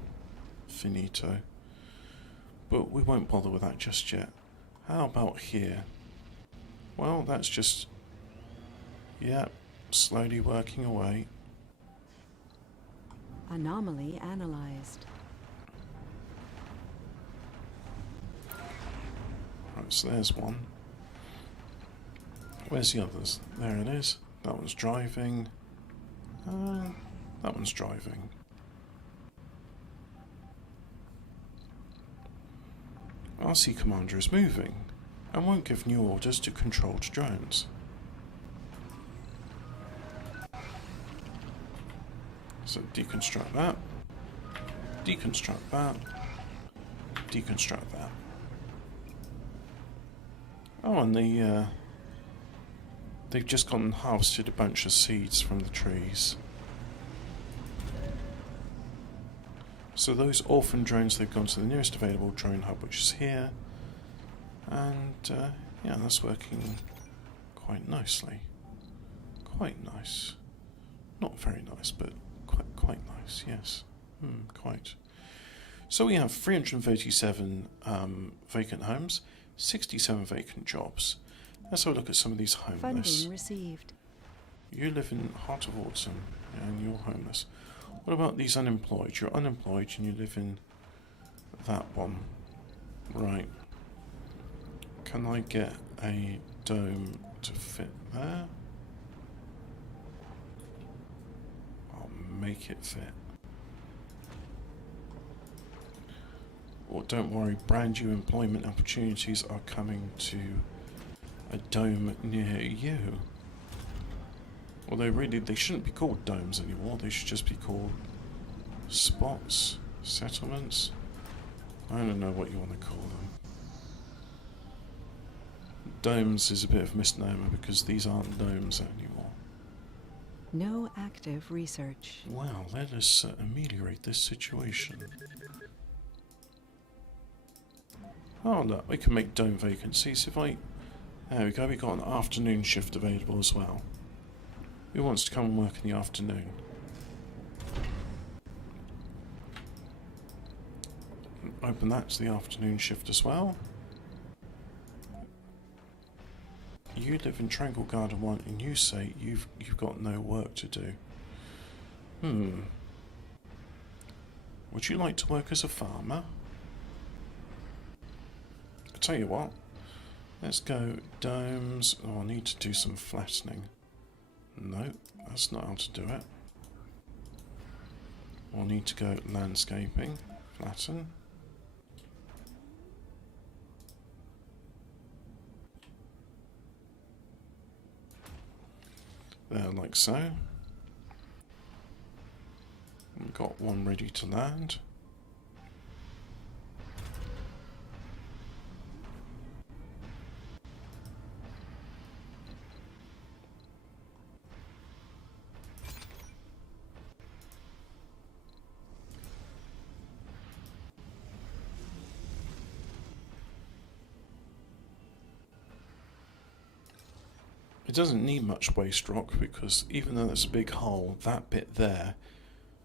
finito. But we won't bother with that just yet. How about here? Well, that's just... yeah, slowly working away. Anomaly analyzed. Right, so there's one. Where's the others? There it is. That one's driving. That one's driving. RC Commander is moving and won't give new orders to controlled drones. So deconstruct that, deconstruct that, deconstruct that. Oh, and they've just gone and harvested a bunch of seeds from the trees. So those orphan drones, they've gone to the nearest available drone hub, which is here. And yeah, that's working quite nicely. Quite nice. Not very nice, but quite nice, yes. Quite. So we have 337 vacant homes, 67 vacant jobs. Let's have a look at some of these homeless. Funding received. You live in Heart of Autumn and you're homeless. What about these unemployed? You're unemployed and you live in that one. Right. Can I get a dome to fit there? I'll make it fit. Well, don't worry, brand new employment opportunities are coming to a dome near you. Although really they shouldn't be called domes anymore, they should just be called spots, settlements. I don't know what you want to call them. Domes is a bit of a misnomer because these aren't domes anymore. No active research. Well, let us ameliorate this situation. Oh look, we can make dome vacancies. If I... There we go, we've got an afternoon shift available as well. Who wants to come and work in the afternoon? Open that to the afternoon shift as well. You live in Tranquil Garden 1 and you say you've got no work to do. Would you like to work as a farmer? I'll tell you what. Let's go domes. Oh, I need to do some flattening. No, that's not how to do it. We'll need to go landscaping, flatten. There, like so. We've got one ready to land. It doesn't need much waste rock because even though there's a big hole, that bit there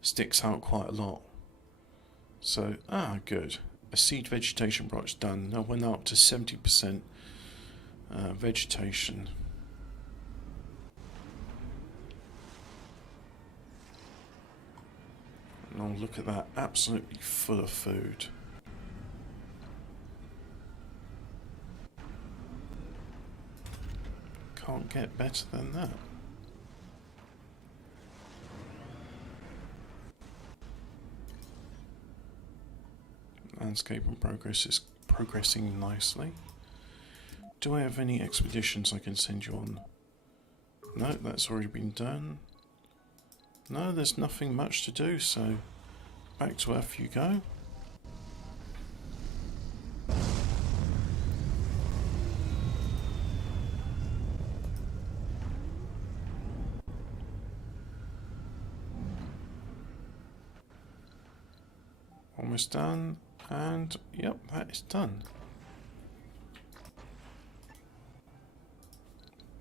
sticks out quite a lot. So, good. A seed vegetation branch done. Now we're now up to 70% vegetation. And oh, look at that, absolutely full of food. Can't get better than that. Landscape and progress is progressing nicely. Do I have any expeditions I can send you on? No, that's already been done. No, there's nothing much to do, so back to Earth you go. Almost done, and yep, that is done.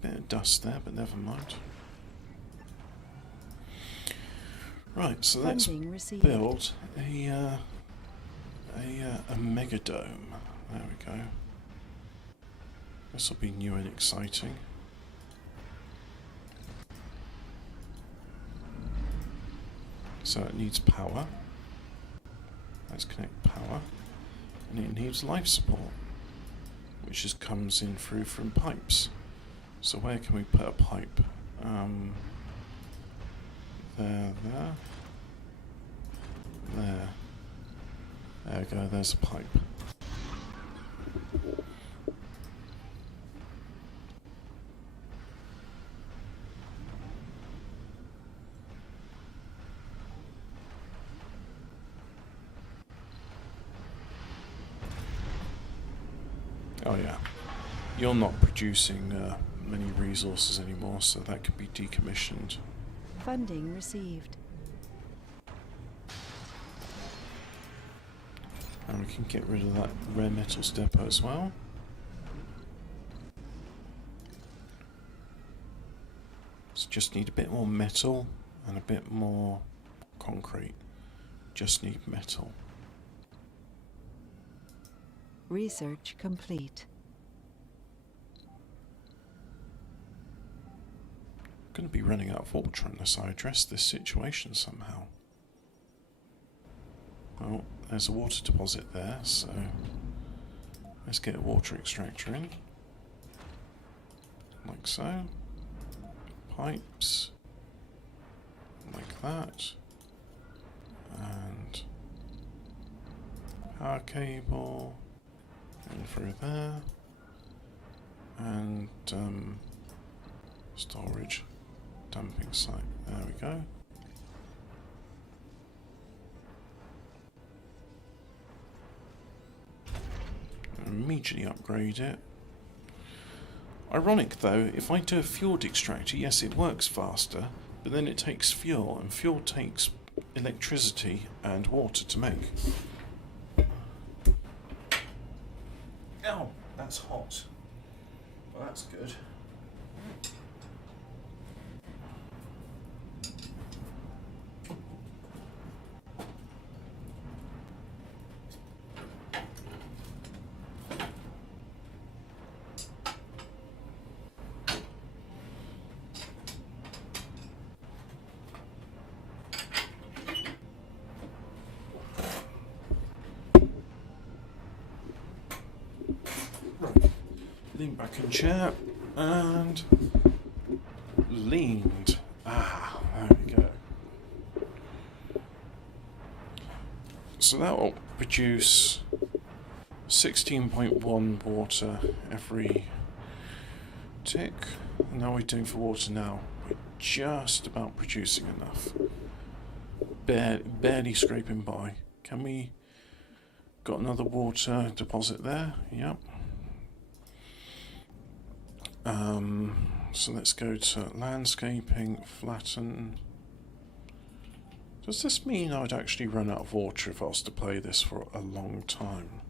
Bit of dust there, but never mind. Right, so let's Funding received. build a mega dome. There we go. This will be new and exciting. So it needs power. Let's connect power. And it needs life support, which just comes in through from pipes. So where can we put a pipe? There. There we go, there's a pipe. Oh yeah, you're not producing many resources anymore, so that can be decommissioned. Funding received. And we can get rid of that rare metals depot as well. So just need a bit more metal and a bit more concrete. Just need metal. Research complete. Going to be running out of water unless I address this situation somehow. Well, there's a water deposit there, so let's get a water extractor in. Like so. Pipes. Like that. And power cable. And through there. And storage. Dumping site. There we go. Immediately upgrade it. Ironic though, if I do a fuel extractor, yes it works faster, but then it takes fuel, and fuel takes electricity and water to make. Oh, that's hot. Well, that's good. Lean back in chair and leaned. Ah, there we go. So that will produce 16.1 water every tick. And how are we doing for water now? We're just about producing enough. Barely scraping by. Can we... Got another water deposit there? Yep. So let's go to landscaping, flatten. Does this mean I'd actually run out of water if I was to play this for a long time?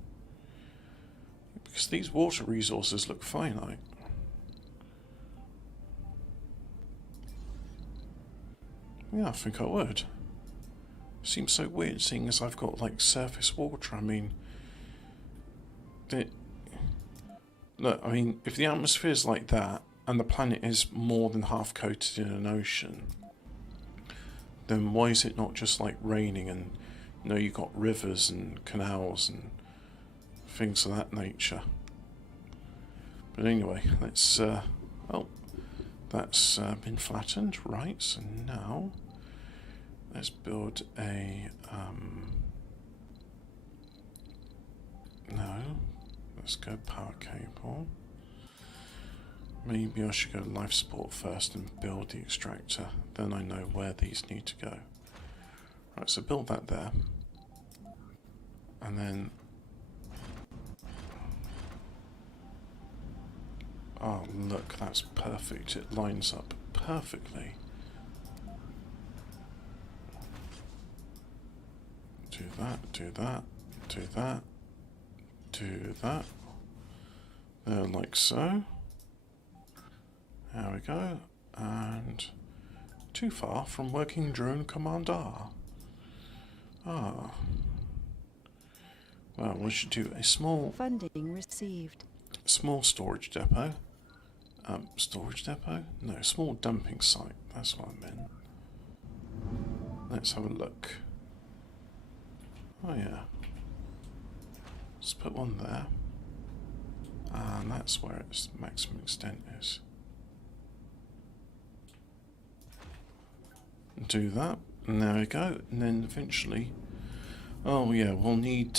Because these water resources look finite. Yeah, I think I would. Seems so weird seeing as I've got like surface water. I mean, look, I mean, if the atmosphere is like that and the planet is more than half coated in an ocean, then why is it not just like raining and, you know, you've got rivers and canals and things of that nature? But anyway, let's, oh, that's been flattened, right, so now let's build a, no, let's go power cable. Maybe I should go life support first and build the extractor, then I know where these need to go. Right, so build that there. And then... oh look, that's perfect, it lines up perfectly. Do that, do that, do that, do that. There, like so. There we go. And Too far from working drone commander. Ah. Well, we should do a small Funding received. storage depot. Storage depot? No, small dumping site. That's what I meant. Let's have a look. Oh yeah. Let's put one there. And that's where its maximum extent is. Do that. And there we go. And then eventually... Oh yeah, we'll need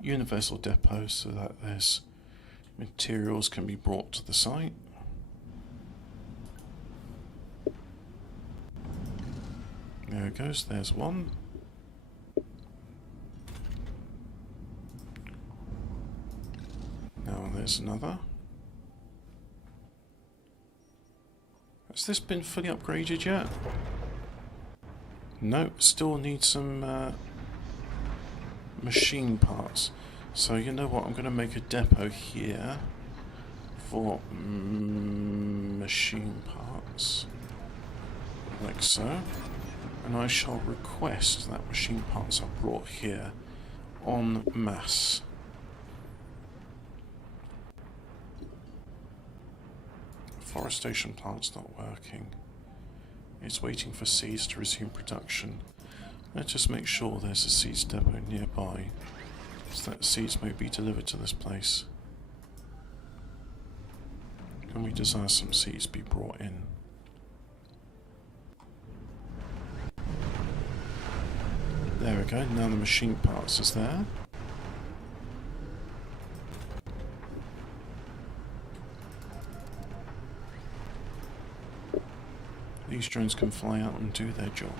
universal depots so that there's materials can be brought to the site. There it goes, there's one. Now there's another. Has this been fully upgraded yet? No, still need some machine parts. So you know what, I'm going to make a depot here for machine parts, like so. And I shall request that machine parts are brought here en masse. Forestation plant's not working. It's waiting for seeds to resume production. Let's just make sure there's a seeds depot nearby, so that seeds may be delivered to this place. And we desire some seeds be brought in. There we go, now the machine parts is there. These drones can fly out and do their job.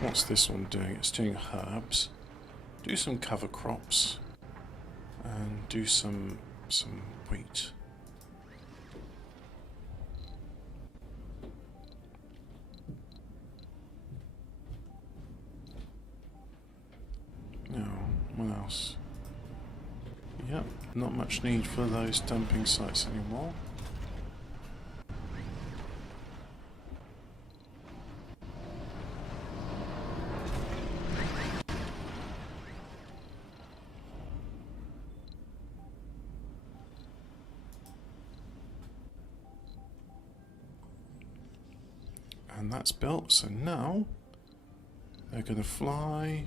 What's this one doing? It's doing herbs. Do some cover crops and do some wheat. Now, what else? Yep, not much need for those dumping sites anymore. And that's built, so now they're going to fly.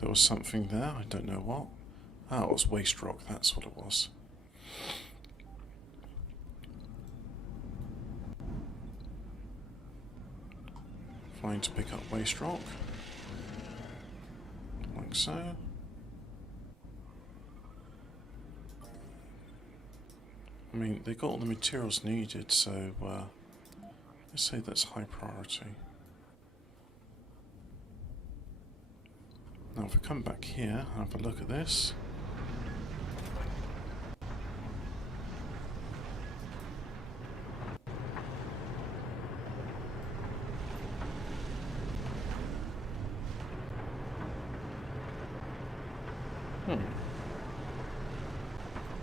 There was something there, I don't know what. Ah, it was waste rock, that's what it was. Flying to pick up waste rock. Like so. I mean, they got all the materials needed, so let's say that's high priority. Now if we come back here and have a look at this.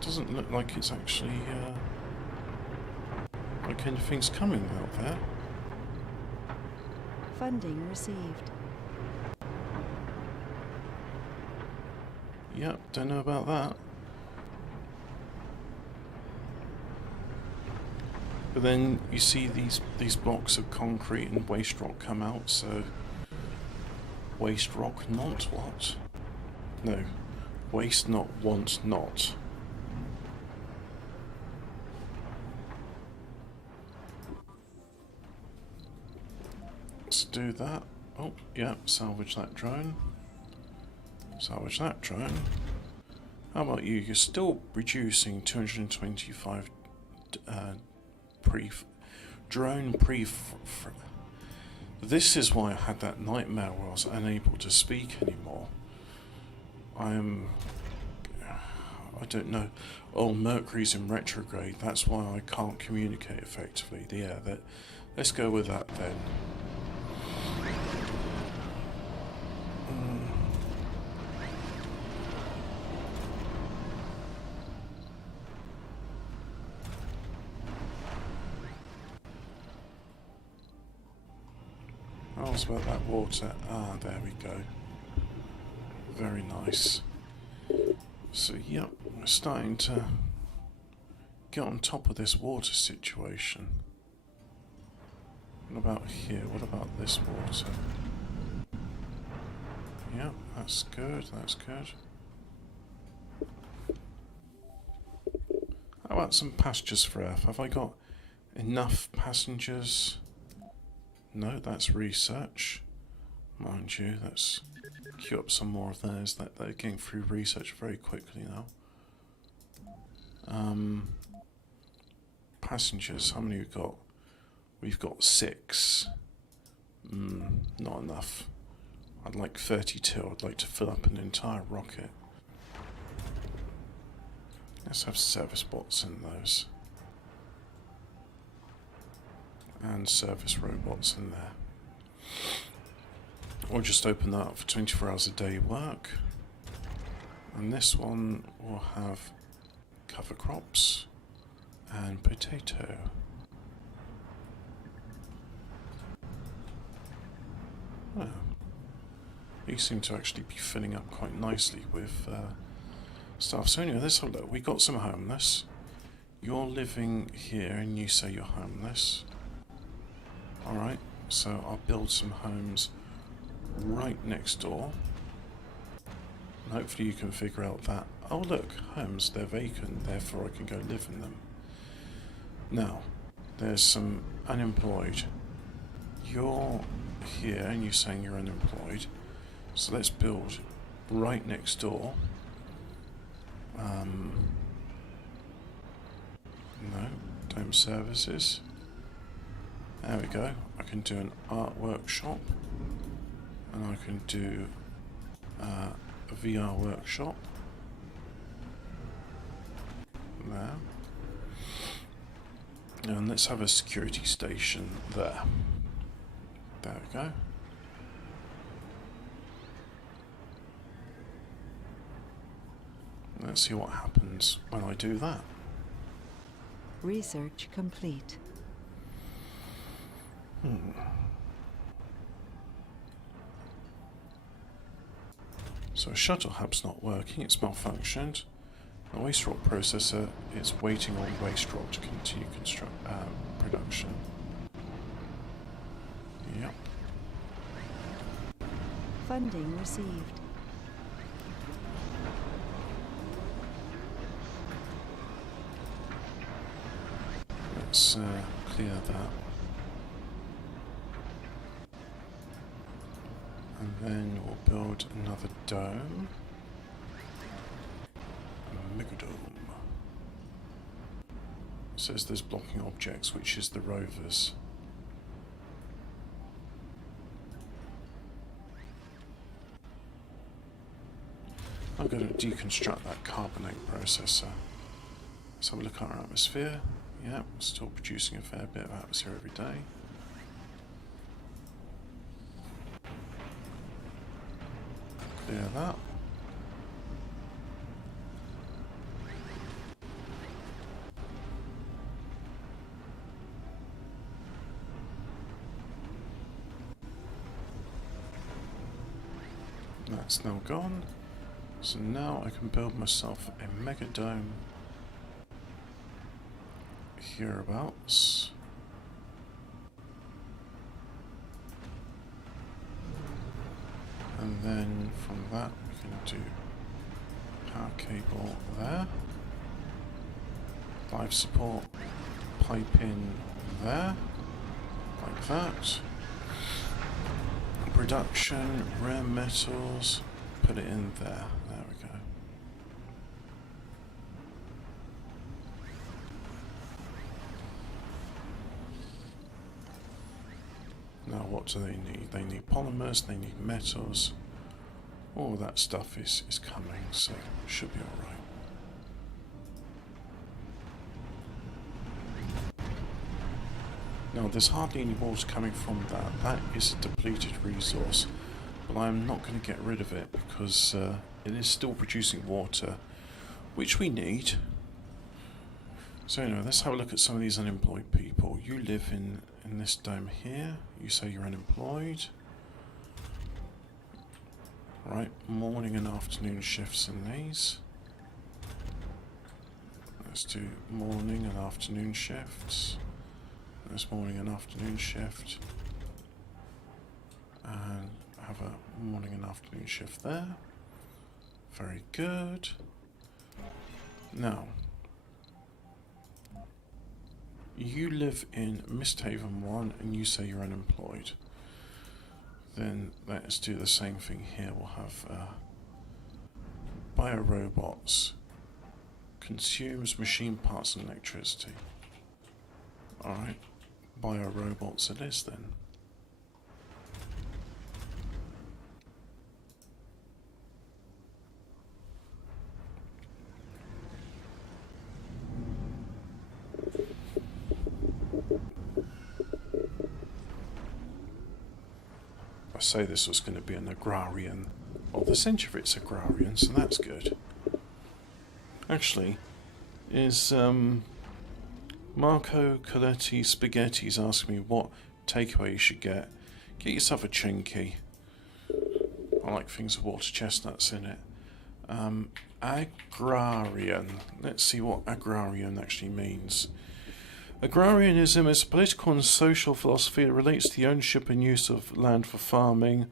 Doesn't look like it's actually like anything's coming out there. Funding received. Yep, don't know about that. But then you see these blocks of concrete and waste rock come out, so waste rock not what? No. Waste not want not. Let's do that. Oh, yeah, salvage that drone. Salvage that drone. How about you? You're still reducing 225 drone pre. This is why I had that nightmare where I was unable to speak anymore. I don't know. Oh, Mercury's in retrograde. That's why I can't communicate effectively. Yeah, let's go with that then. Oh, it's about that water. Ah, there we go. Very nice. So, yep, we're starting to get on top of this water situation. What about here? What about this water? Yep, that's good, that's good. How about some passengers for F? Have I got enough passengers? No, that's research. Mind you, let's queue up some more of theirs. They're getting through research very quickly now. Passengers, how many we've got? We've got 6. Not enough. I'd like 32. I'd like to fill up an entire rocket. Let's have service bots in those. And service robots in there. Or just open that up for 24 hours a day work. And this one will have cover crops and potato. Oh. These seem to actually be filling up quite nicely with stuff. So anyway, let's have a look. We got some homeless. You're living here and you say you're homeless. Alright, so I'll build some homes right next door. And hopefully you can figure out that, oh look, homes, they're vacant, therefore I can go live in them. Now, there's some unemployed. You're here and you're saying you're unemployed. So let's build right next door. No, Dome Services. There we go. I can do an art workshop. And I can do a VR workshop. There. And let's have a security station there. There we go. Let's see what happens when I do that. Research complete. So a shuttle hub's not working, it's malfunctioned. The waste rock processor is waiting on waste rock to continue production. Yep. Funding received. Let's clear that. And then we'll build another dome. A megadome. It says there's blocking objects, which is the rovers. I'm going to deconstruct that carbonate processor. Let's have a look at our atmosphere. Yeah, still producing a fair bit of atmosphere every day. Clear that. That's now gone. So now I can build myself a mega dome hereabouts. And then from that we can do power cable there. Life support pipe in there, like that. Production, rare metals, put it in there. There we go. Now what do they need? They need polymers, they need metals. All that stuff is coming, so it should be alright. Now, there's hardly any water coming from that. That is a depleted resource, but I'm not going to get rid of it because it is still producing water, which we need. So anyway, let's have a look at some of these unemployed people. You live in this dome here. You say you're unemployed. Right, morning and afternoon shifts in these. Let's do morning and afternoon shifts. This morning and afternoon shift. And have a morning and afternoon shift there. Very good. Now, you live in Misthaven 1 and you say you're unemployed. Then let's do the same thing here. We'll have biorobots. Consumes machine parts and electricity. Alright, biorobots it is then. I say this was going to be an agrarian. Well, the centre of it's agrarian, so that's good. Actually, is Marco Coletti Spaghetti's asking me what takeaway you should get. Get yourself a chinky. I like things with water chestnuts in it. Agrarian. Let's see what agrarian actually means. Agrarianism is a political and social philosophy that relates to the ownership and use of land for farming,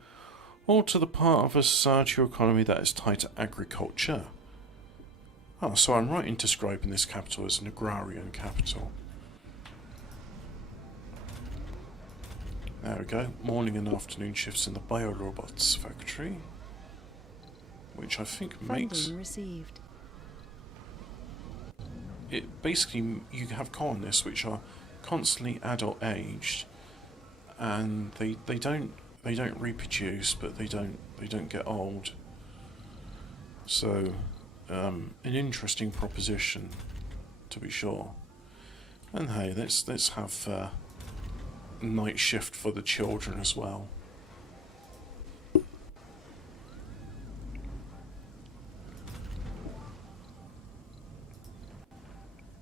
or to the part of a society or economy that is tied to agriculture. Oh, so I'm right in describing this capital as an agrarian capital. There we go. Morning and afternoon shifts in the biorobots factory, which I think makes Funding received. it basically, you have colonists which are constantly adult aged, and they don't reproduce, but they don't get old. So an interesting proposition, to be sure. And hey, let's have a night shift for the children as well.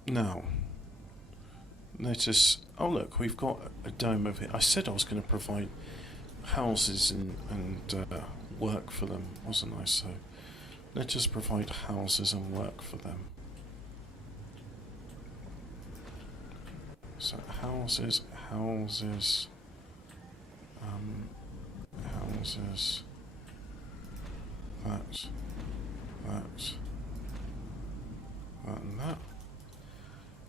Now, let us. Oh look, we've got a dome over here. I said I was going to provide houses and work for them, wasn't I? So let us provide houses and work for them. So houses, houses, that, and that.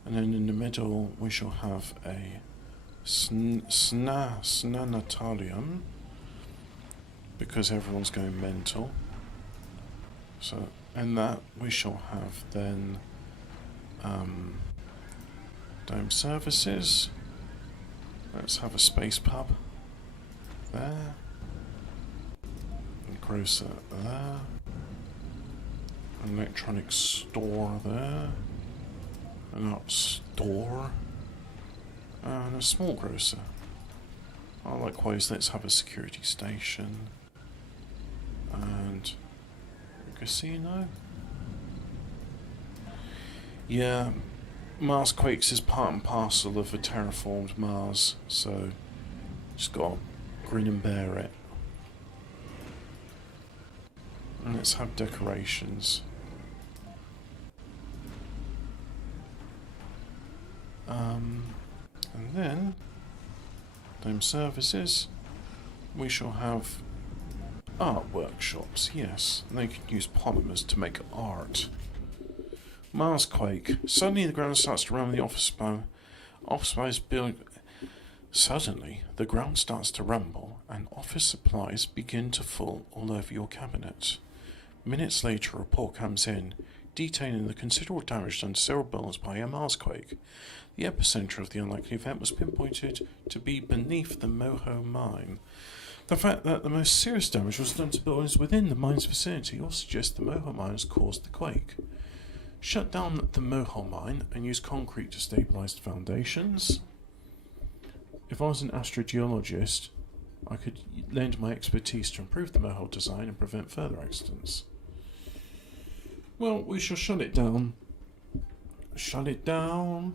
And then in the middle we shall have a snanatarium, because everyone's going mental. So in that we shall have then dome services. Let's have a space pub there, and grocer there, an electronics store there, an art store, and a small grocer. Likewise, let's have a security station and a casino. Yeah, Mars Quakes is part and parcel of a terraformed Mars, so just gotta grin and bear it. And let's have decorations. And then, dome services, we shall have art workshops, yes, and they can use polymers to make art. Marsquake. Suddenly the ground starts to rumble, the office supplies build. Suddenly the ground starts to rumble and office supplies begin to fall all over your cabinet. Minutes later a report comes in, detailing the considerable damage done to several buildings by a Marsquake. The epicenter of the unlikely event was pinpointed to be beneath the Moho mine. The fact that the most serious damage was done to buildings within the mine's vicinity also suggests the Moho mine has caused the quake. Shut down the Moho mine and use concrete to stabilize the foundations. if I was an astrogeologist, I could lend my expertise to improve the motorhull design and prevent further accidents. Well, we shall shut it down. Shut it down,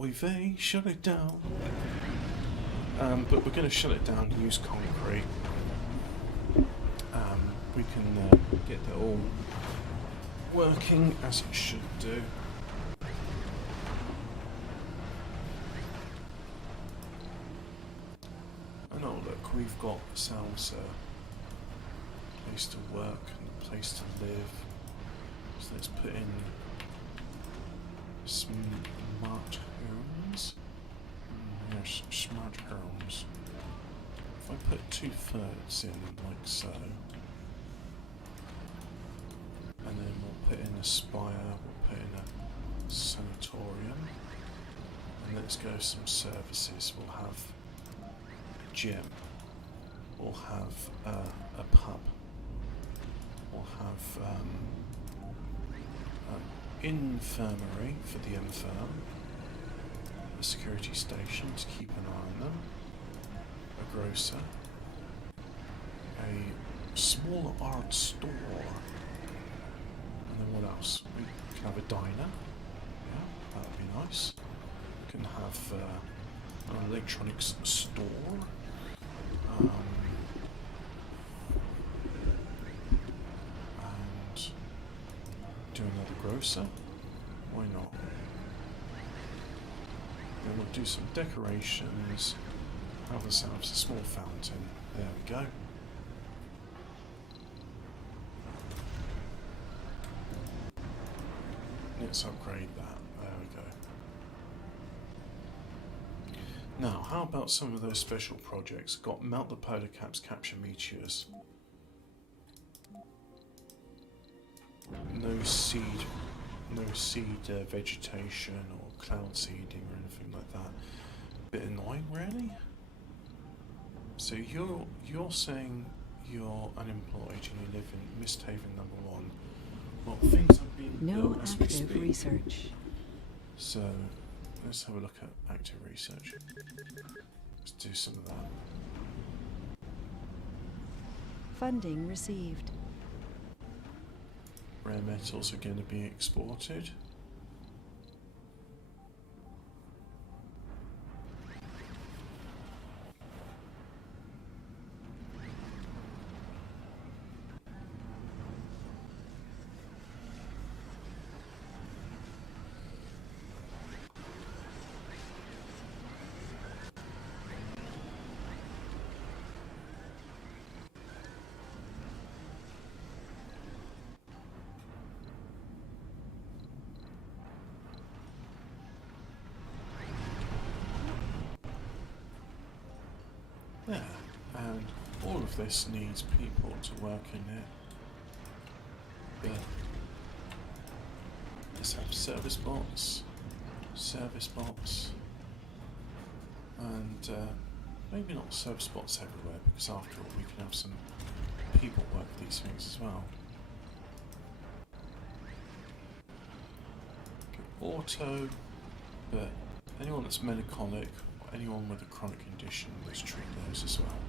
oy vey, shut it down. But we're going to shut it down, use concrete. We can get that all working as it should do. And oh look, we've got ourselves a place to work and a place to live. So let's put in smart homes. Yes, smart homes. If I put 2/3 in like so, and then we'll put in a spire, we'll put in a sanatorium, and let's go some services. We'll have a gym, we'll have a pub, we'll have infirmary for the infirm, a security station to keep an eye on them, a grocer, a small art store, and then what else? We can have a diner, yeah, that would be nice. We can have an electronics store, and do another grocer, why not? Then we'll do some decorations, have ourselves a small fountain, there we go. Let's upgrade that, there we go. Now, how about some of those special projects? Got melt the polar caps, capture meteors. No seed vegetation or cloud seeding or anything like that. Bit annoying, really. So you're saying you're unemployed and you live in Misthaven #1. Well, things are being No built as we active speak. research. So let's have a look at active research. Let's do some of that. Funding received. Rare metals are going to be exported. Yeah, and all of this needs people to work in it. But let's have service bots, and maybe not service bots everywhere, because after all we can have some people work these things as well. Auto, but anyone that's melancholic, anyone with a chronic condition, let's treat those as well.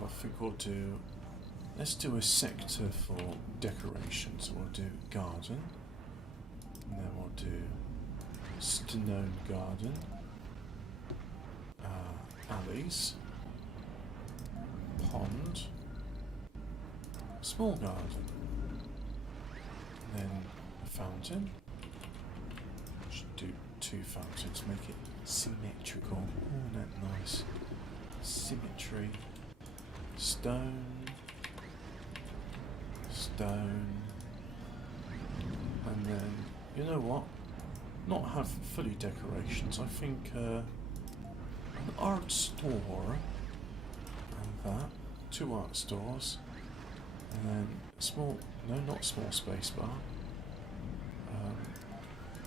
I think we'll do, let's do a sector for decorations. We'll do garden, and then we'll do stone garden, alleys, pond, small garden, and then a fountain. Should do 2 fountains, make it symmetrical. Oh, that's nice. Symmetry. Stone. And then, you know what? Not have fully decorations. I think an art store. And that. 2 art stores. And then small, no, not small space bar.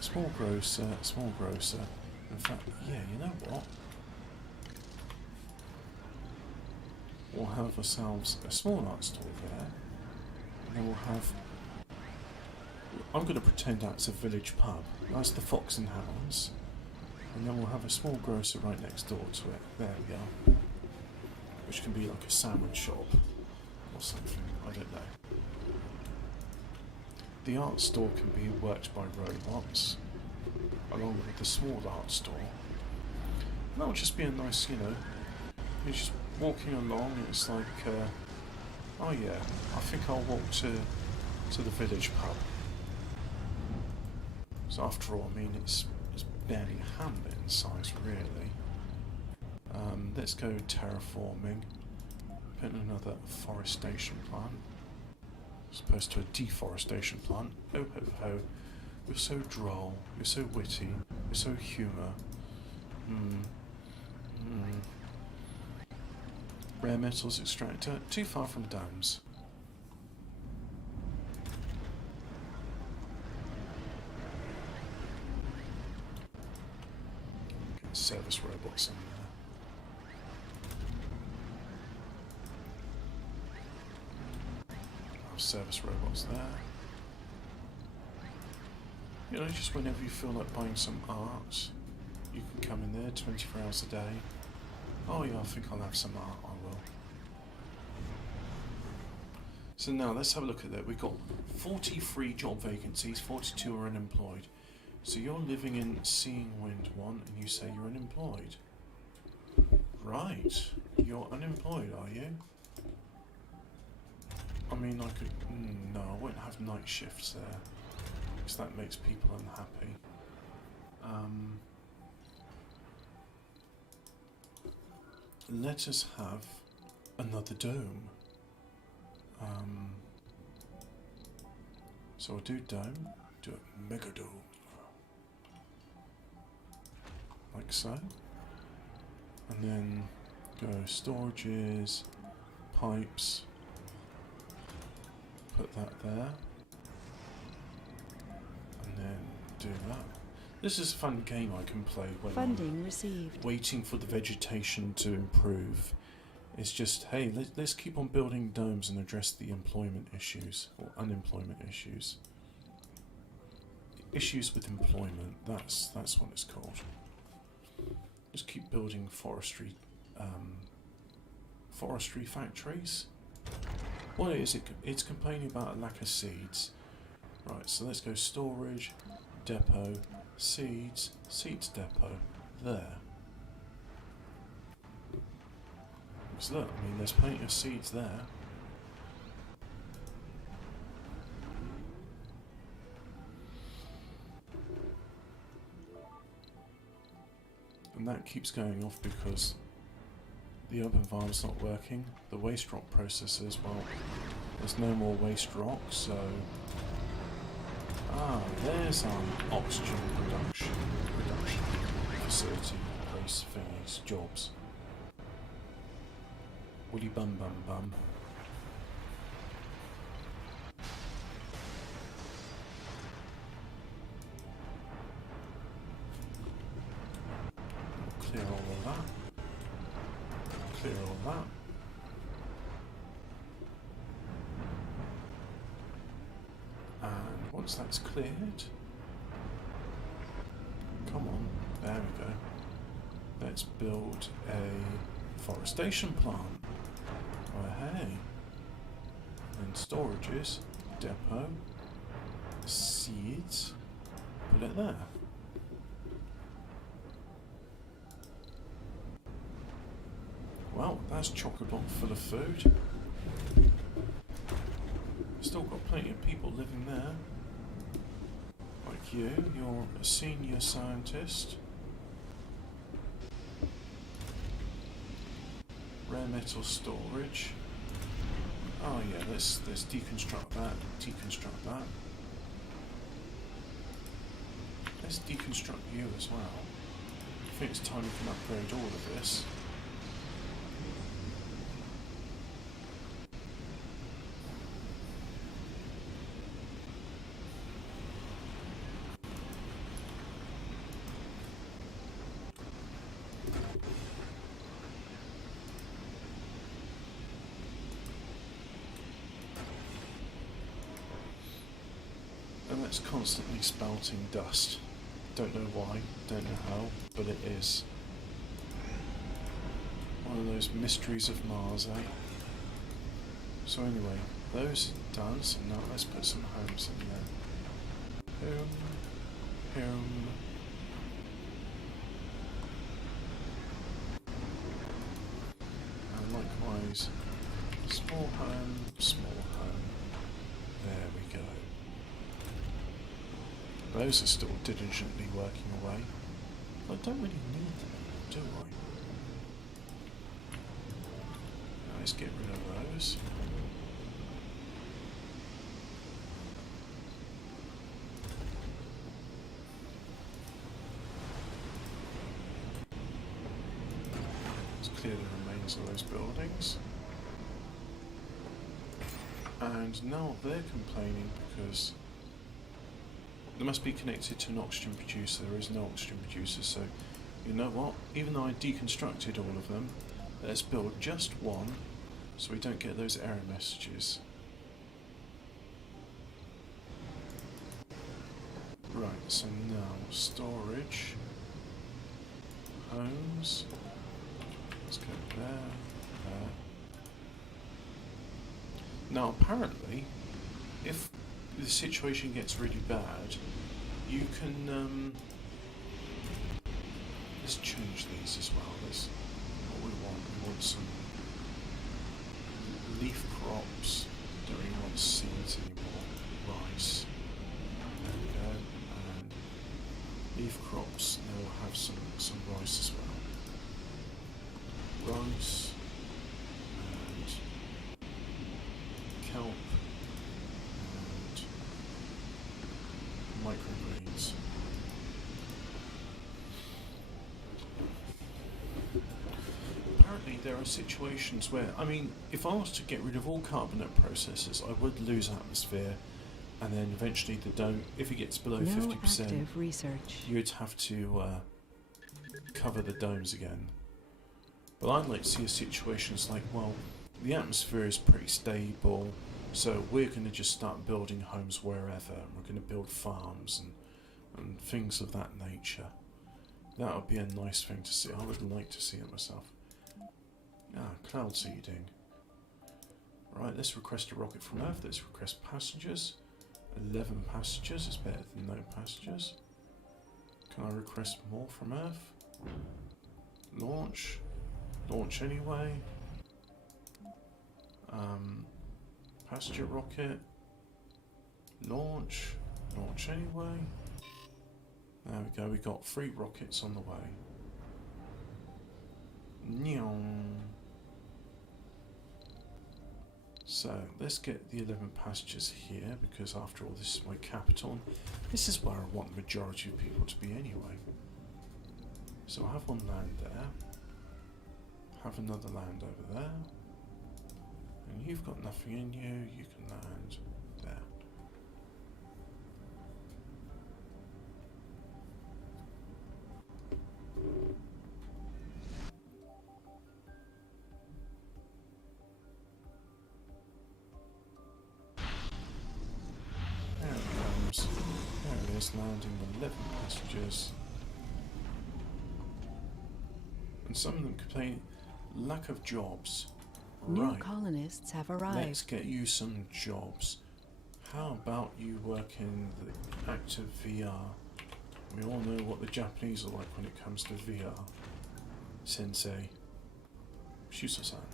Small grocer. In fact, yeah, you know what? We'll have ourselves a small art store there, and then we'll have I'm going to pretend that's a village pub. That's the Fox and Hounds. And then we'll have a small grocer right next door to it. There we go. Which can be like a sandwich shop or something. I don't know. The art store can be worked by robots, along with the small art store. And that'll just be a nice, you know, you're just walking along and it's like, oh yeah, I think I'll walk to the village pub. So after all, I mean, it's barely a hamlet in size, really. Let's go terraforming. Put in another forestation plant. As opposed to a deforestation plant. Oh ho ho. You're so droll. You're so witty. You're so humour. Rare metals extractor. Too far from dams. Get service robots in there. Service robots there. You know, just whenever you feel like buying some art, you can come in there 24 hours a day. Oh yeah, I think I'll have some art, I will. So now let's have a look at that. We've got 43 job vacancies, 42 are unemployed. So you're living in Seeing Wind 1 and you say you're unemployed. Right, you're unemployed, are you? I mean, I could... no, I won't have night shifts there, because that makes people unhappy. Let us have another dome. So I'll do dome, do a mega dome. Like so. And then go storages, pipes. Put that there, and then do that. This is a fun game I can play when Funding received. waiting for the vegetation to improve. It's just, hey, let's keep on building domes and address the employment issues, or unemployment issues. Issues with employment, that's what it's called. Just keep building forestry factories. What is it? It's complaining about a lack of seeds. Right, so let's go storage, depot, seeds depot, there. So look, I mean, there's plenty of seeds there. And that keeps going off because the urban farm's not working. The waste rock processors, well, there's no more waste rock, so... there's our oxygen production facility place things, jobs. Woody bum bum bum. Clear all of that. Clear all that. And once that's cleared, come on, there we go. Let's build a forestation plant. Oh hey. And storages, depot, seeds, put it there. Well, that's chock-a-block full of food. Still got plenty of people living there. Like you, you're a senior scientist. Rare metal storage. Oh yeah, let's deconstruct that, deconstruct that. Let's deconstruct you as well. I think it's time we can upgrade all of this. it's constantly spouting dust. Don't know why, don't know how, but it is. One of those mysteries of Mars, eh? So anyway, those are done, so now let's put some homes in there. Home. And likewise, small home, small home. There we go. Those are still diligently working away. I don't really need them, do I? Let's get rid of those. Let's clear the remains of those buildings. And now they're complaining because they must be connected to an oxygen producer. There is no oxygen producer, so you know what? Even though I deconstructed all of them, let's build just one so we don't get those error messages. Right, so now storage, homes, let's go there. Now apparently, if the situation gets really bad, you can, let's change these as well. That's what we want. We want some leaf crops. Don't really want seeds anymore. Rice. There we go. And leaf crops, now we'll have some rice as well. Rice. Kelp and microgreens. Apparently there are situations where, I mean, if I was to get rid of all carbonate processes, I would lose atmosphere, and then eventually the dome, if it gets below 50%, active research. you'd have to cover the domes again. But I'd like to see situations like, well, the atmosphere is pretty stable, so we're going to just start building homes wherever. We're going to build farms and things of that nature. That would be a nice thing to see. I would like to see it myself. Cloud seeding. Right, let's request a rocket from Earth. Let's request passengers. 11 passengers is better than no passengers. Can I request more from Earth? Launch. Launch anyway. Passenger rocket. Launch. Launch anyway. There we go, we got 3 rockets on the way. Nyong. So let's get the 11 passengers here, because after all this is my capital. This is where I want the majority of people to be anyway. So I have one land there. Have another land over there. And you've got nothing in you, you can land there. There it comes. There it is, landing with 11 passengers. And some of them complain lack of jobs. New Right. colonists have arrived. Let's get you some jobs. How about you work in the active VR? We all know what the Japanese are like when it comes to VR. Sensei. Shuso-san.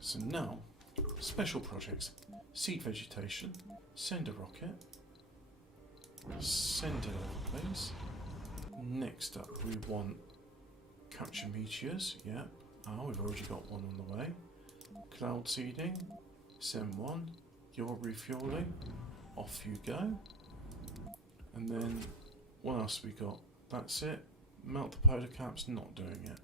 So now, special projects. Seed vegetation. Send a rocket. Send it over, please. Next up, we want capture meteors. Yeah. Oh, we've already got one on the way. Cloud seeding. Send one. You're refueling. Off you go. And then, what else we got? That's it. Melt the polar caps, not doing it.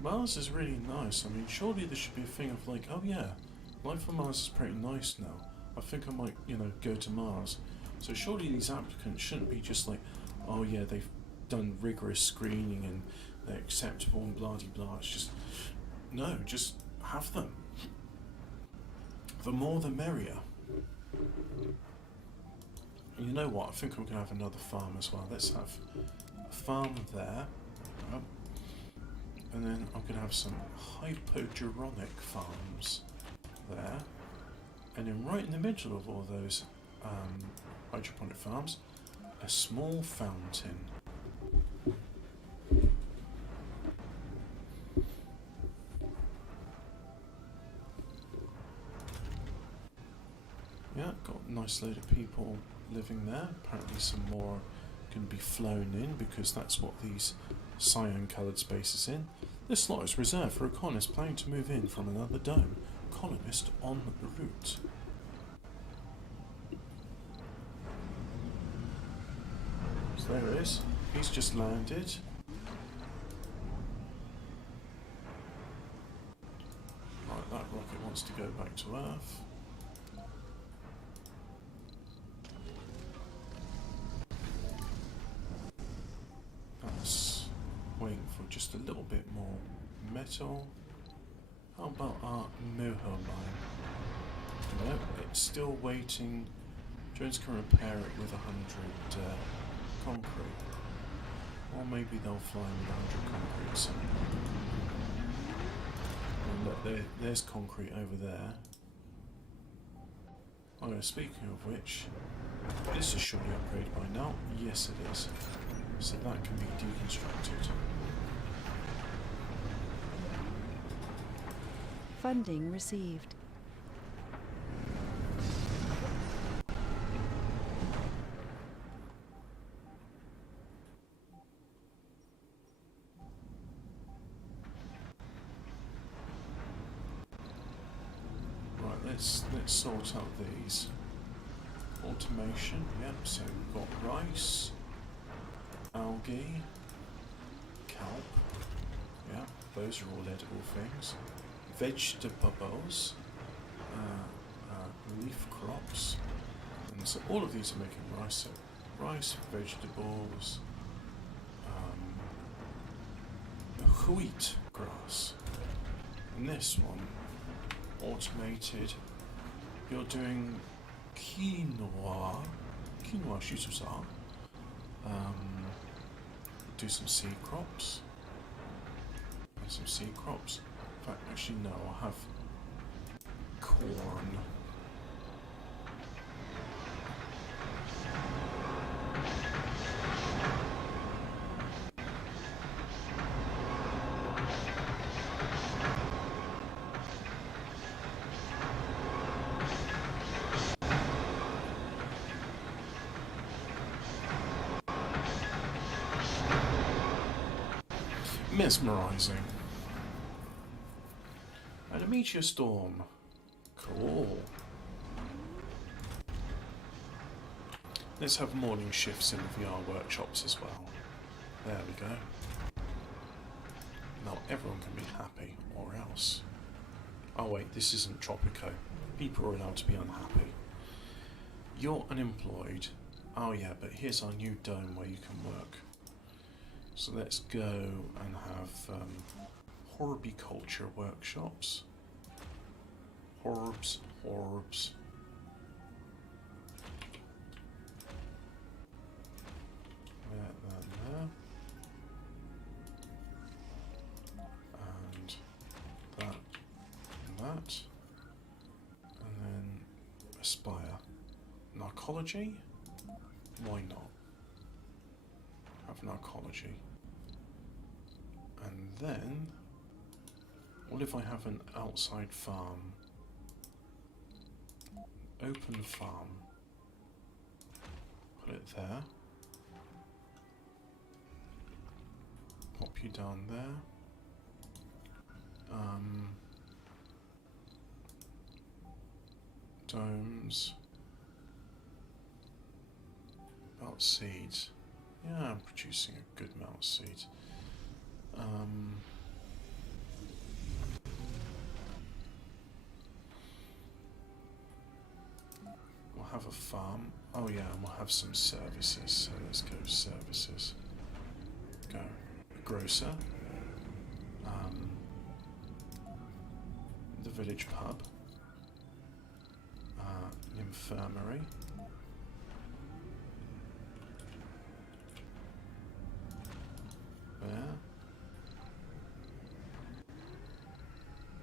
Mars is really nice. I mean, surely there should be a thing of like, oh yeah, life on Mars is pretty nice now. I think I might, go to Mars. So surely these applicants shouldn't be just like, oh yeah, they've done rigorous screening and they're acceptable and blah de blah. It's just no, just have them. The more the merrier. And you know what? I think I'm going to have another farm as well. Let's have a farm there. And then I'm going to have some hypoduronic farms there. And then right in the middle of all those hydroponic farms, a small fountain. Yeah, got a nice load of people living there. Apparently some more can be flown in because that's what these cyan coloured spaces in. This slot is reserved for a colonist planning to move in from another dome. Colonist en route. So there it is. He's just landed. Right, that rocket wants to go back to Earth. That's waiting for just a little bit more metal. How about our moho line? No, it's still waiting. Jones can repair it with 100 concrete. Or maybe they'll fly with 100 concrete somewhere. And look, there's concrete over there. Oh, speaking of which, this is surely upgraded by now. Yes, it is. So that can be deconstructed. Funding received. Right, let's sort out these. Automation, yep, so we've got rice, algae, kelp, yeah, those are all edible things. Vegetables, leaf crops, and so all of these are making rice. So rice, vegetables, wheat grass, and this one automated. You're doing quinoa shoots are. Do some seed crops. Some seed crops. In fact, actually no, I'll have corn. Mesmerizing. And a meteor storm. Cool. Let's have morning shifts in the VR workshops as well. There we go. Now everyone can be happy, or else. Oh wait, this isn't Tropico. People are allowed to be unhappy. You're unemployed. Oh yeah, but here's our new dome where you can work. So let's go and have horticulture workshops. Horbs. There. And that and that. And then aspire. Narcology? Why not? Have narcology. And then, what if I have an outside farm? Open farm. Put it there. Pop you down there. Domes. About seeds. Yeah, I'm producing a good amount of seeds. We'll have a farm. Oh yeah, and we'll have some services. So let's go services. go. A grocer. The village pub. An infirmary. There.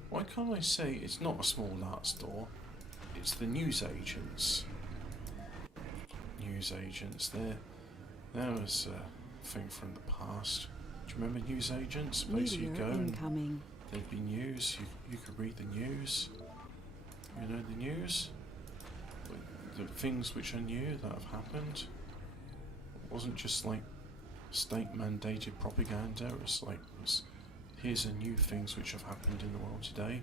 Why can't I say it's not a small art store? It's the newsagents. Newsagents. There was a thing from the past. Do you remember newsagents? Place you Meteor go incoming. and there'd be news. You could read the news. You know the news? The things which are new that have happened. It wasn't just like state mandated propaganda. It's like here's the new things which have happened in the world today.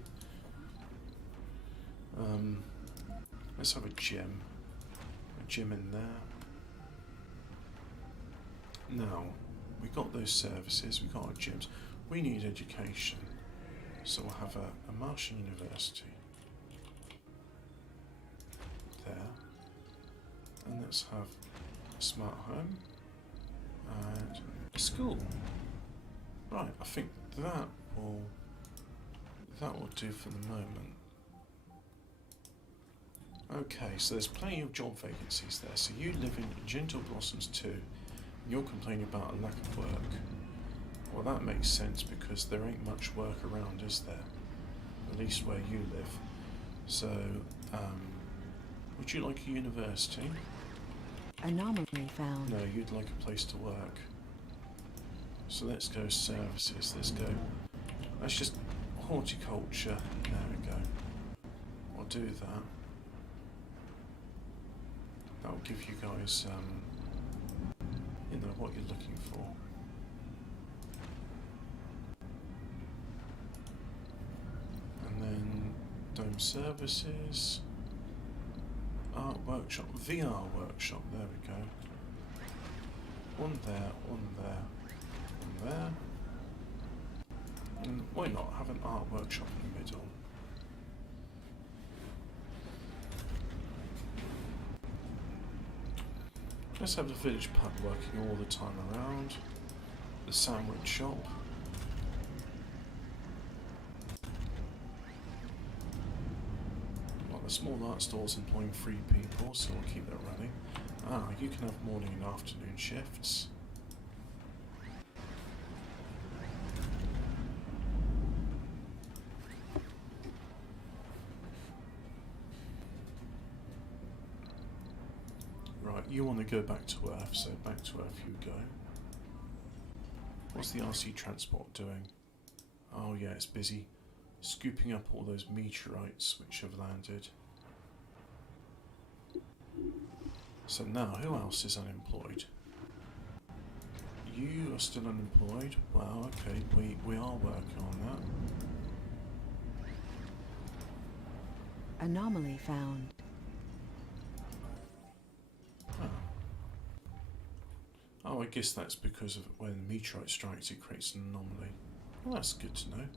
Let's have a gym. A gym in there. Now, we got those services, we got our gyms. We need education. So we'll have a Martian university. There. And let's have a smart home. And a school. Right, I think that will do for the moment. Okay, so there's plenty of job vacancies there. So you live in Gentle Blossoms 2, and you're complaining about a lack of work. Well, that makes sense because there ain't much work around, is there? At least where you live. So, would you like a university? Anomaly found. No, you'd like a place to work. So let's go services. Let's just horticulture. There we go. I'll do that. That'll give you guys, you know, what you're looking for. And then dome services, art workshop, VR workshop. There we go. One there, one there, one there. And why not have an art workshop in the middle? Let's have the village pub working all the time around. The sandwich shop. Well, the small art store's employing 3 people, so we'll keep that running. Ah, you can have morning and afternoon shifts. Right, you want to go back to Earth, so back to Earth you go. What's the RC transport doing? Oh yeah, it's busy scooping up all those meteorites which have landed. So now, who else is unemployed? You are still unemployed? Wow, okay, we are working on that. Anomaly found. Oh, I guess that's because of when the meteorite strikes, it creates an anomaly. Well, that's good to know.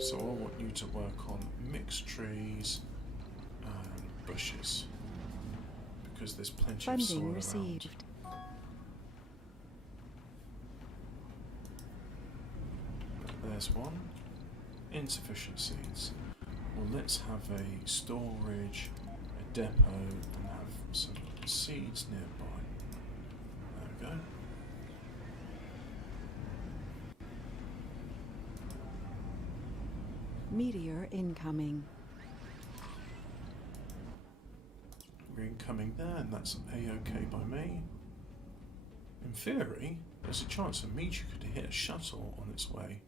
So I want you to work on mixed trees and bushes, because there's plenty of soil Funding around. received. There's one. Insufficient seeds. Well, let's have a storage, a depot, and have some seeds nearby. There we go. Meteor incoming. We're incoming there, and that's A-OK by me. In theory, there's a chance a meteor could hit a shuttle on its way.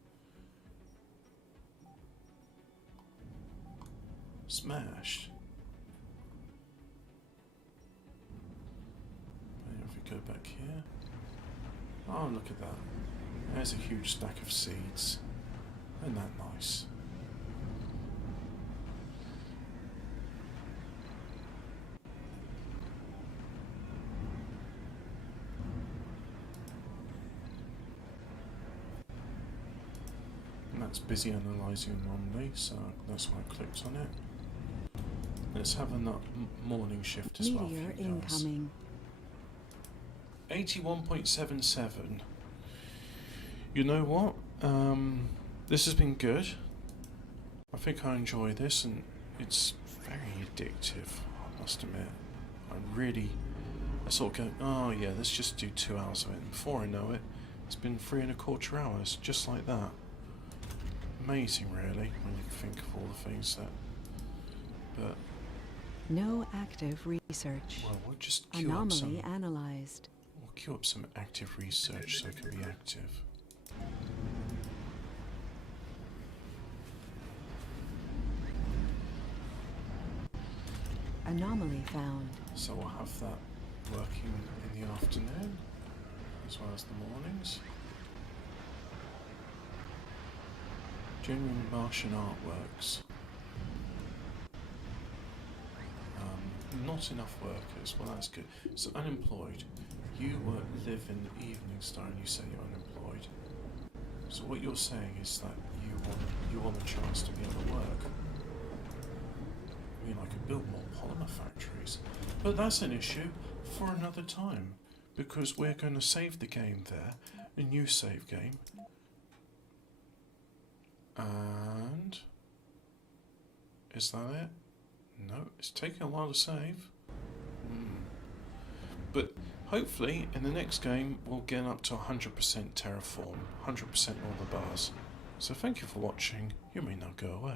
Smashed. And if we go back here. Oh, look at that. There's a huge stack of seeds. Isn't that nice? And that's busy analysing anomaly, so that's why I clicked on it. let's have a morning shift as well. Meteor for you guys. incoming. 81.77. You know what? This has been good. I think I enjoy this, and it's very addictive, I must admit. I sort of go, oh yeah, let's just do 2 hours of it. And before I know it, it's been 3.25 hours, just like that. Amazing, really, when you think of all the things that. But No active research. well, we'll just queue up Anomaly some. analyzed. We'll queue up some active research so it can be active. Anomaly found. So we'll have that working in the afternoon as well as the mornings. Genuine Martian artworks. Not enough workers. Well, that's good. So unemployed. You live in the evening star and you say you're unemployed. So what you're saying is that you want a chance to be able to work. I mean, I could build more polymer factories, but that's an issue for another time because we're going to save the game there, a new save game, and is that it? No, it's taking a while to save. But hopefully in the next game we'll get up to 100% terraform, 100% all the bars. So thank you for watching. You may now go away.